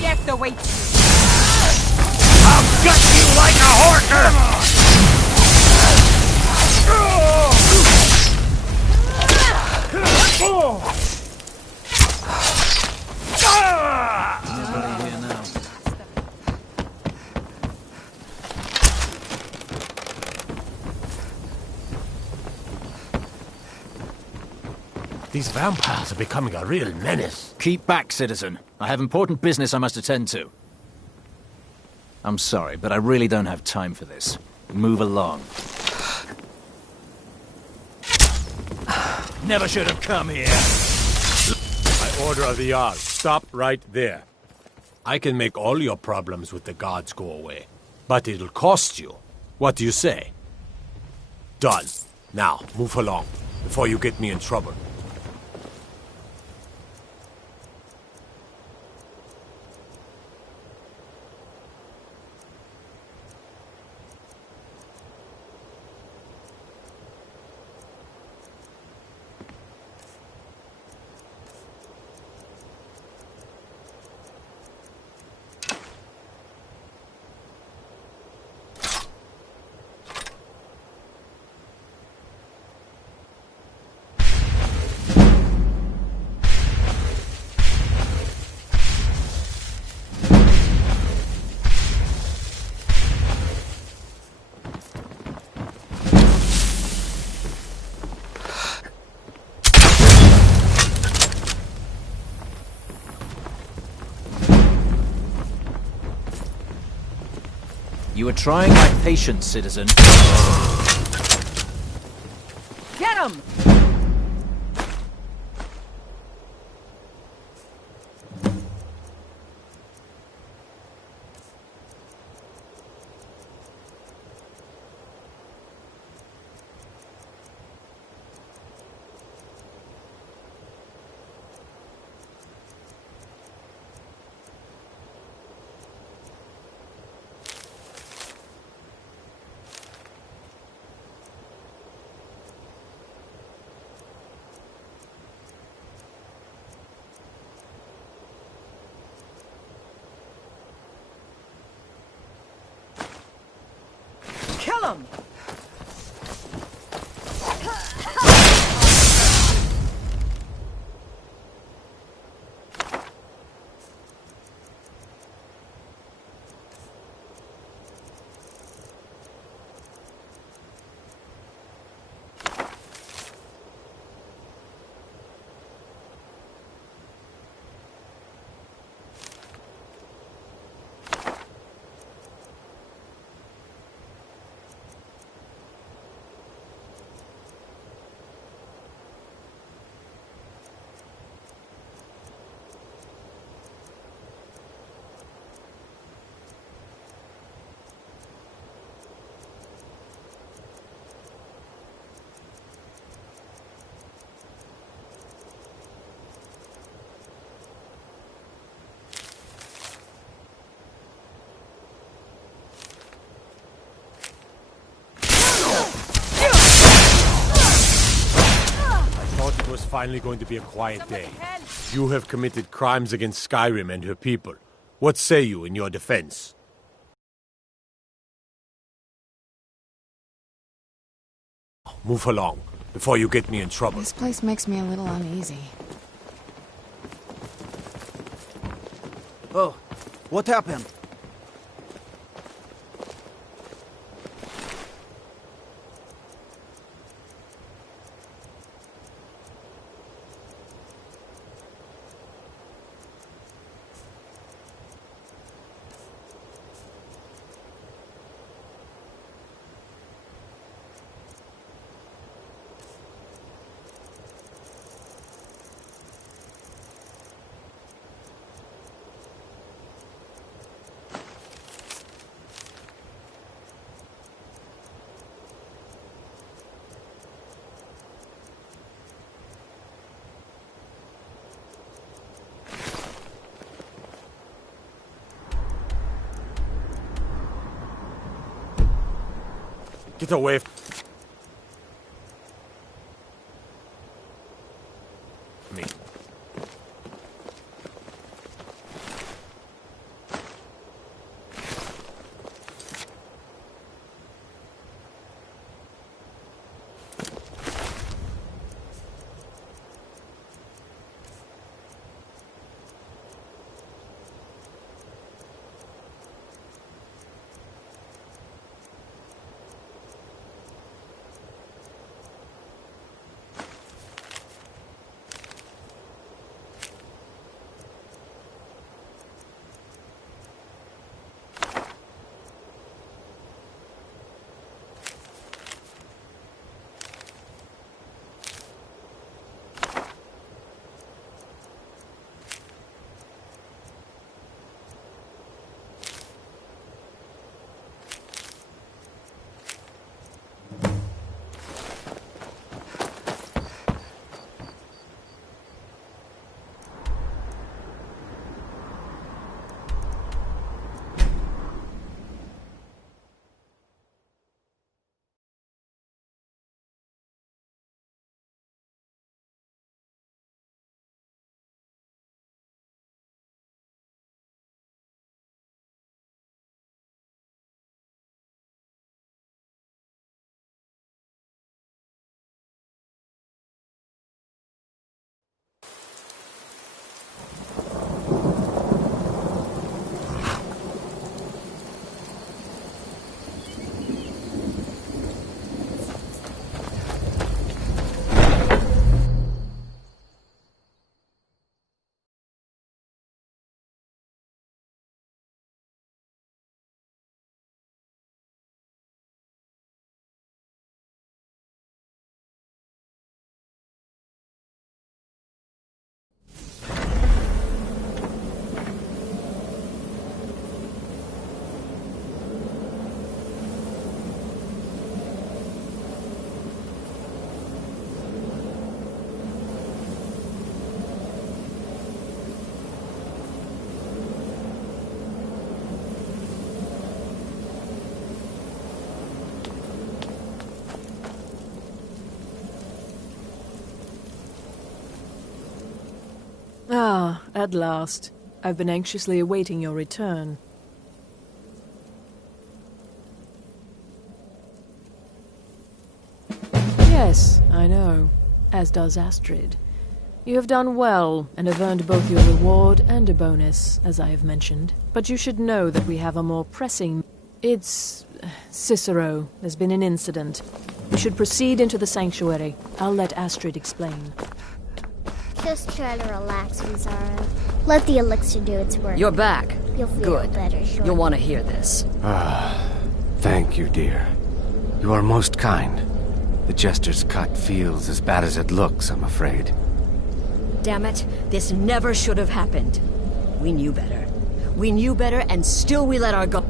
Get the weight. I'll gut you like a horker! Nobody here now. These vampires are becoming a real menace. Keep back, citizen. I have important business I must attend to. I'm sorry, but I really don't have time for this. Move along. Never should have come here. By order of the Jarl, stop right there. I can make all your problems with the gods go away, but it'll cost you. What do you say? Done. Now, move along, before you get me in trouble. You are trying my patience, citizen. Get him! Kill him! It was finally going to be a quiet day. You have committed crimes against Skyrim and her people. What say you in your defense? Move along, before you get me in trouble. This place makes me a little uneasy. Oh, what happened? Get away from me. Ah, at last. I've been anxiously awaiting your return. Yes, I know. As does Astrid. You have done well, and have earned both your reward and a bonus, as I have mentioned. But you should know that we have a more pressing... It's... Cicero. There's been an incident. We should proceed into the sanctuary. I'll let Astrid explain. Just try to relax, Vizara. Let the elixir do its work. You're back. You'll feel Good. better shortly. You'll want to hear this. Thank you, dear. You are most kind. The Jester's cut feels as bad as it looks, I'm afraid. Damn it, this never should have happened. We knew better. We knew better, and still we let our go...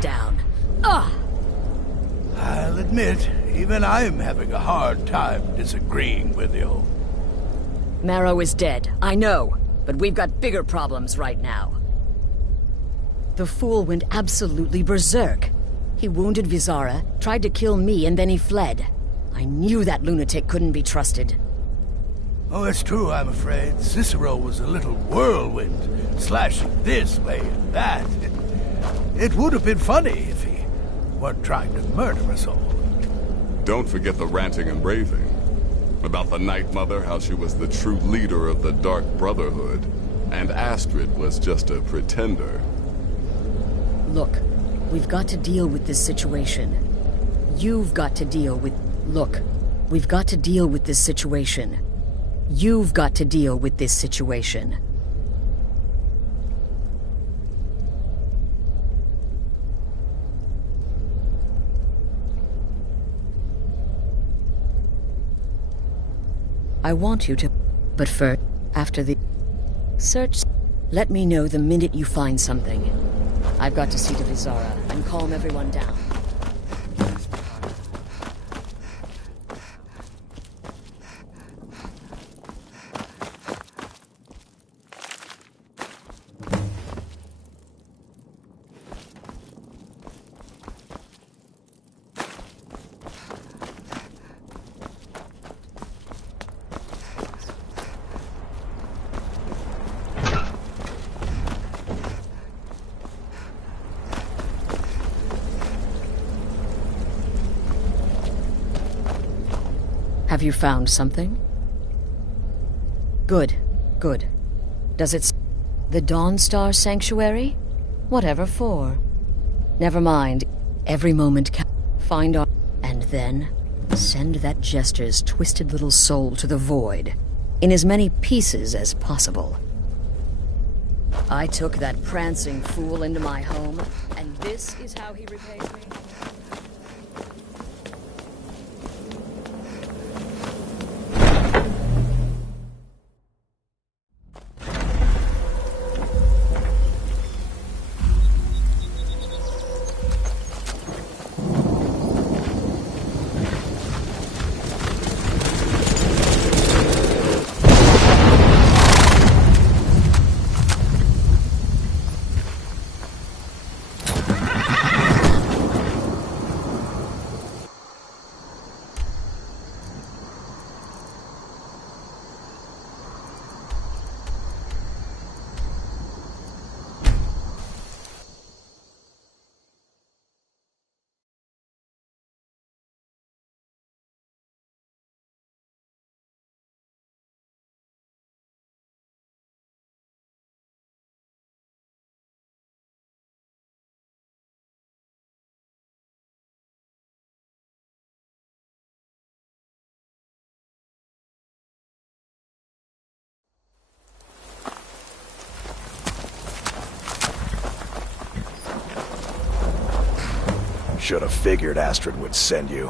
down. Ah! I'll admit, even I'm having a hard time disagreeing with you. Marrow is dead, I know, but we've got bigger problems right now. The fool went absolutely berserk. He wounded Vizara, tried to kill me, and then he fled. I knew that lunatic couldn't be trusted. Oh, it's true, I'm afraid. Cicero was a little whirlwind, slashing this way and that. It would have been funny if he weren't trying to murder us all. Don't forget the ranting and raving. About the Night Mother, how she was the true leader of the Dark Brotherhood, and Astrid was just a pretender. Look, we've got to deal with this situation. You've got to deal with... Look, we've got to deal with this situation. You've got to deal with this situation. I want you to... But first, after the... Search... Let me know the minute you find something. I've got to see to Vizara and calm everyone down. Have you found something? Good, good. Does it... The Dawnstar Sanctuary? Whatever for. Never mind. Every moment can... Find our... And then... Send that Jester's twisted little soul to the void. In as many pieces as possible. I took that prancing fool into my home, and this is how he repays me? Should have figured Astrid would send you.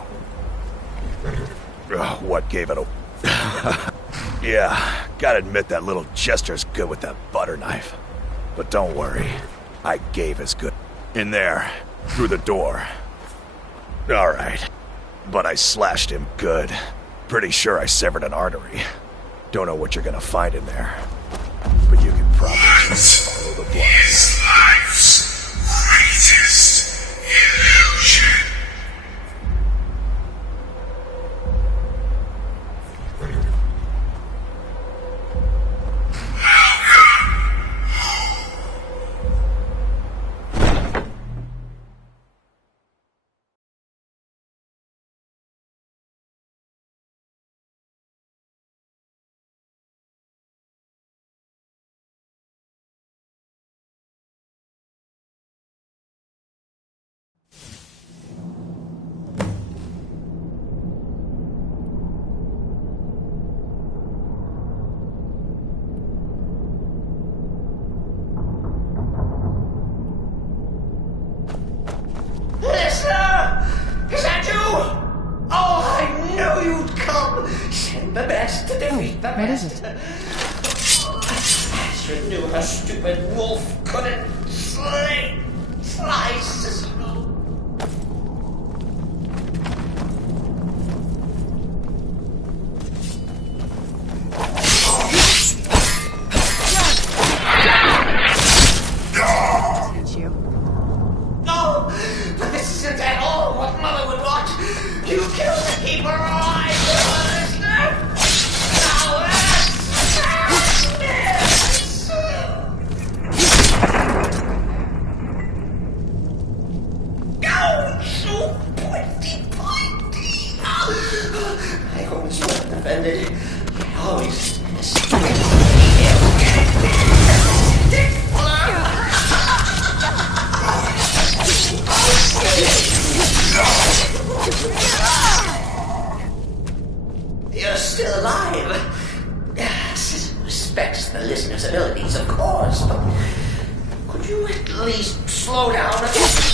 What gave it a... Yeah, gotta admit that little Chester's good with that butter knife. But don't worry, I gave as good. In there, through the door. Alright, but I slashed him good. Pretty sure I severed an artery. Don't know what you're gonna find in there. But you can probably just follow the blood. Life's greatest illusion. Listener! Is that you? Oh, I knew you'd come! Send the best to defeat the best. What is it? Astrid knew her stupid wolf couldn't slice Cicero. No, but this isn't at all what Mother would want. You killed to keep her alive, listener. Now that's madness. Go, so pointy. I always was offended. I always You're still alive. Respects the listener's abilities, of course, but could you at least slow down a bit?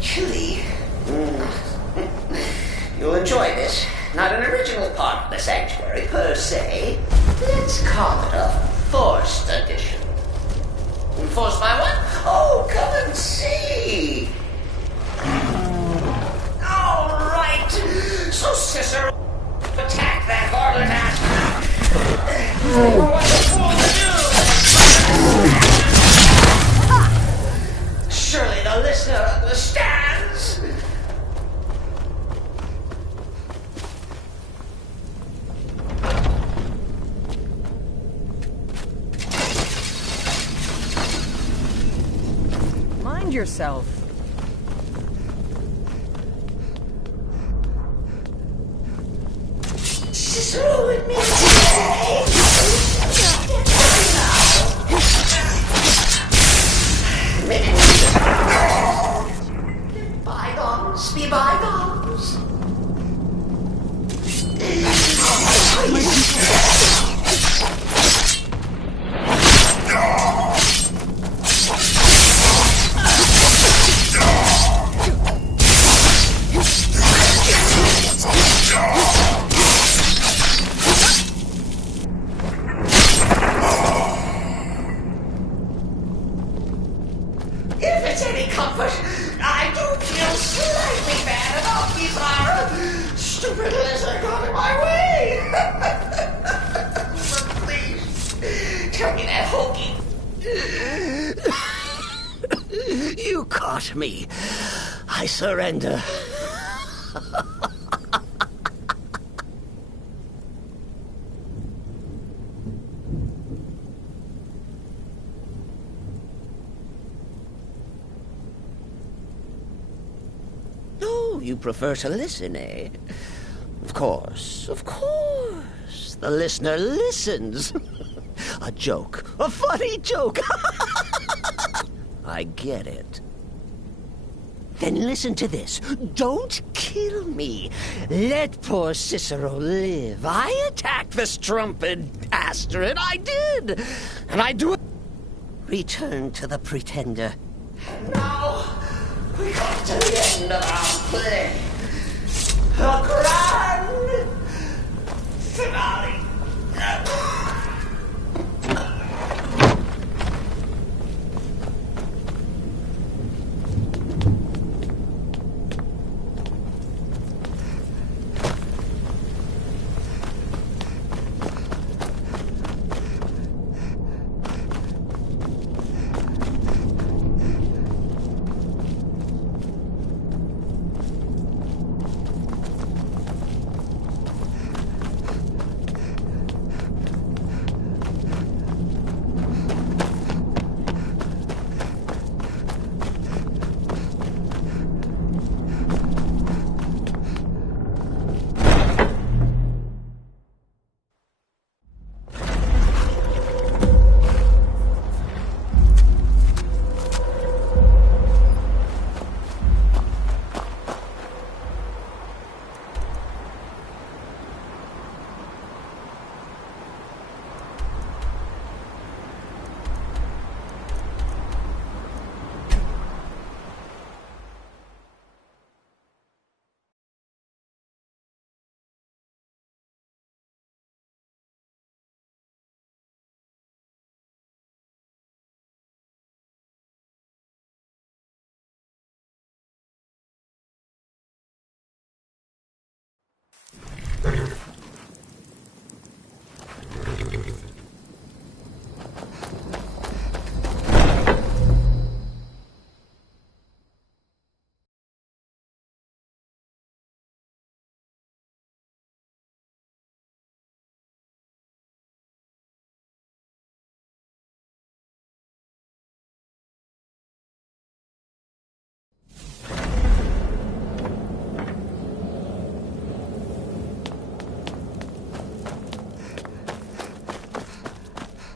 Chilly. You'll enjoy this. Not an original part of the sanctuary, per se. Let's call it a forced addition. Forced by what? Oh, come and see! All right. So Cicero attack that harlot ass. What the fool to do? Surely the listener understands. Mind yourself. Cicero and me today. Let bygones be bygones. If it's any comfort, I do feel slightly bad about Bizarre. Stupid lizard got in my way. But please, tell me that hokey. You caught me. I surrender. Oh, you prefer to listen, eh? Of course, of course. The listener listens. A joke. A funny joke. I get it. Then listen to this. Don't kill me. Let poor Cicero live. I attacked the strumpet Astrid. I did. And I do it. Return to the Pretender. Now, we come to the end of our play. A grand finale.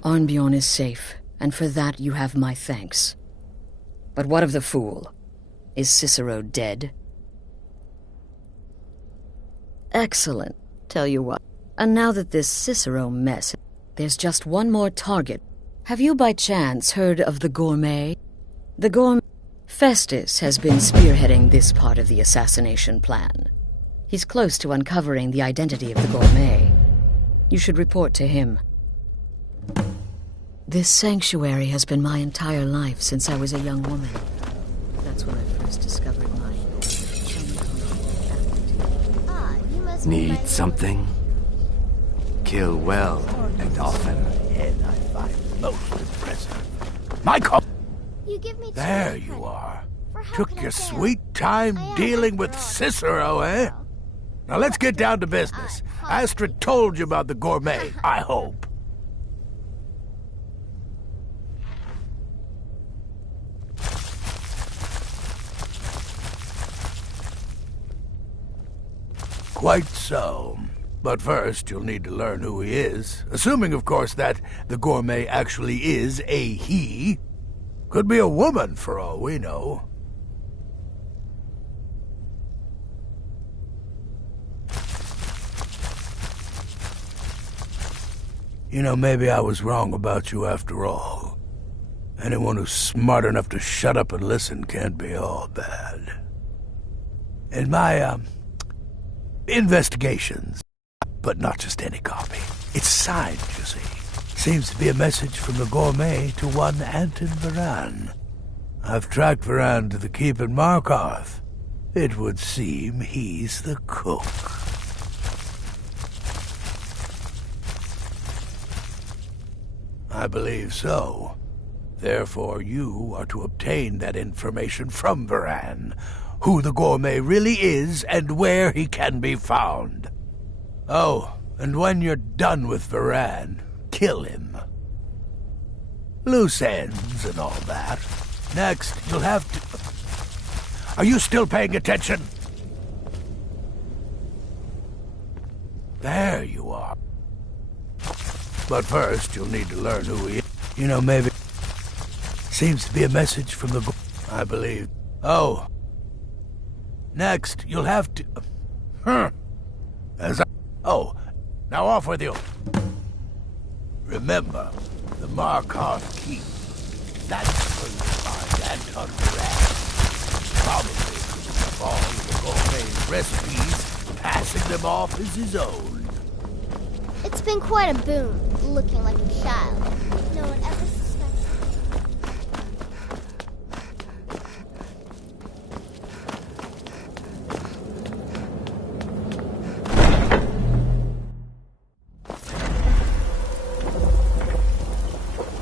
Arnbjorn is safe, and for that you have my thanks. But what of the fool? Is Cicero dead? Excellent. Tell you what. And now that this Cicero mess, there's just one more target. Have you by chance heard of the Gourmet? The Gourmet... Festus has been spearheading this part of the assassination plan. He's close to uncovering the identity of the Gourmet. You should report to him. This sanctuary has been my entire life since I was a young woman. That's when I first discovered my... Need something? Kill well and often. And I find most impressive. My call. You give me There you are. Took your sweet time dealing with Cicero, eh? Now let's get down to business. Astrid told you about the Gourmet, I hope. Quite so. But first, you'll need to learn who he is. Assuming, of course, that the Gourmet actually is a he. Could be a woman, for all we know. You know, maybe I was wrong about you after all. Anyone who's smart enough to shut up and listen can't be all bad. In my, investigations, but not just any copy. It's signed, you see. Seems to be a message from the Gourmet to one Anton Varan. I've tracked Varan to the keep in Markarth. It would seem he's the cook. I believe so. Therefore, you are to obtain that information from Varan, who the Gourmet really is and where he can be found. Oh, and when you're done with Varan, kill him. Loose ends and all that. Next, you'll have to... Are you still paying attention? There you are. But first, you'll need to learn who he is. You know, maybe... Seems to be a message from the... I believe. Oh. Next, you'll have to... Oh, now off with you. Remember, the Markov Keep. That's where you find Anton Duran. Probably of all the gourmet's recipes, passing them off as his own. It's been quite a boon, looking like a child. No one ever suspects.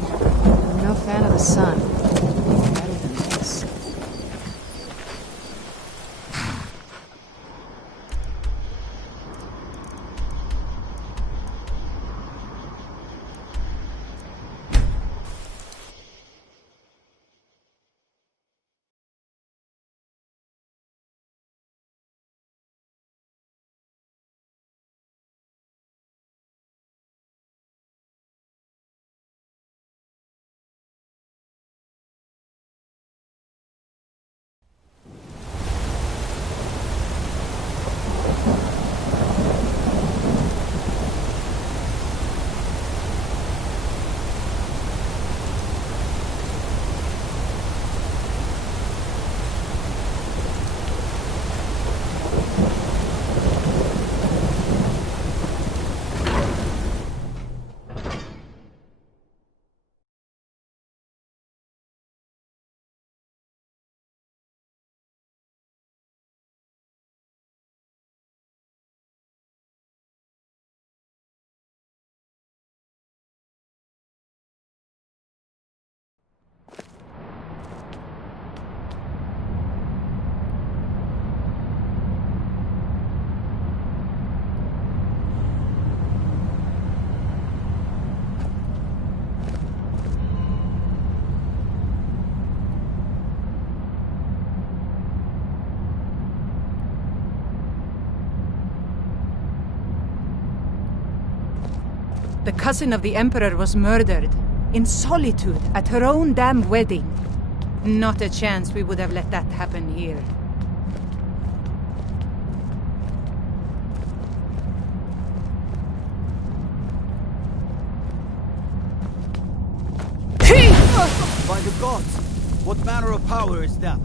I'm no fan of the sun. Better than this. The cousin of the Emperor was murdered, in solitude, at her own damn wedding. Not a chance we would have let that happen here. By the gods, what manner of power is that?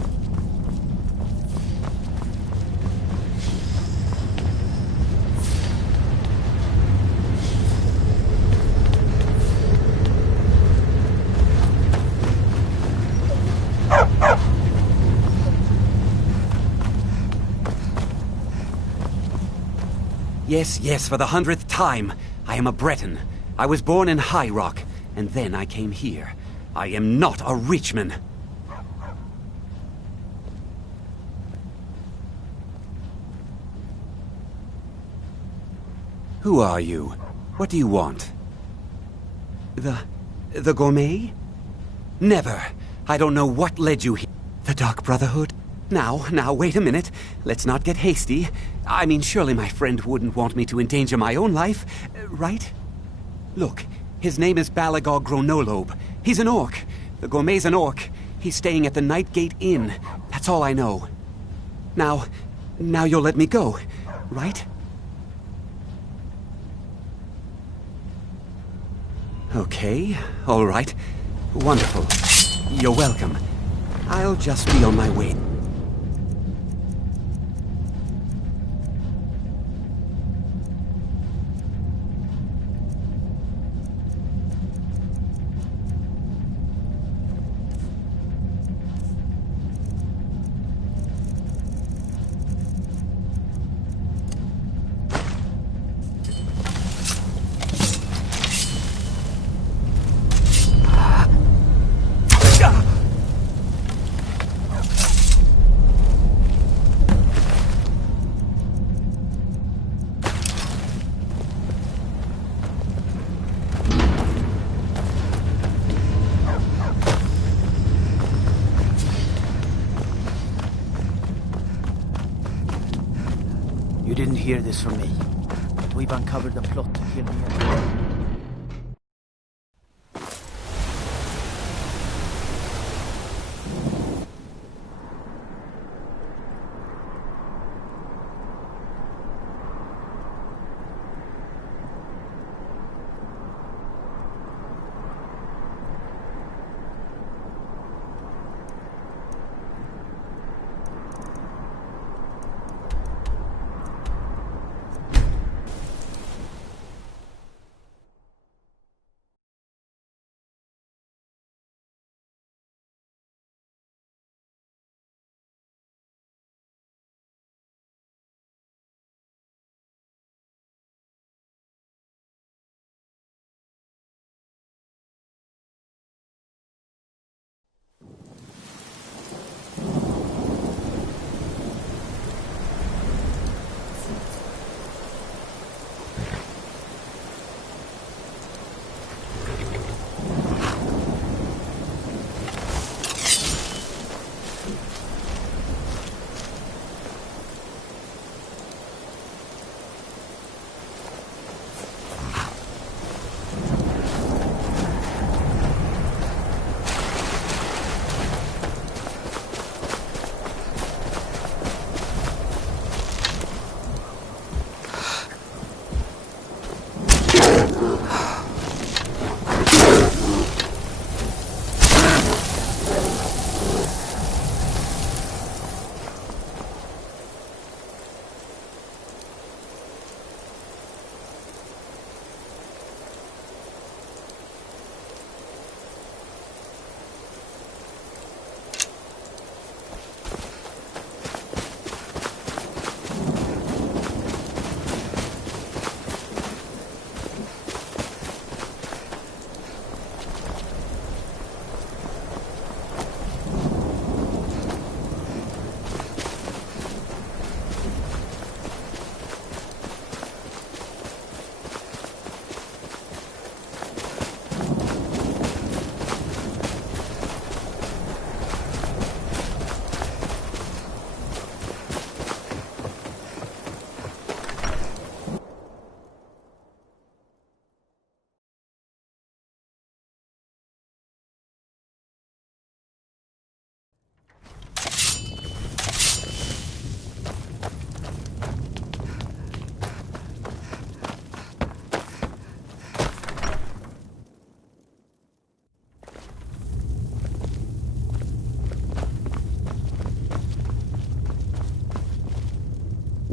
Yes, yes, for the 100th time. I am a Breton. I was born in High Rock, and then I came here. I am not a Richman. Who are you? What do you want? The gourmet? Never. I don't know what led you here. The Dark Brotherhood? Now, wait a minute. Let's not get hasty. I mean, surely my friend wouldn't want me to endanger my own life, right? Look, his name is Balagog Gronolobe. He's an orc. The gourmet's an orc. He's staying at the Nightgate Inn. That's all I know. Now you'll let me go, right? Okay, all right. Wonderful. You're welcome. I'll just be on my way. You didn't hear this from me. We've uncovered the plot to kill me.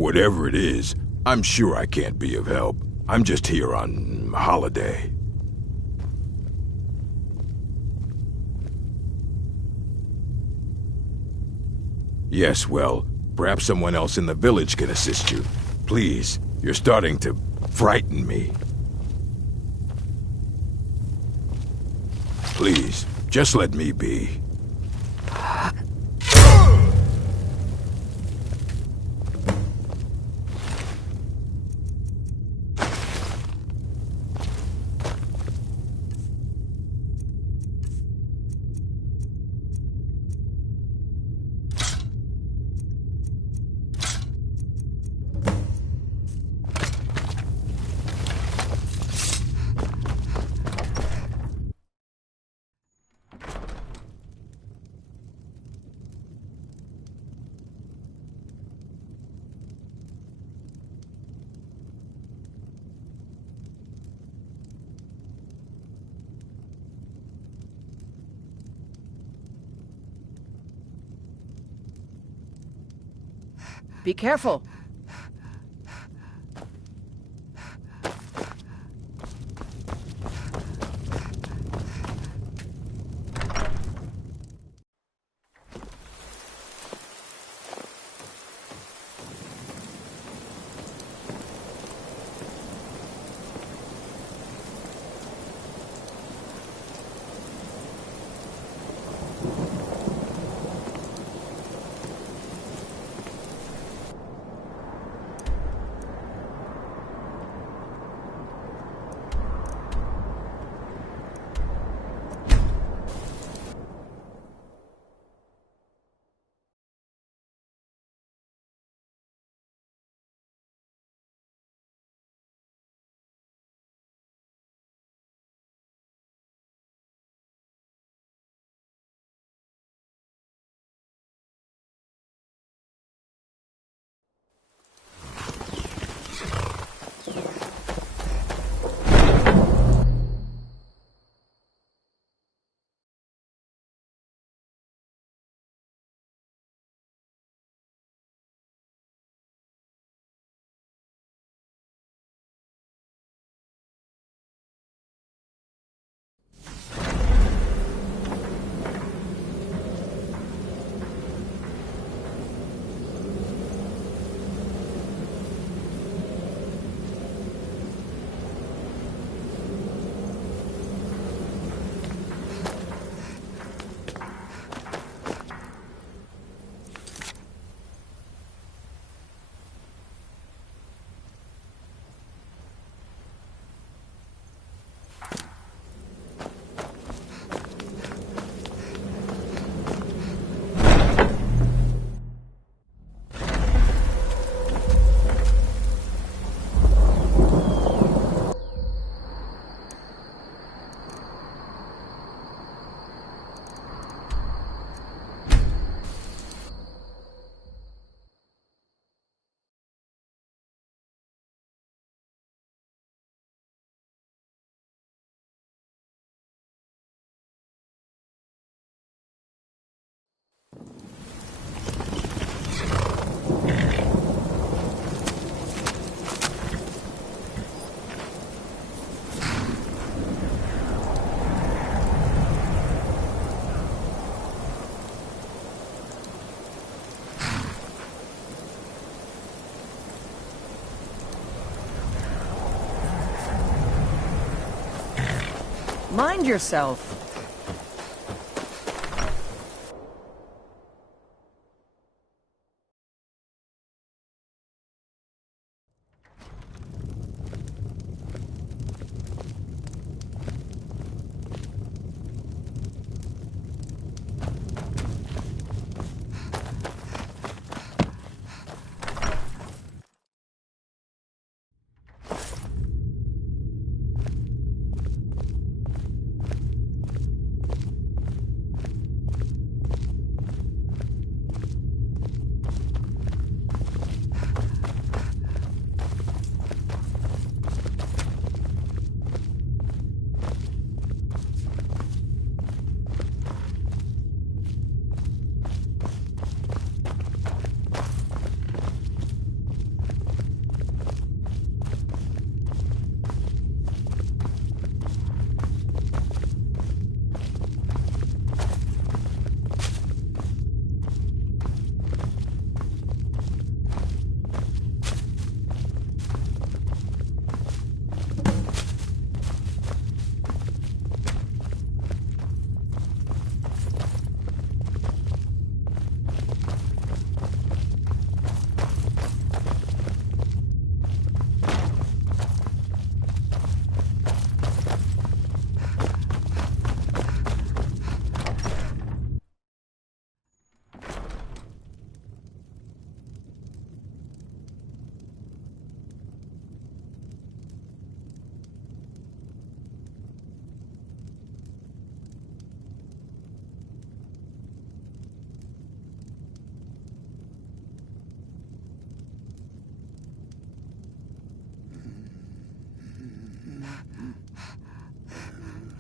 Whatever it is, I'm sure I can't be of help. I'm just here on holiday. Yes, well, perhaps someone else in the village can assist you. Please, you're starting to frighten me. Please, just let me be. Be careful. Mind yourself.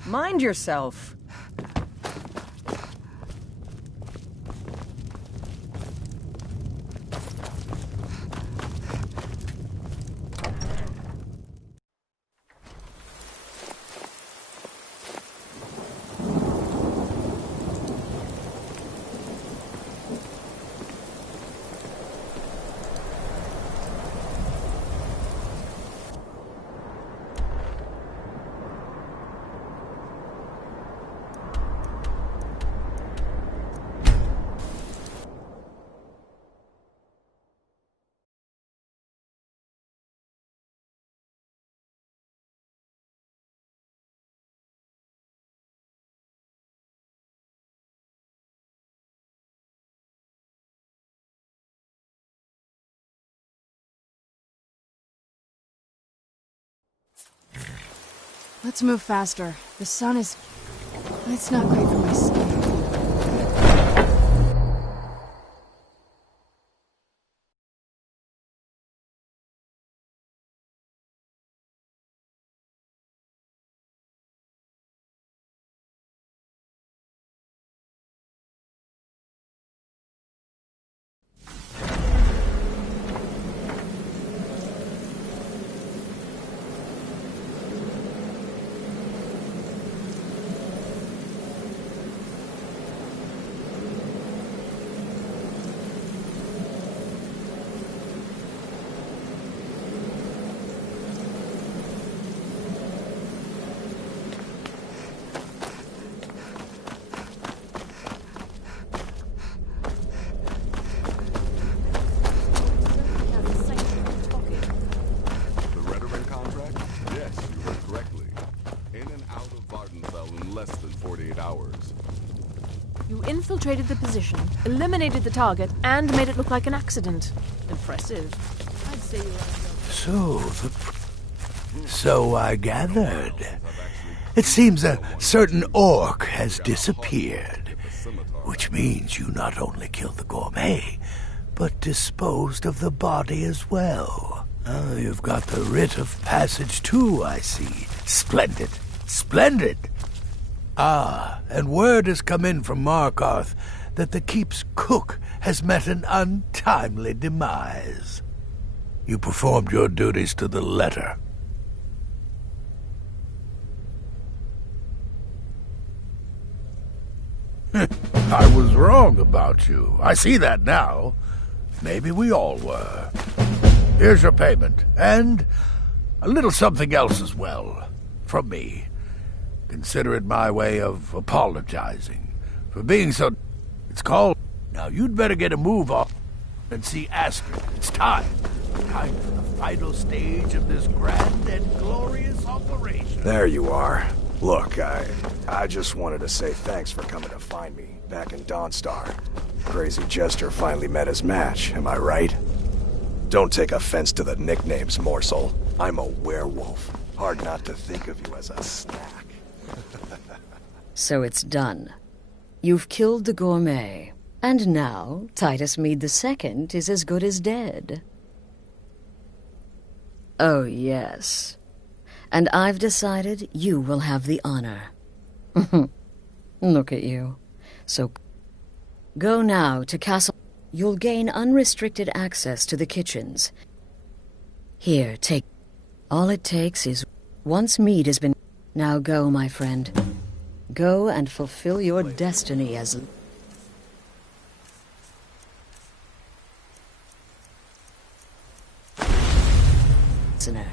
Mind yourself. Let's move faster. The sun is... It's not great for my skin. You infiltrated the position, eliminated the target, and made it look like an accident. Impressive. I'd say you were... So I gathered. It seems a certain orc has disappeared, which means you not only killed the gourmet, but disposed of the body as well. Oh, you've got the writ of passage too, I see. Splendid. Splendid! Ah, and word has come in from Markarth that the keep's cook has met an untimely demise. You performed your duties to the letter. I was wrong about you. I see that now. Maybe we all were. Here's your payment, and a little something else as well, from me. Consider it my way of apologizing for being so... It's called... Now you'd better get a move on and see Astrid. It's time. Time for the final stage of this grand and glorious operation. There you are. Look, I just wanted to say thanks for coming to find me back in Dawnstar. Crazy Jester finally met his match, am I right? Don't take offense to the nicknames, morsel. I'm a werewolf. Hard not to think of you as a snack. So it's done. You've killed the gourmet. And now, Titus Mead II is as good as dead. Oh, yes. And I've decided you will have the honor. Look at you. So, go now to Castle... You'll gain unrestricted access to the kitchens. Here, take... All it takes is... Once Mead has been... Now go, my friend. Go and fulfill your destiny as... listener.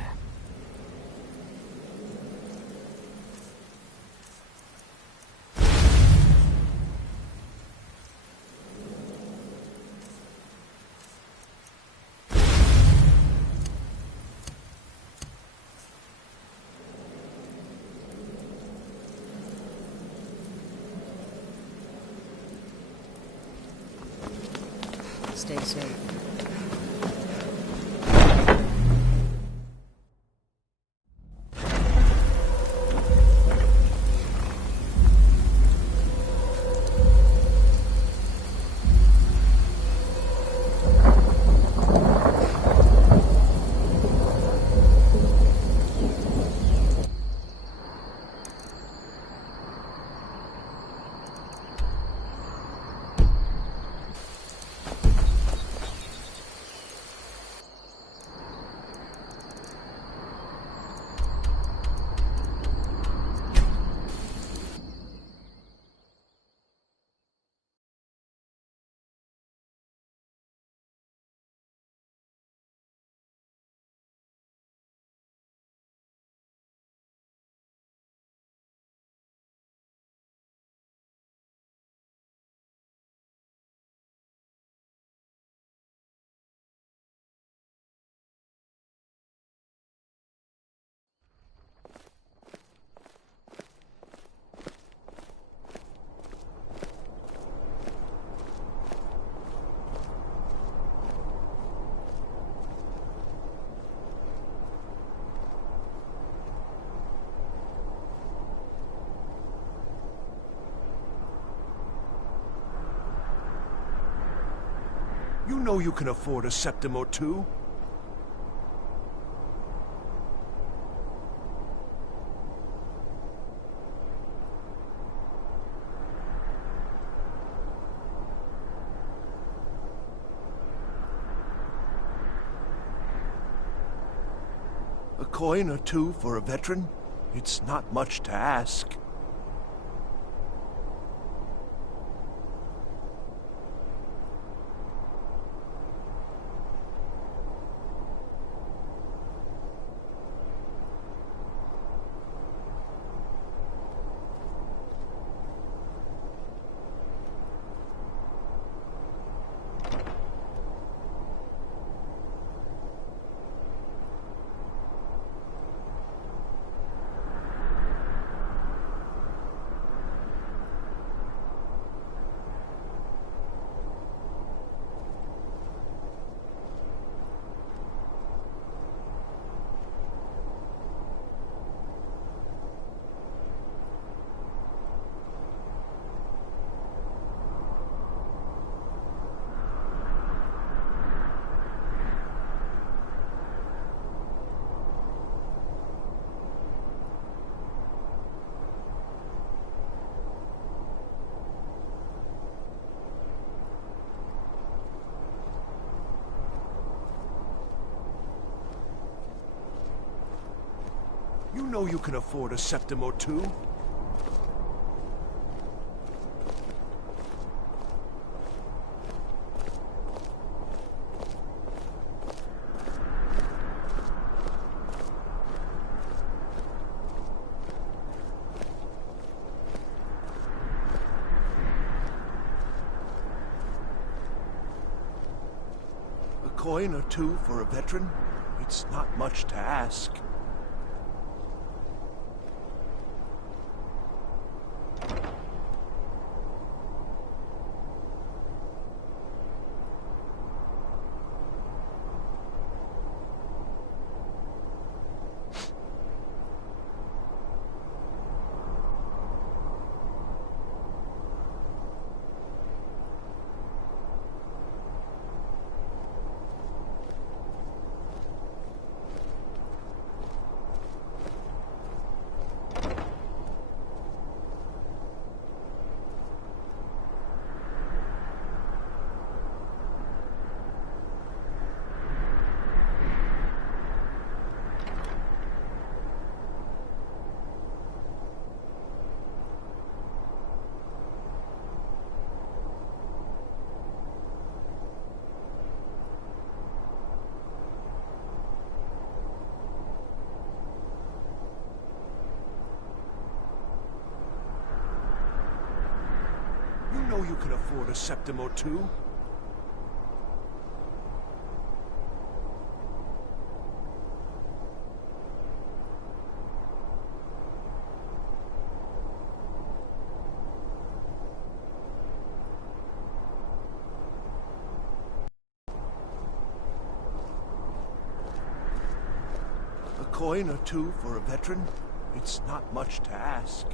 Stay safe. You know you can afford a septim or two. A coin or two for a veteran? It's not much to ask. You know you can afford a septim or two. A coin or two for a veteran? It's not much to ask. You know you can afford a septim or two. A coin or two for a veteran? It's not much to ask.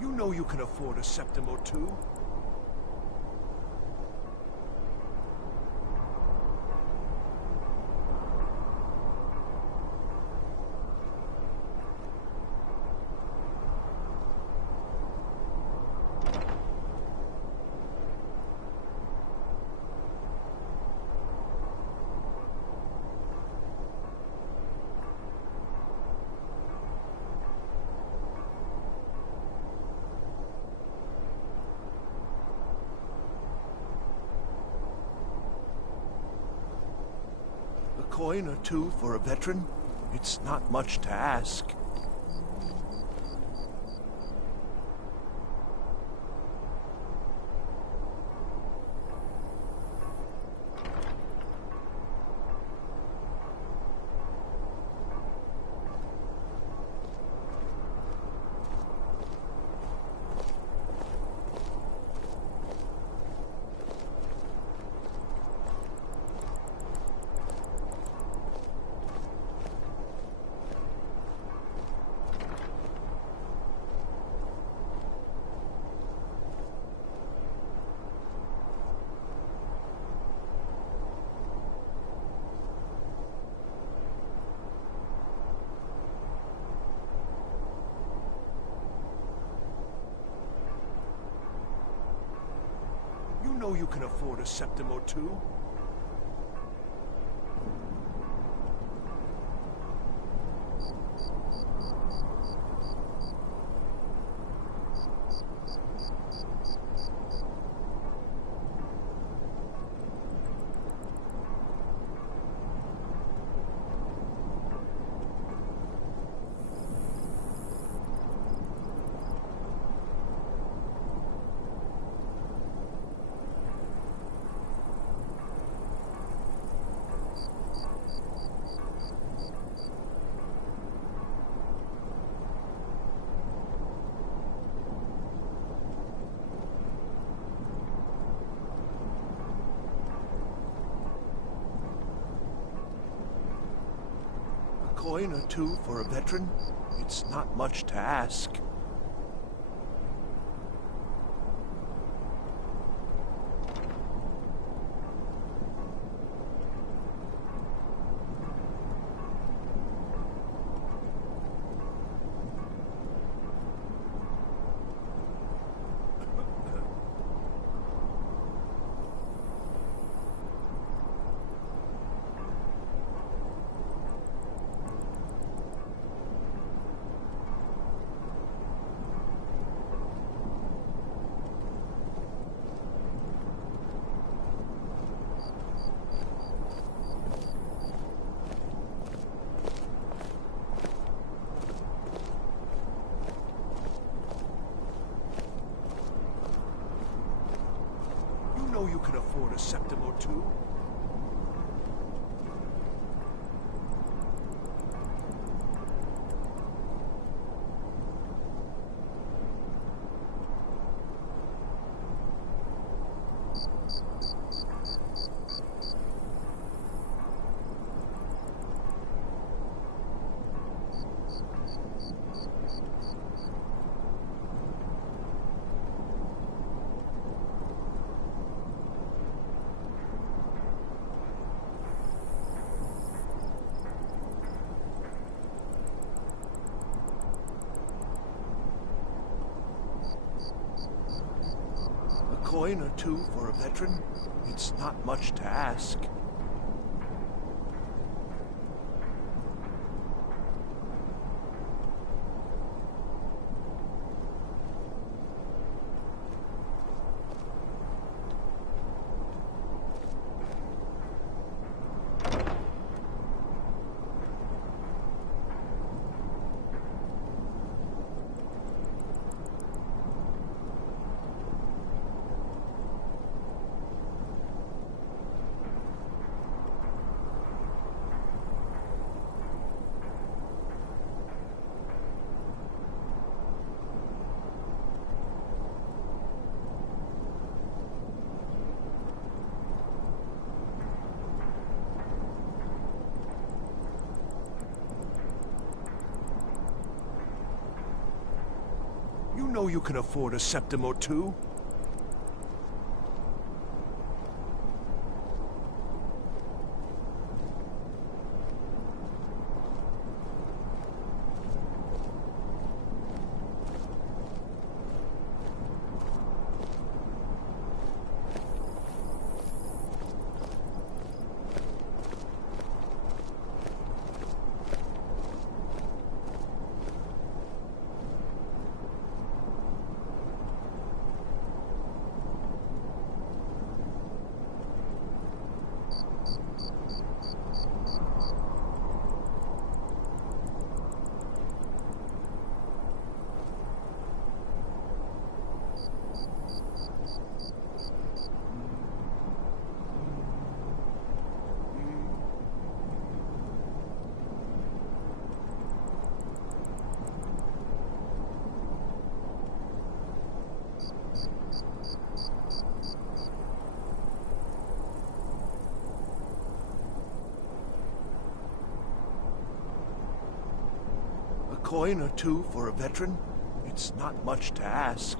You know you can afford a septim or two. coin or two for a veteran? It's not much to ask. You know you can afford a septim or two. Coin or two for a veteran? It's not much to ask. You can afford a septim or two. Coin or two for a veteran? It's not much to ask. You know you can afford a septim or two. coin or two for a veteran? It's not much to ask.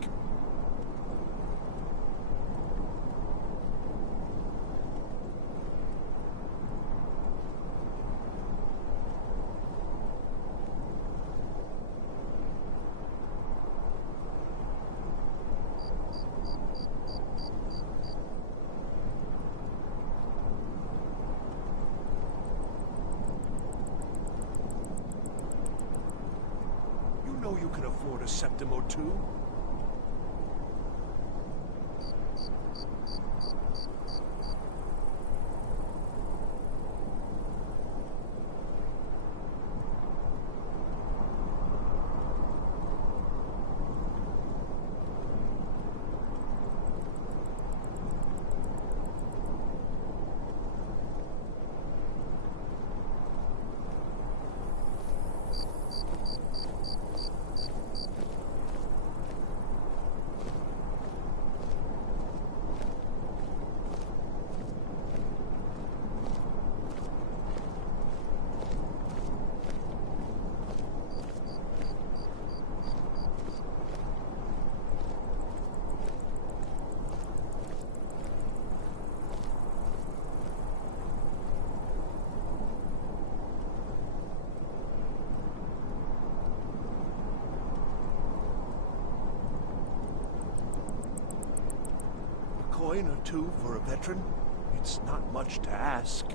You know you can afford a septim or two. Coin or two for a veteran? It's not much to ask.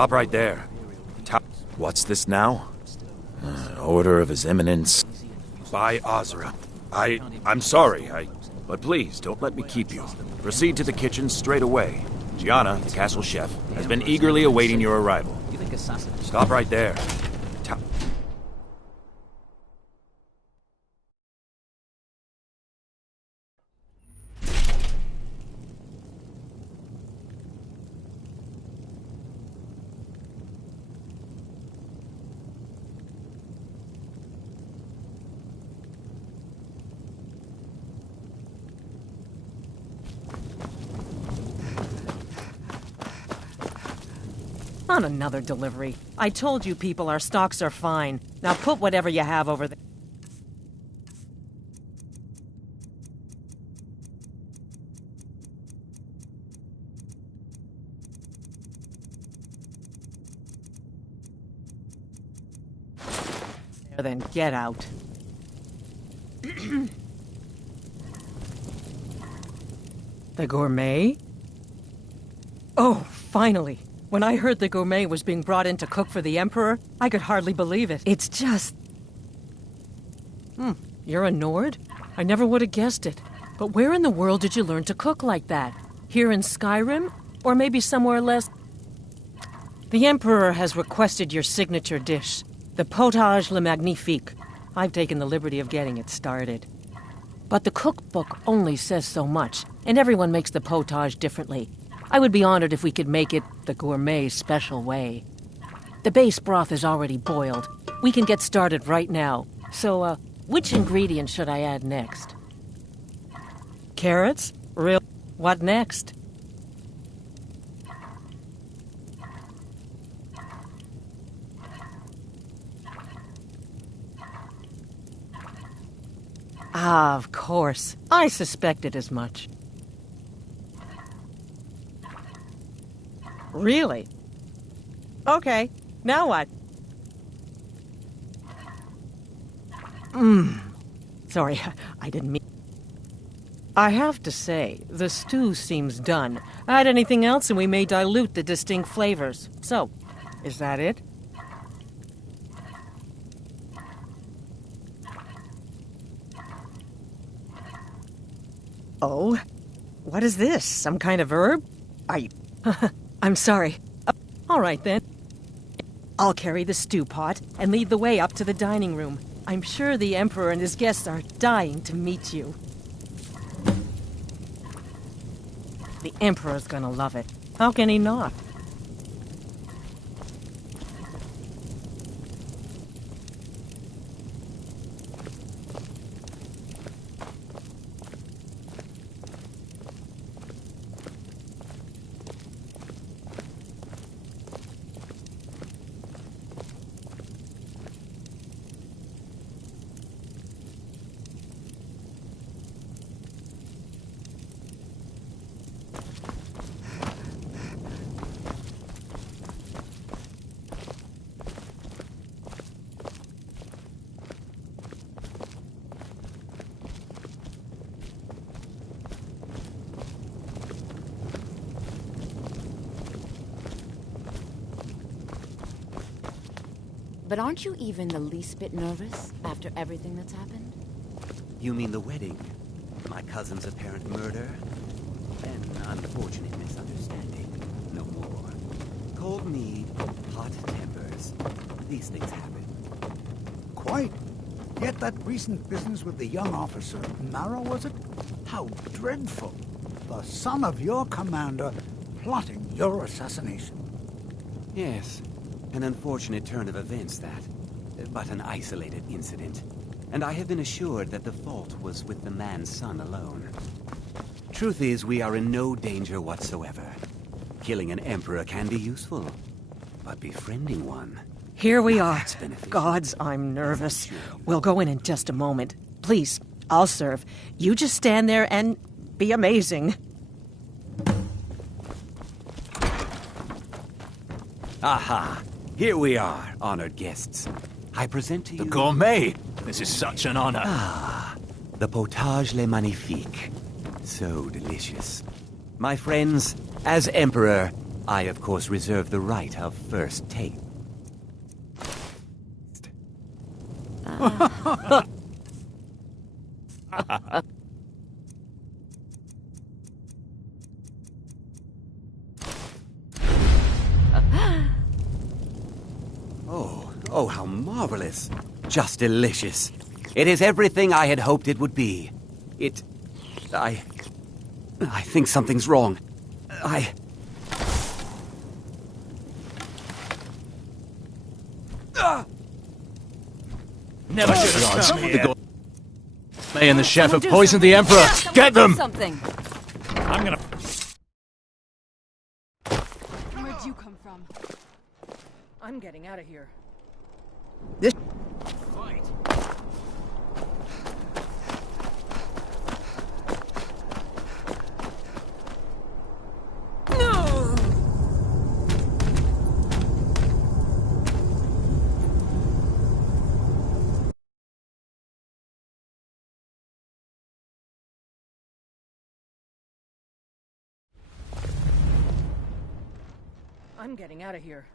Stop right there. What's this now? Order of His Eminence. By Ozra. I'm sorry, but please, don't let me keep you. Proceed to the kitchen straight away. Gianna, the castle chef, has been eagerly awaiting your arrival. Stop right there. On another delivery. I told you people our stocks are fine. Now put whatever you have over there. Then get out. The gourmet? Oh, finally. When I heard the gourmet was being brought in to cook for the Emperor, I could hardly believe it. It's just... You're a Nord? I never would have guessed it. But where in the world did you learn to cook like that? Here in Skyrim? Or maybe somewhere less... The Emperor has requested your signature dish, the potage le magnifique. I've taken the liberty of getting it started. But the cookbook only says so much, and everyone makes the potage differently. I would be honored if we could make it the gourmet special way. The base broth is already boiled. We can get started right now. So, which ingredient should I add next? Carrots? Real? What next? Ah, of course. I suspected as much. Really? Okay, now what? Sorry, I didn't mean... I have to say, the stew seems done. Add anything else and we may dilute the distinct flavors. So, is that it? Oh? What is this? Some kind of herb? I'm sorry. All right, then. I'll carry the stew pot and lead the way up to the dining room. I'm sure the Emperor and his guests are dying to meet you. The Emperor's gonna love it. How can he not? But aren't you even the least bit nervous after everything that's happened? You mean the wedding? My cousin's apparent murder? An unfortunate misunderstanding. No more. Cold mead, hot tempers. These things happen. Quite. Yet that recent business with the young officer, Mara, was it? How dreadful. The son of your commander plotting your assassination. Yes. An unfortunate turn of events, that. But an isolated incident. And I have been assured that the fault was with the man's son alone. Truth is, we are in no danger whatsoever. Killing an emperor can be useful, but befriending one... Here we are. Gods, I'm nervous. We'll go in just a moment. Please, I'll serve. You just stand there and be amazing. Aha! Here we are, honored guests. I present to you... The gourmet! This is such an honor. Ah, the potage le magnifique. So delicious. My friends, as Emperor, I of course reserve the right of first take. Oh, how marvelous. Just delicious. It is everything I had hoped it would be. I think something's wrong. Never should have stopped. May and the chef have poisoned the Emperor. Get them! Something. I'm gonna... Where'd you come from? I'm getting out of here. This... I'm getting out of here.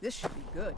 This should be good.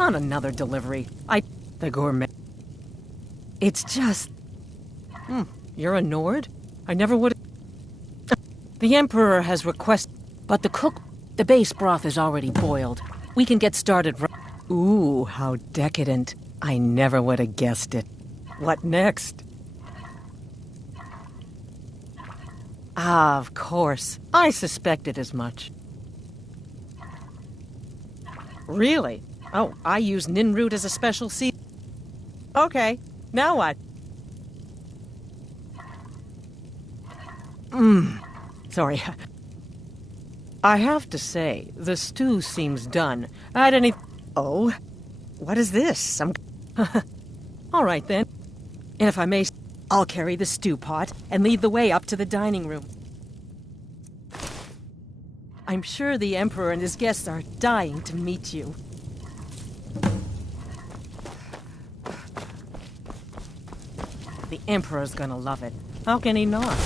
On another delivery. The gourmet. It's just... You're a Nord? I never would... The Emperor has requested... But the base broth is already boiled. We can get started Ooh, how decadent. I never would have guessed it. What next? Ah, of course. I suspected as much. Really? Oh, I use nin root as a special seed. Okay, now what? Sorry. I have to say, the stew seems done. Oh, what is this? All right, then. And if I may, I'll carry the stew pot and lead the way up to the dining room. I'm sure the Emperor and his guests are dying to meet you. The Emperor's gonna love it. How can he not?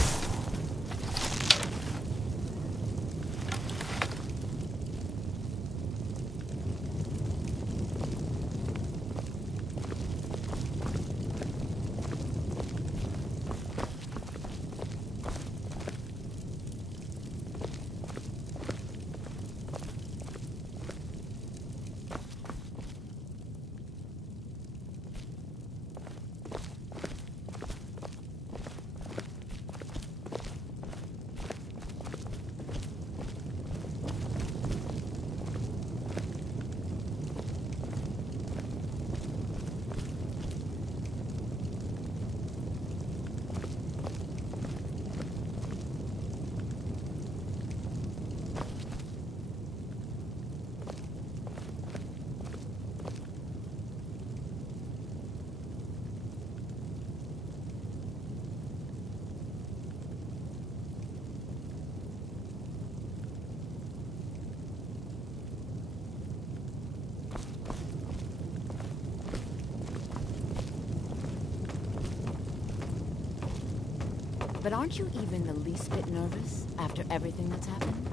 But aren't you even the least bit nervous after everything that's happened?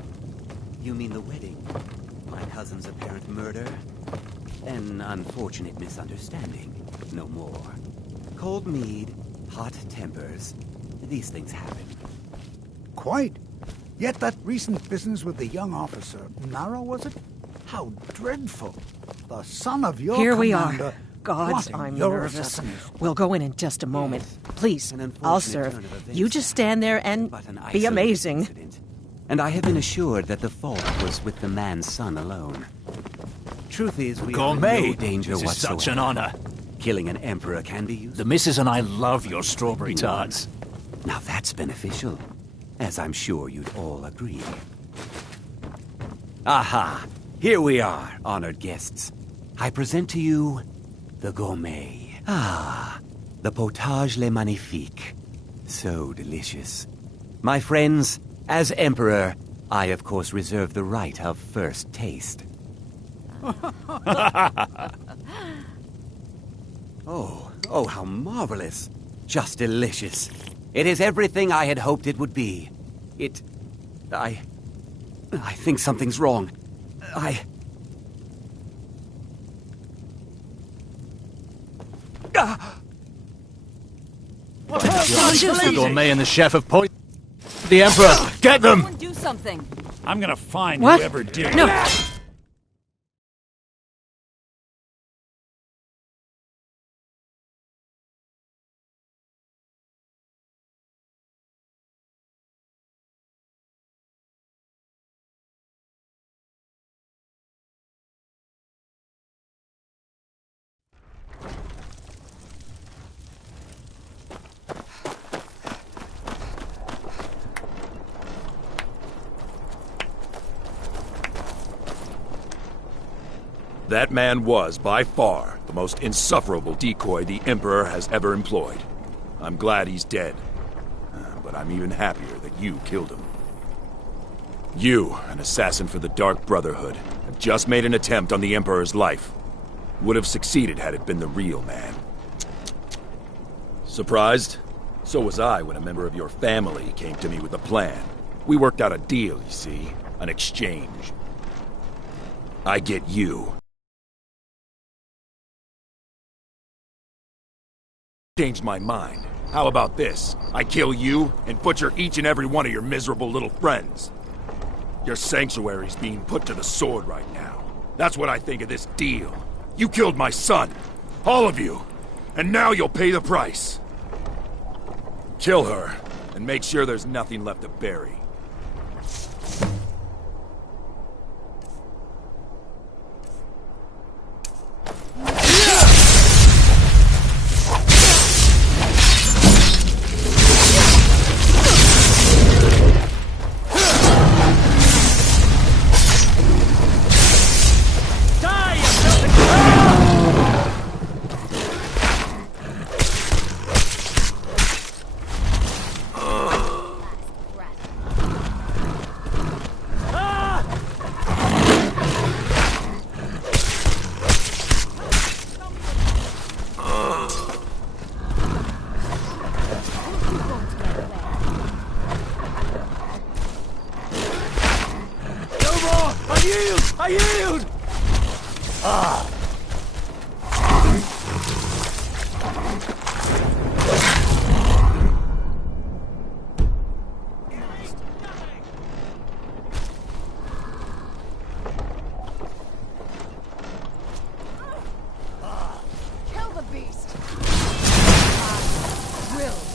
You mean the wedding? My cousin's apparent murder? An unfortunate misunderstanding. No more. Cold mead, hot tempers. These things happen. Quite. Yet that recent business with the young officer, Nara, was it? How dreadful. The son of your Here we commander are. Gods, plotting I'm your nervous. assassination. We'll go in just a moment. Please, I'll unfortunate serve. turn of events. You just stand there and But an be isolated amazing. incident. And I have been assured that the fault was with the man's son alone. Truth is, we are in Gourmet! no danger This is whatsoever. such an honor. Killing an emperor can be used. The missus and I love your strawberry tarts. Now that's beneficial, as I'm sure you'd all agree. Aha! Here we are, honored guests. I present to you the gourmet. Ah, the potage le magnifique. So delicious. My friends, as emperor, I of course reserve the right of first taste. Oh, how marvelous. Just delicious. It is everything I had hoped it would be. I think something's wrong. The gourmet and the chef have poisoned the Emperor. Get them! Someone do something. I'm gonna find What? whoever did No. it. That man was, by far, the most insufferable decoy the Emperor has ever employed. I'm glad he's dead. But I'm even happier that you killed him. You, an assassin for the Dark Brotherhood, have just made an attempt on the Emperor's life. Would have succeeded had it been the real man. Surprised? So was I when a member of your family came to me with a plan. We worked out a deal, you see. An exchange. I get you. Changed my mind. How about this? I kill you and butcher each and every one of your miserable little friends. Your sanctuary's being put to the sword right now. That's what I think of this deal. You killed my son. All of you. And now you'll pay the price. Kill her, and make sure there's nothing left to bury. I yield! Ah. Kill the beast! I will.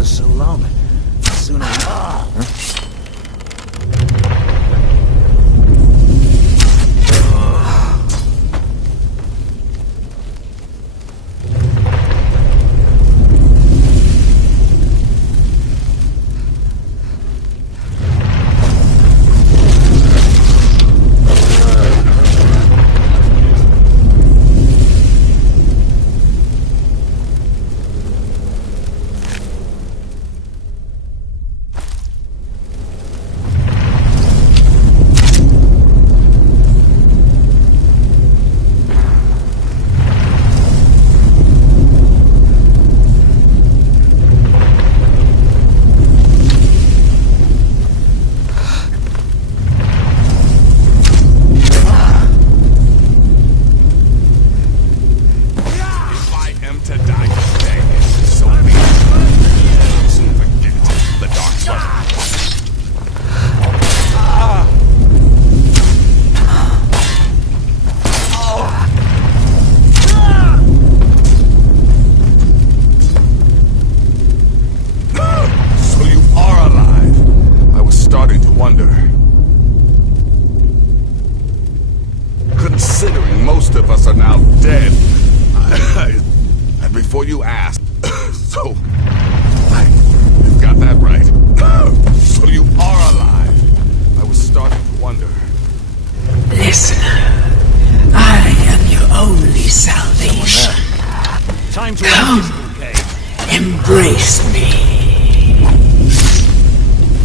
together so long. The sooner we... Considering most of us are now dead, and before you ask, so you've got that right. So you are alive. I was starting to wonder. Listener, I am your only salvation. Time to embrace me.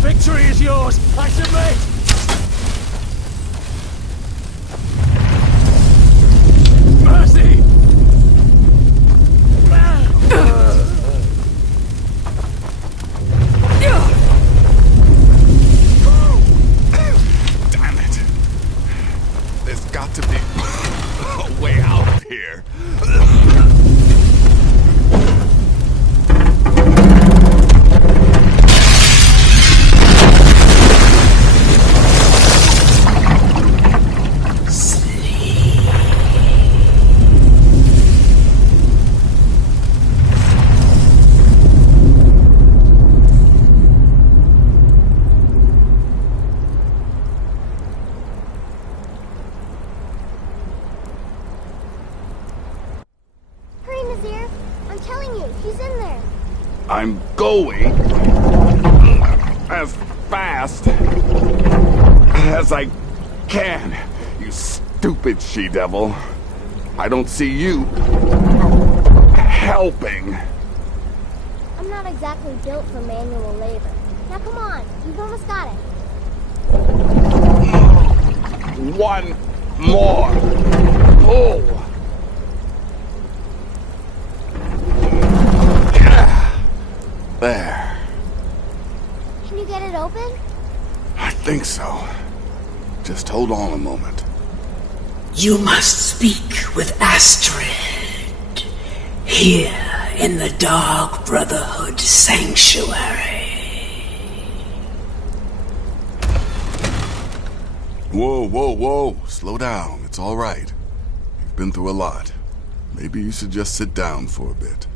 Victory is yours. I submit. Mercy! Damn it. There's got to be a way out of here. I'm telling you, he's in there. I'm going as fast as I can, you stupid she-devil. I don't see you helping. I'm not exactly built for manual labor. Now come on, you've almost got it. One more pull. There. Can you get it open? I think so. Just hold on a moment. You must speak with Astrid. Here in the Dark Brotherhood Sanctuary. Whoa, whoa, whoa. Slow down. It's all right. You've been through a lot. Maybe you should just sit down for a bit.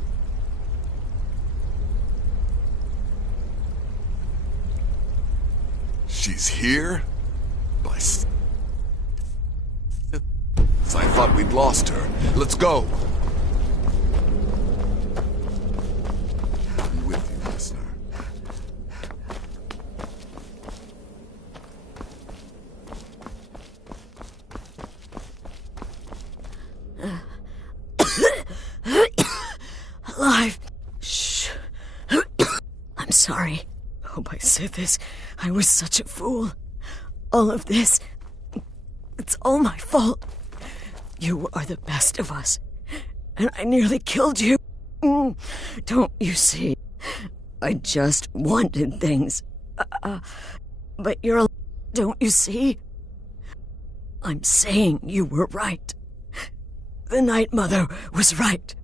She's here? I thought we'd lost her. Let's go. I'm with you, listener. Alive. Shh. I'm sorry. Hope I said this. I was such a fool. All of this, it's all my fault. You are the best of us, and I nearly killed you. Don't you see? I just wanted things. But you're alive, don't you see? I'm saying you were right. The Night Mother was right.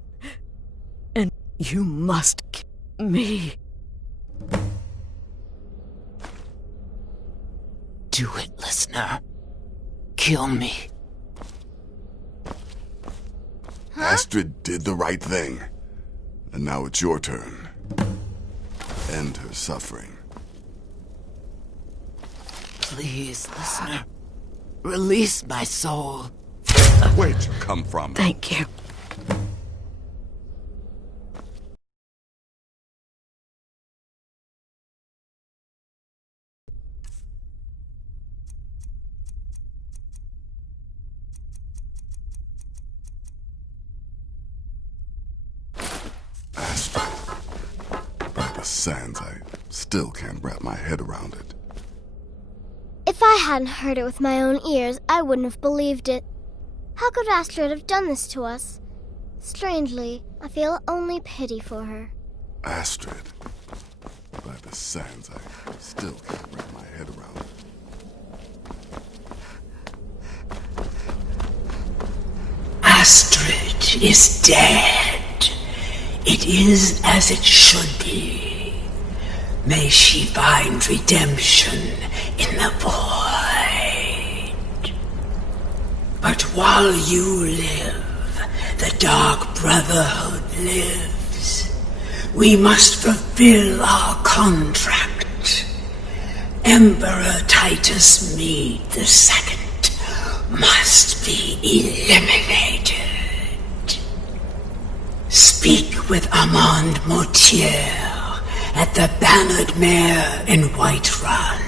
And you must kill me. Do it, listener. Kill me. Astrid did the right thing. And now it's your turn. end her suffering. Please, listener. Release my soul. Where'd you come from? Thank you. Astrid. By the sands, I still can't wrap my head around it. If I hadn't heard it with my own ears, I wouldn't have believed it. How could Astrid have done this to us? Strangely, I feel only pity for her. Astrid. By the sands, I still can't wrap my head around it. Astrid is dead. It is as it should be. May she find redemption in the void. But while you live, the Dark Brotherhood lives. We must fulfill our contract. Emperor Titus Mede II must be eliminated. Speak with Armand Mortier at the Bannered Mare in Whiterun.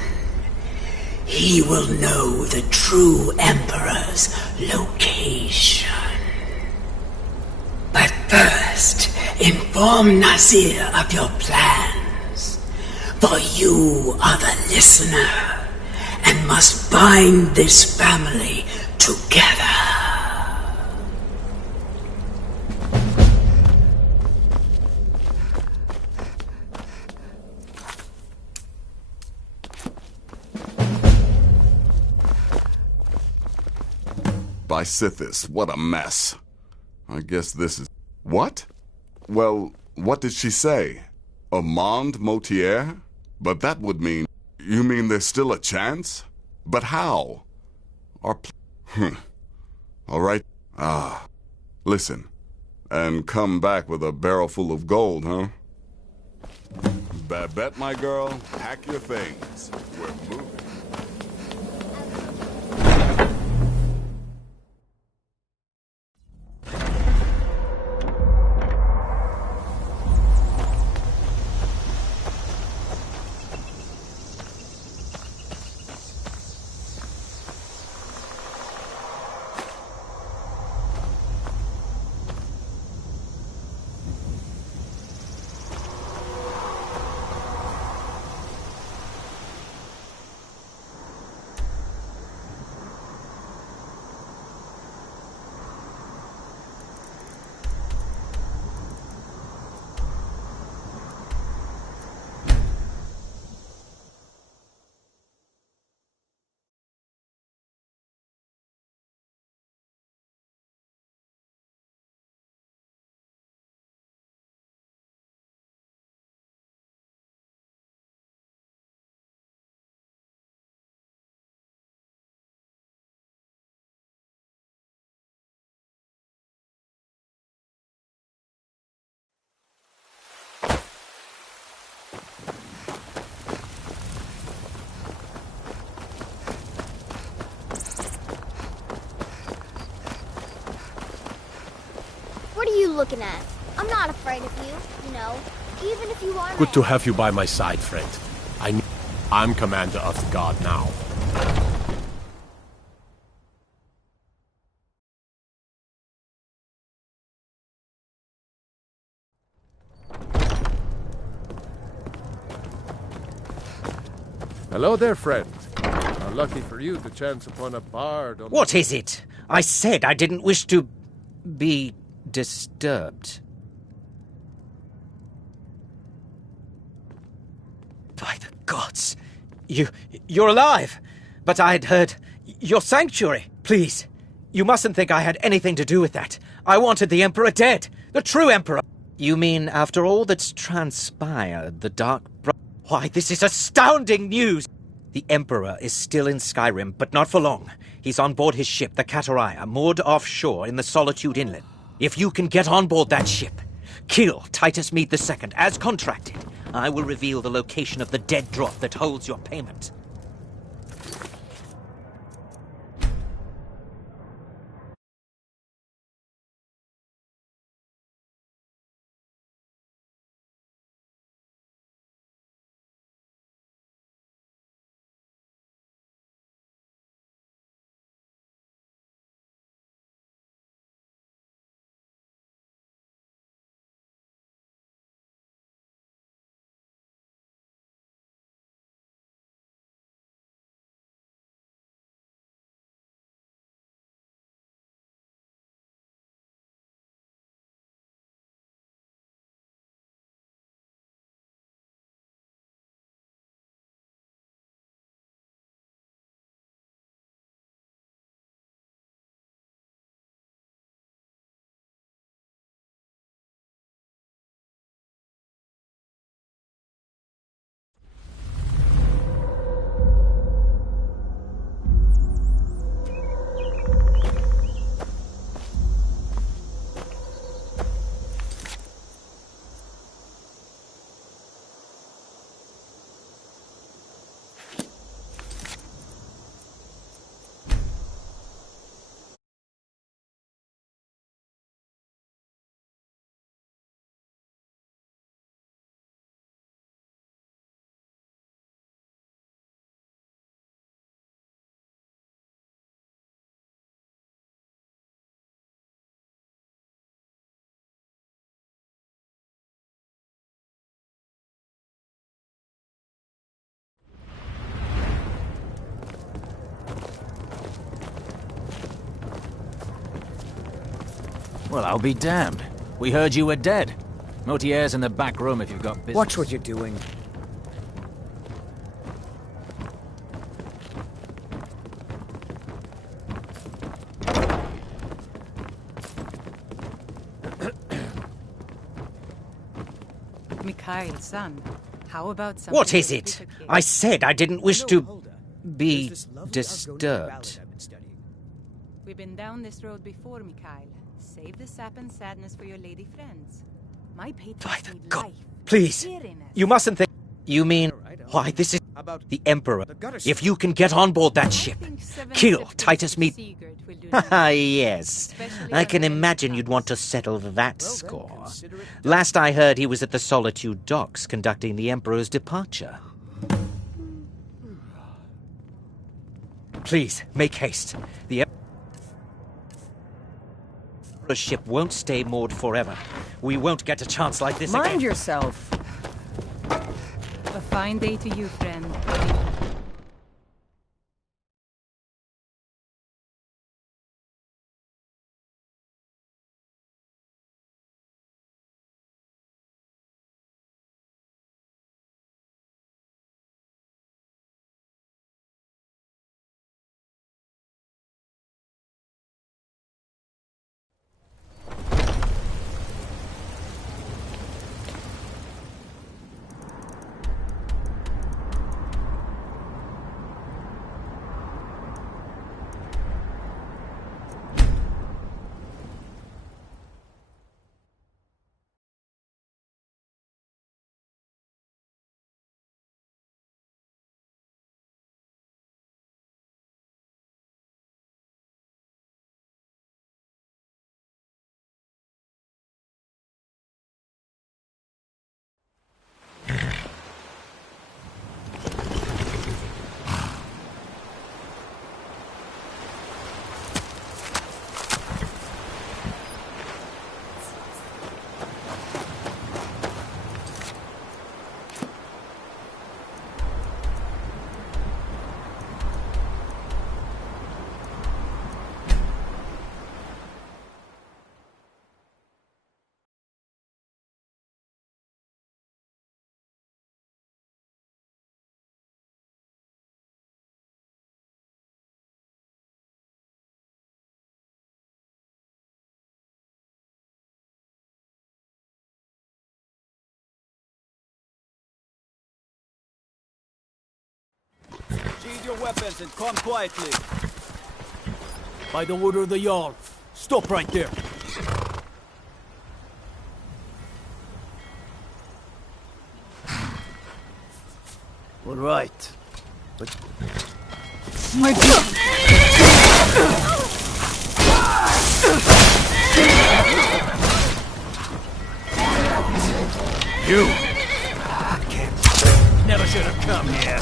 He will know the true Emperor's location. But first, inform Nazir of your plans, for you are the listener and must bind this family together. By Sithis, what a mess. I guess this is... What? Well, what did she say? Armand Mortier? But that would mean... You mean there's still a chance? But how? All right. Listen. And come back with a barrel full of gold, huh? Babette, my girl, pack your things. We're moving. What are you looking at? I'm not afraid of you, you know, even if you are... Good to have you by my side, friend. I'm commander of the guard now. Hello there, friend. How lucky for you to chance upon a bard on... What is it? I said I didn't wish to be disturbed. By the gods! You're alive! But I had heard... Your sanctuary! Please, you mustn't think I had anything to do with that. I wanted the Emperor dead. The true Emperor! You mean, after all that's transpired, the Dark Why, this is astounding news! The Emperor is still in Skyrim, but not for long. He's on board his ship, the Kataraya, moored offshore in the Solitude Inlet. If you can get on board that ship, kill Titus Mede II, as contracted, I will reveal the location of the dead drop that holds your payment. Well, I'll be damned. We heard you were dead. Mortier's in the back room if you've got business. Watch what you're doing. Mikhail, son, how about something... What is it? I said I didn't wish to be disturbed. We've been down this road before, Mikhail. Save the sap and sadness for your lady friends. My patrons need life. Please, cheeriness. you mustn't think... You mean, why, this is the Emperor. If you can get on board that ship, kill Titus Meat... Ah, yes. I can imagine you'd want to settle that score. Last I heard, he was at the Solitude docks conducting the Emperor's departure. Please, make haste. The Emperor's ship won't stay moored forever. We won't get a chance like this again. Mind yourself. A fine day to you, friend. Sheathe your weapons and come quietly. By the order of the Jarl, stop right there. All right. But... My You! I can't. Never should have come here.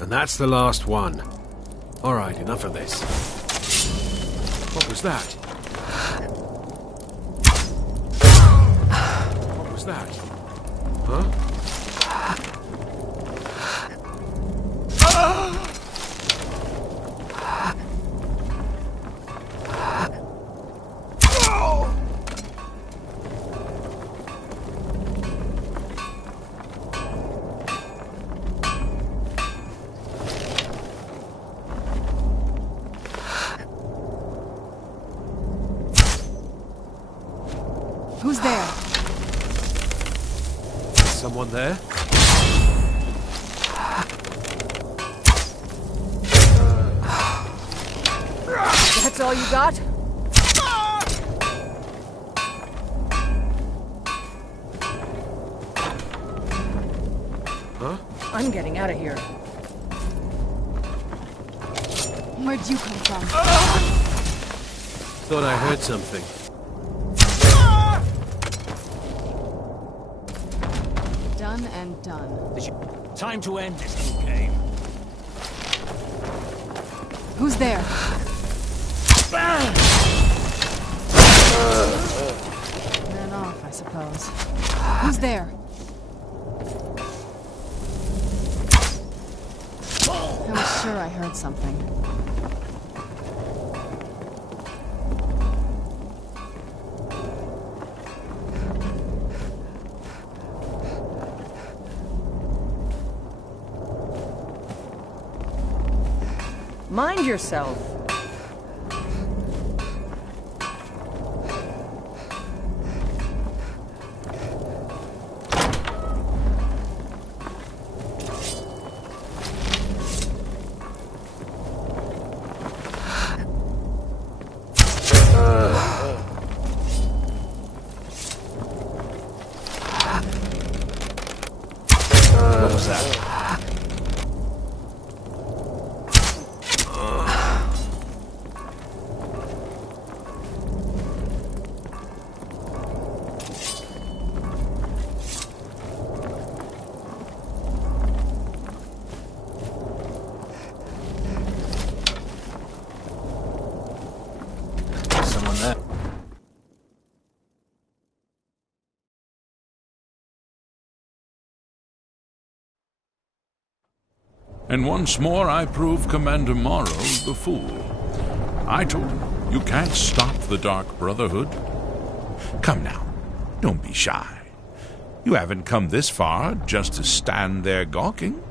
And that's the last one. All right, enough of this. What was that? What was that? Huh? Who's there? Someone there? That's all you got? Huh? I'm getting out of here. Where'd you come from? Thought I heard something. Done and done. Time to end this little game. Who's there? Man off, I suppose. Who's there? I was sure I heard something. Mind yourself. What was that? Someone there. And once more I prove Commander Morrow the fool. I told him, you can't stop the Dark Brotherhood. Come now, don't be shy. You haven't come this far just to stand there gawking.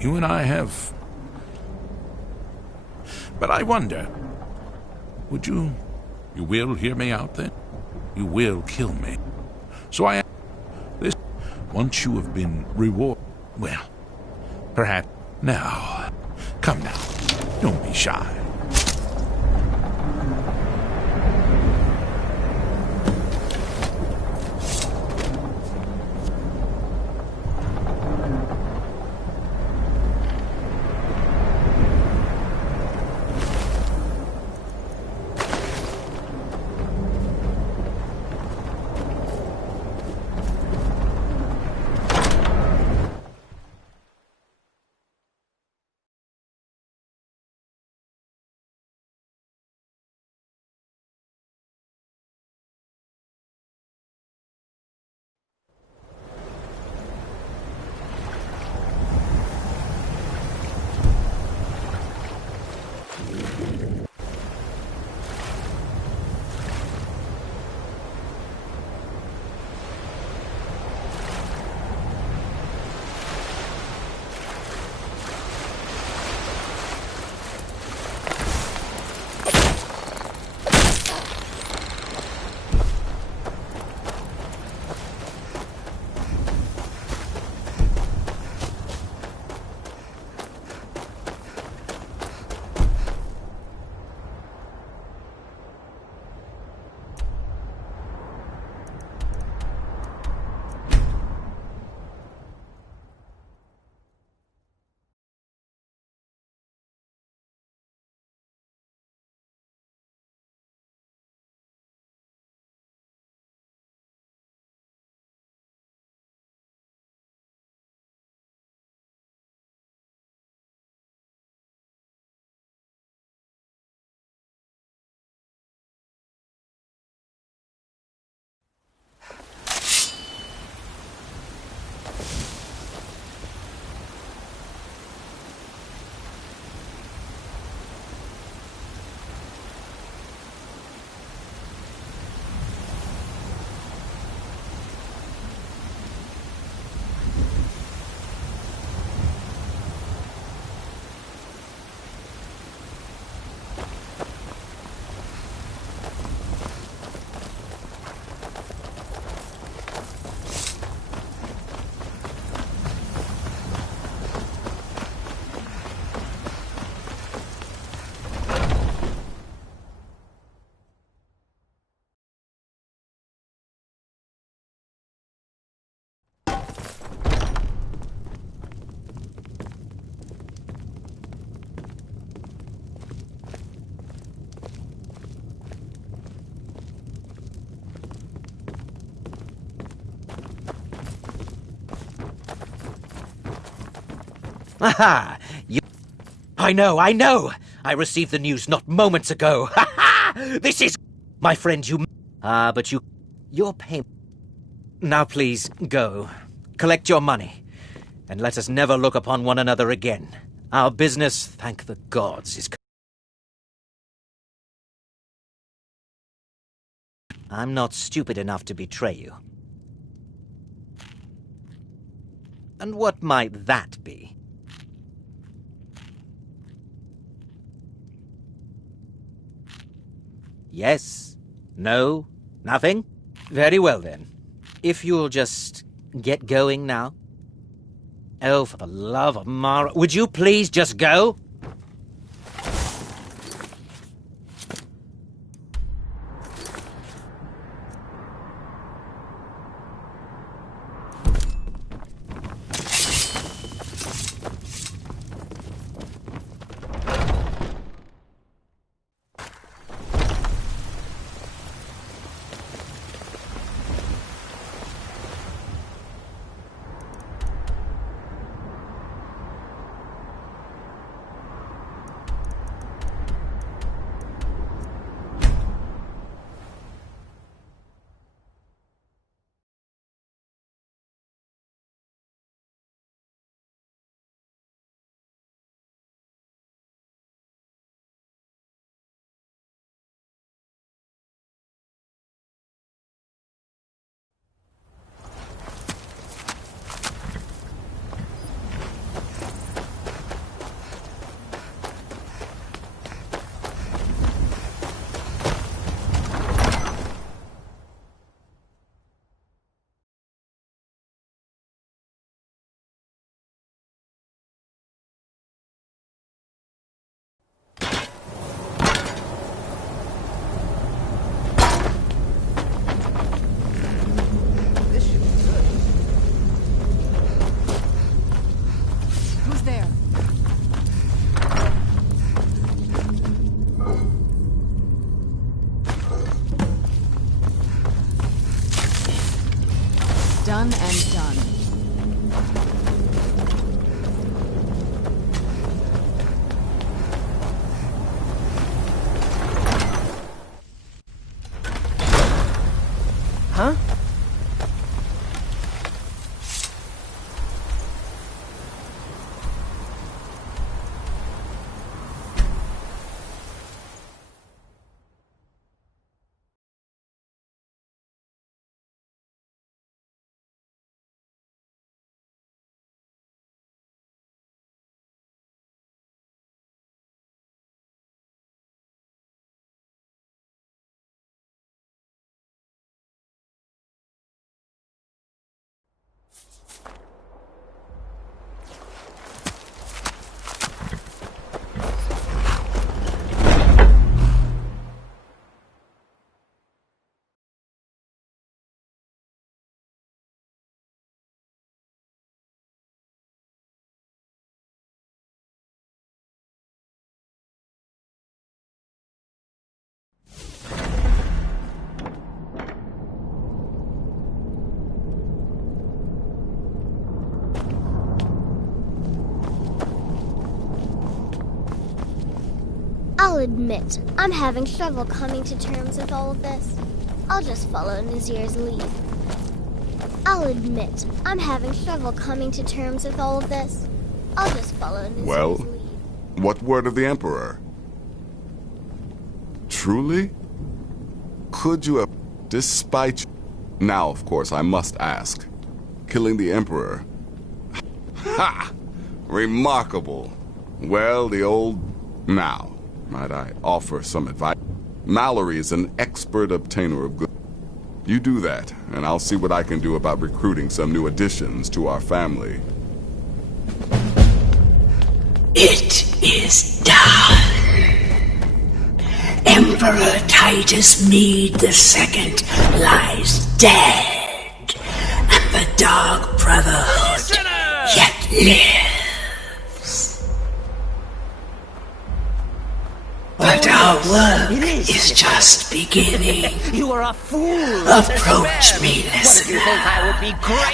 You and I have But I wonder, would you will hear me out then? You will kill me. So I this once you have been rewarded, well, perhaps now. Come now, don't be shy. Aha! I know! I received the news not moments ago. Ha ha! This is... My friend, you... but you're paying... Now please, go. Collect your money. And let us never look upon one another again. Our business, thank the gods, is... I'm not stupid enough to betray you. And what might that be? Yes? No? Nothing? Very well, then. If you'll just get going now. Oh, for the love of Mara, would you please just go? I'll admit, I'm having trouble coming to terms with all of this. I'll just follow Nazir's lead. I'll admit, I'm having trouble coming to terms with all of this. I'll just follow Nazir's Well, lead. what word of the Emperor? Truly? Could you have, despite... Now, of course, I must ask. Killing the Emperor. Ha! Remarkable. Well, the old... Now, might I offer some advice? Mallory is an expert obtainer of good. You do that, and I'll see what I can do about recruiting some new additions to our family. It is done. Emperor Titus Mede II lies dead, and the Dark Brotherhood yet lives. But our work is just beginning. You are a fool. Approach me, listener,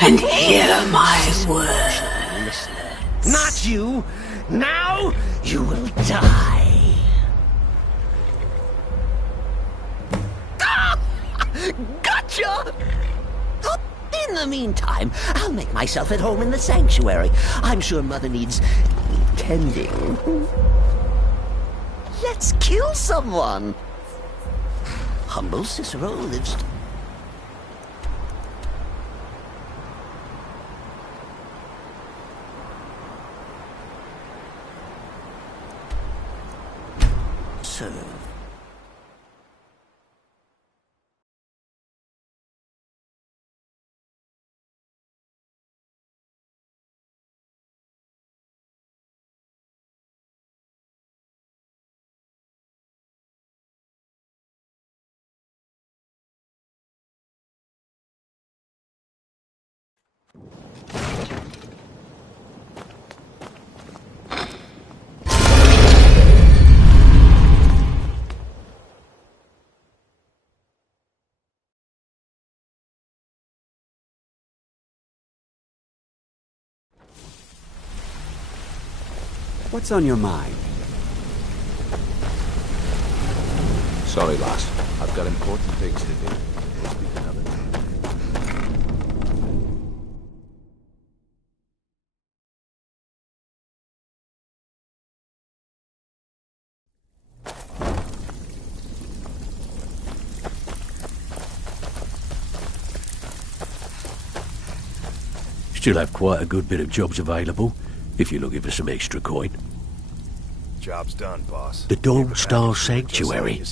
and hear my words. Not you. Now you will die. Gotcha! In the meantime, I'll make myself at home in the sanctuary. I'm sure Mother needs tending. Let's kill someone. Humble Cicero lives... Serve. What's on your mind? Sorry, lass. I've got important things to do. We'll speak another time. Still have quite a good bit of jobs available, if you're looking for some extra coin. Job's done, boss. The Dawn Star Sanctuary.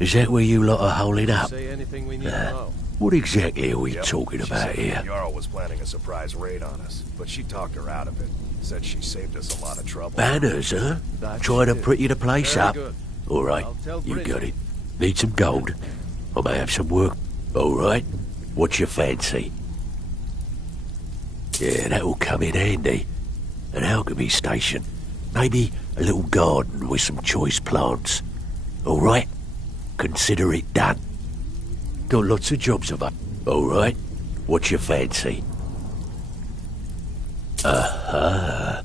Is that where you lot are holding up? Say anything we need to know. What exactly are we talking about She said here? the Jarl was planning a surprise raid on us, but she talked her out of it. Said she saved us a lot of trouble. Banners, huh? Trying to pretty the place Very up. good. All right, tell you Bridget. got it. Need some gold? I may have some work. All right, what's your fancy? Yeah, that'll come in handy. An alchemy station. Maybe a little garden with some choice plants. All right? Consider it done. Got lots of jobs available. All right? What's your fancy? Aha.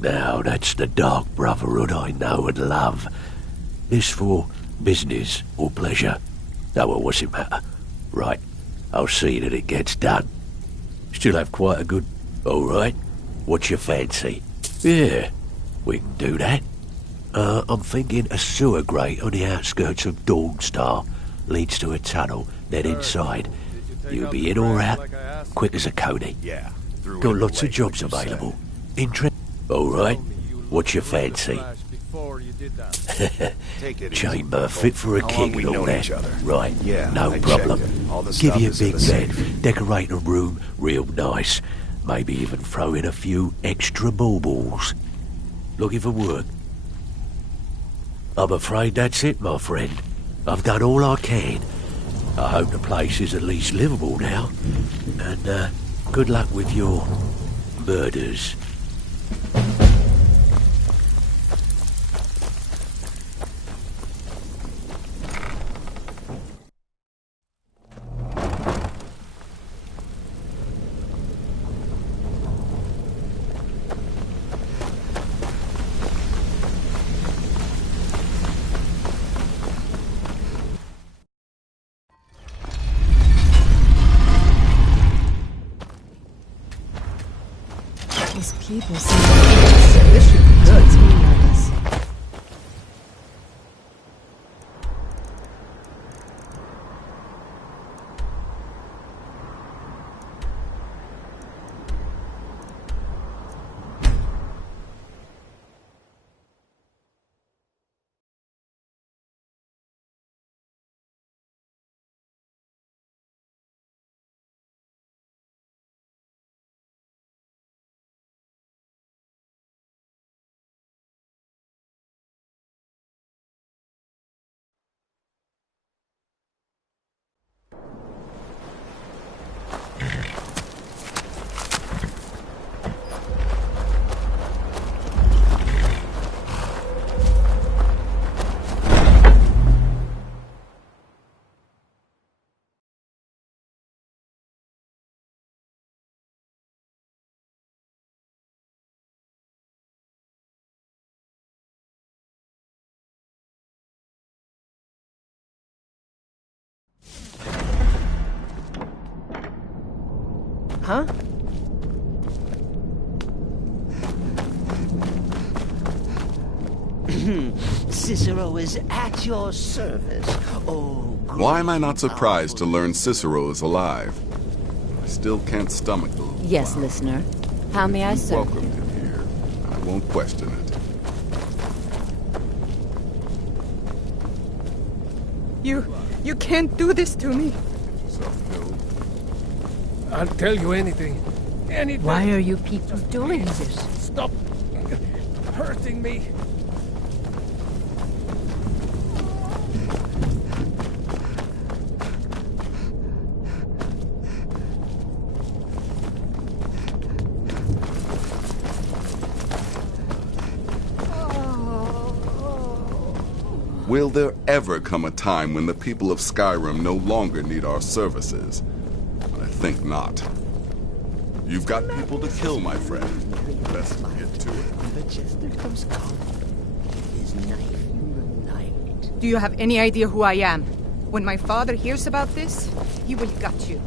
Now that's the Dark Brotherhood I know and love. This for business or pleasure? No, well, what's it matter? Right. I'll see that it gets done. Still have quite a good... All right. What's your fancy? Yeah, we can do that. I'm thinking a sewer grate on the outskirts of Dawnstar leads to a tunnel, then inside. You'll be in or out, quick as a coney. Yeah. Got lots of jobs available. All right. What's your fancy? Chamber fit for a How long king we and all known that. each other? Right. Yeah, No I problem. checked it. All the Give stuff you a is in big the bed, safe. decorate a room real nice. Maybe even throw in a few extra baubles. Looking for work? I'm afraid that's it, my friend. I've done all I can. I hope the place is at least livable now. And, good luck with your murders. People seem to wish you could. Makes me nervous. Huh? Cicero is at your service. Oh, Why am I not surprised to learn Cicero is alive? I still can't stomach the little Yes, clown. listener. How may I You serve you? welcomed him here. I won't question it. You can't do this to me. I'll tell you anything. Anything. Why are you people doing this? Stop hurting me. Will there ever come a time when the people of Skyrim no longer need our services? I think not. You've got people to kill, my friend. Best get to it. The jester comes calm. His knife in the night. Do you have any idea who I am? When my father hears about this, he will gut you.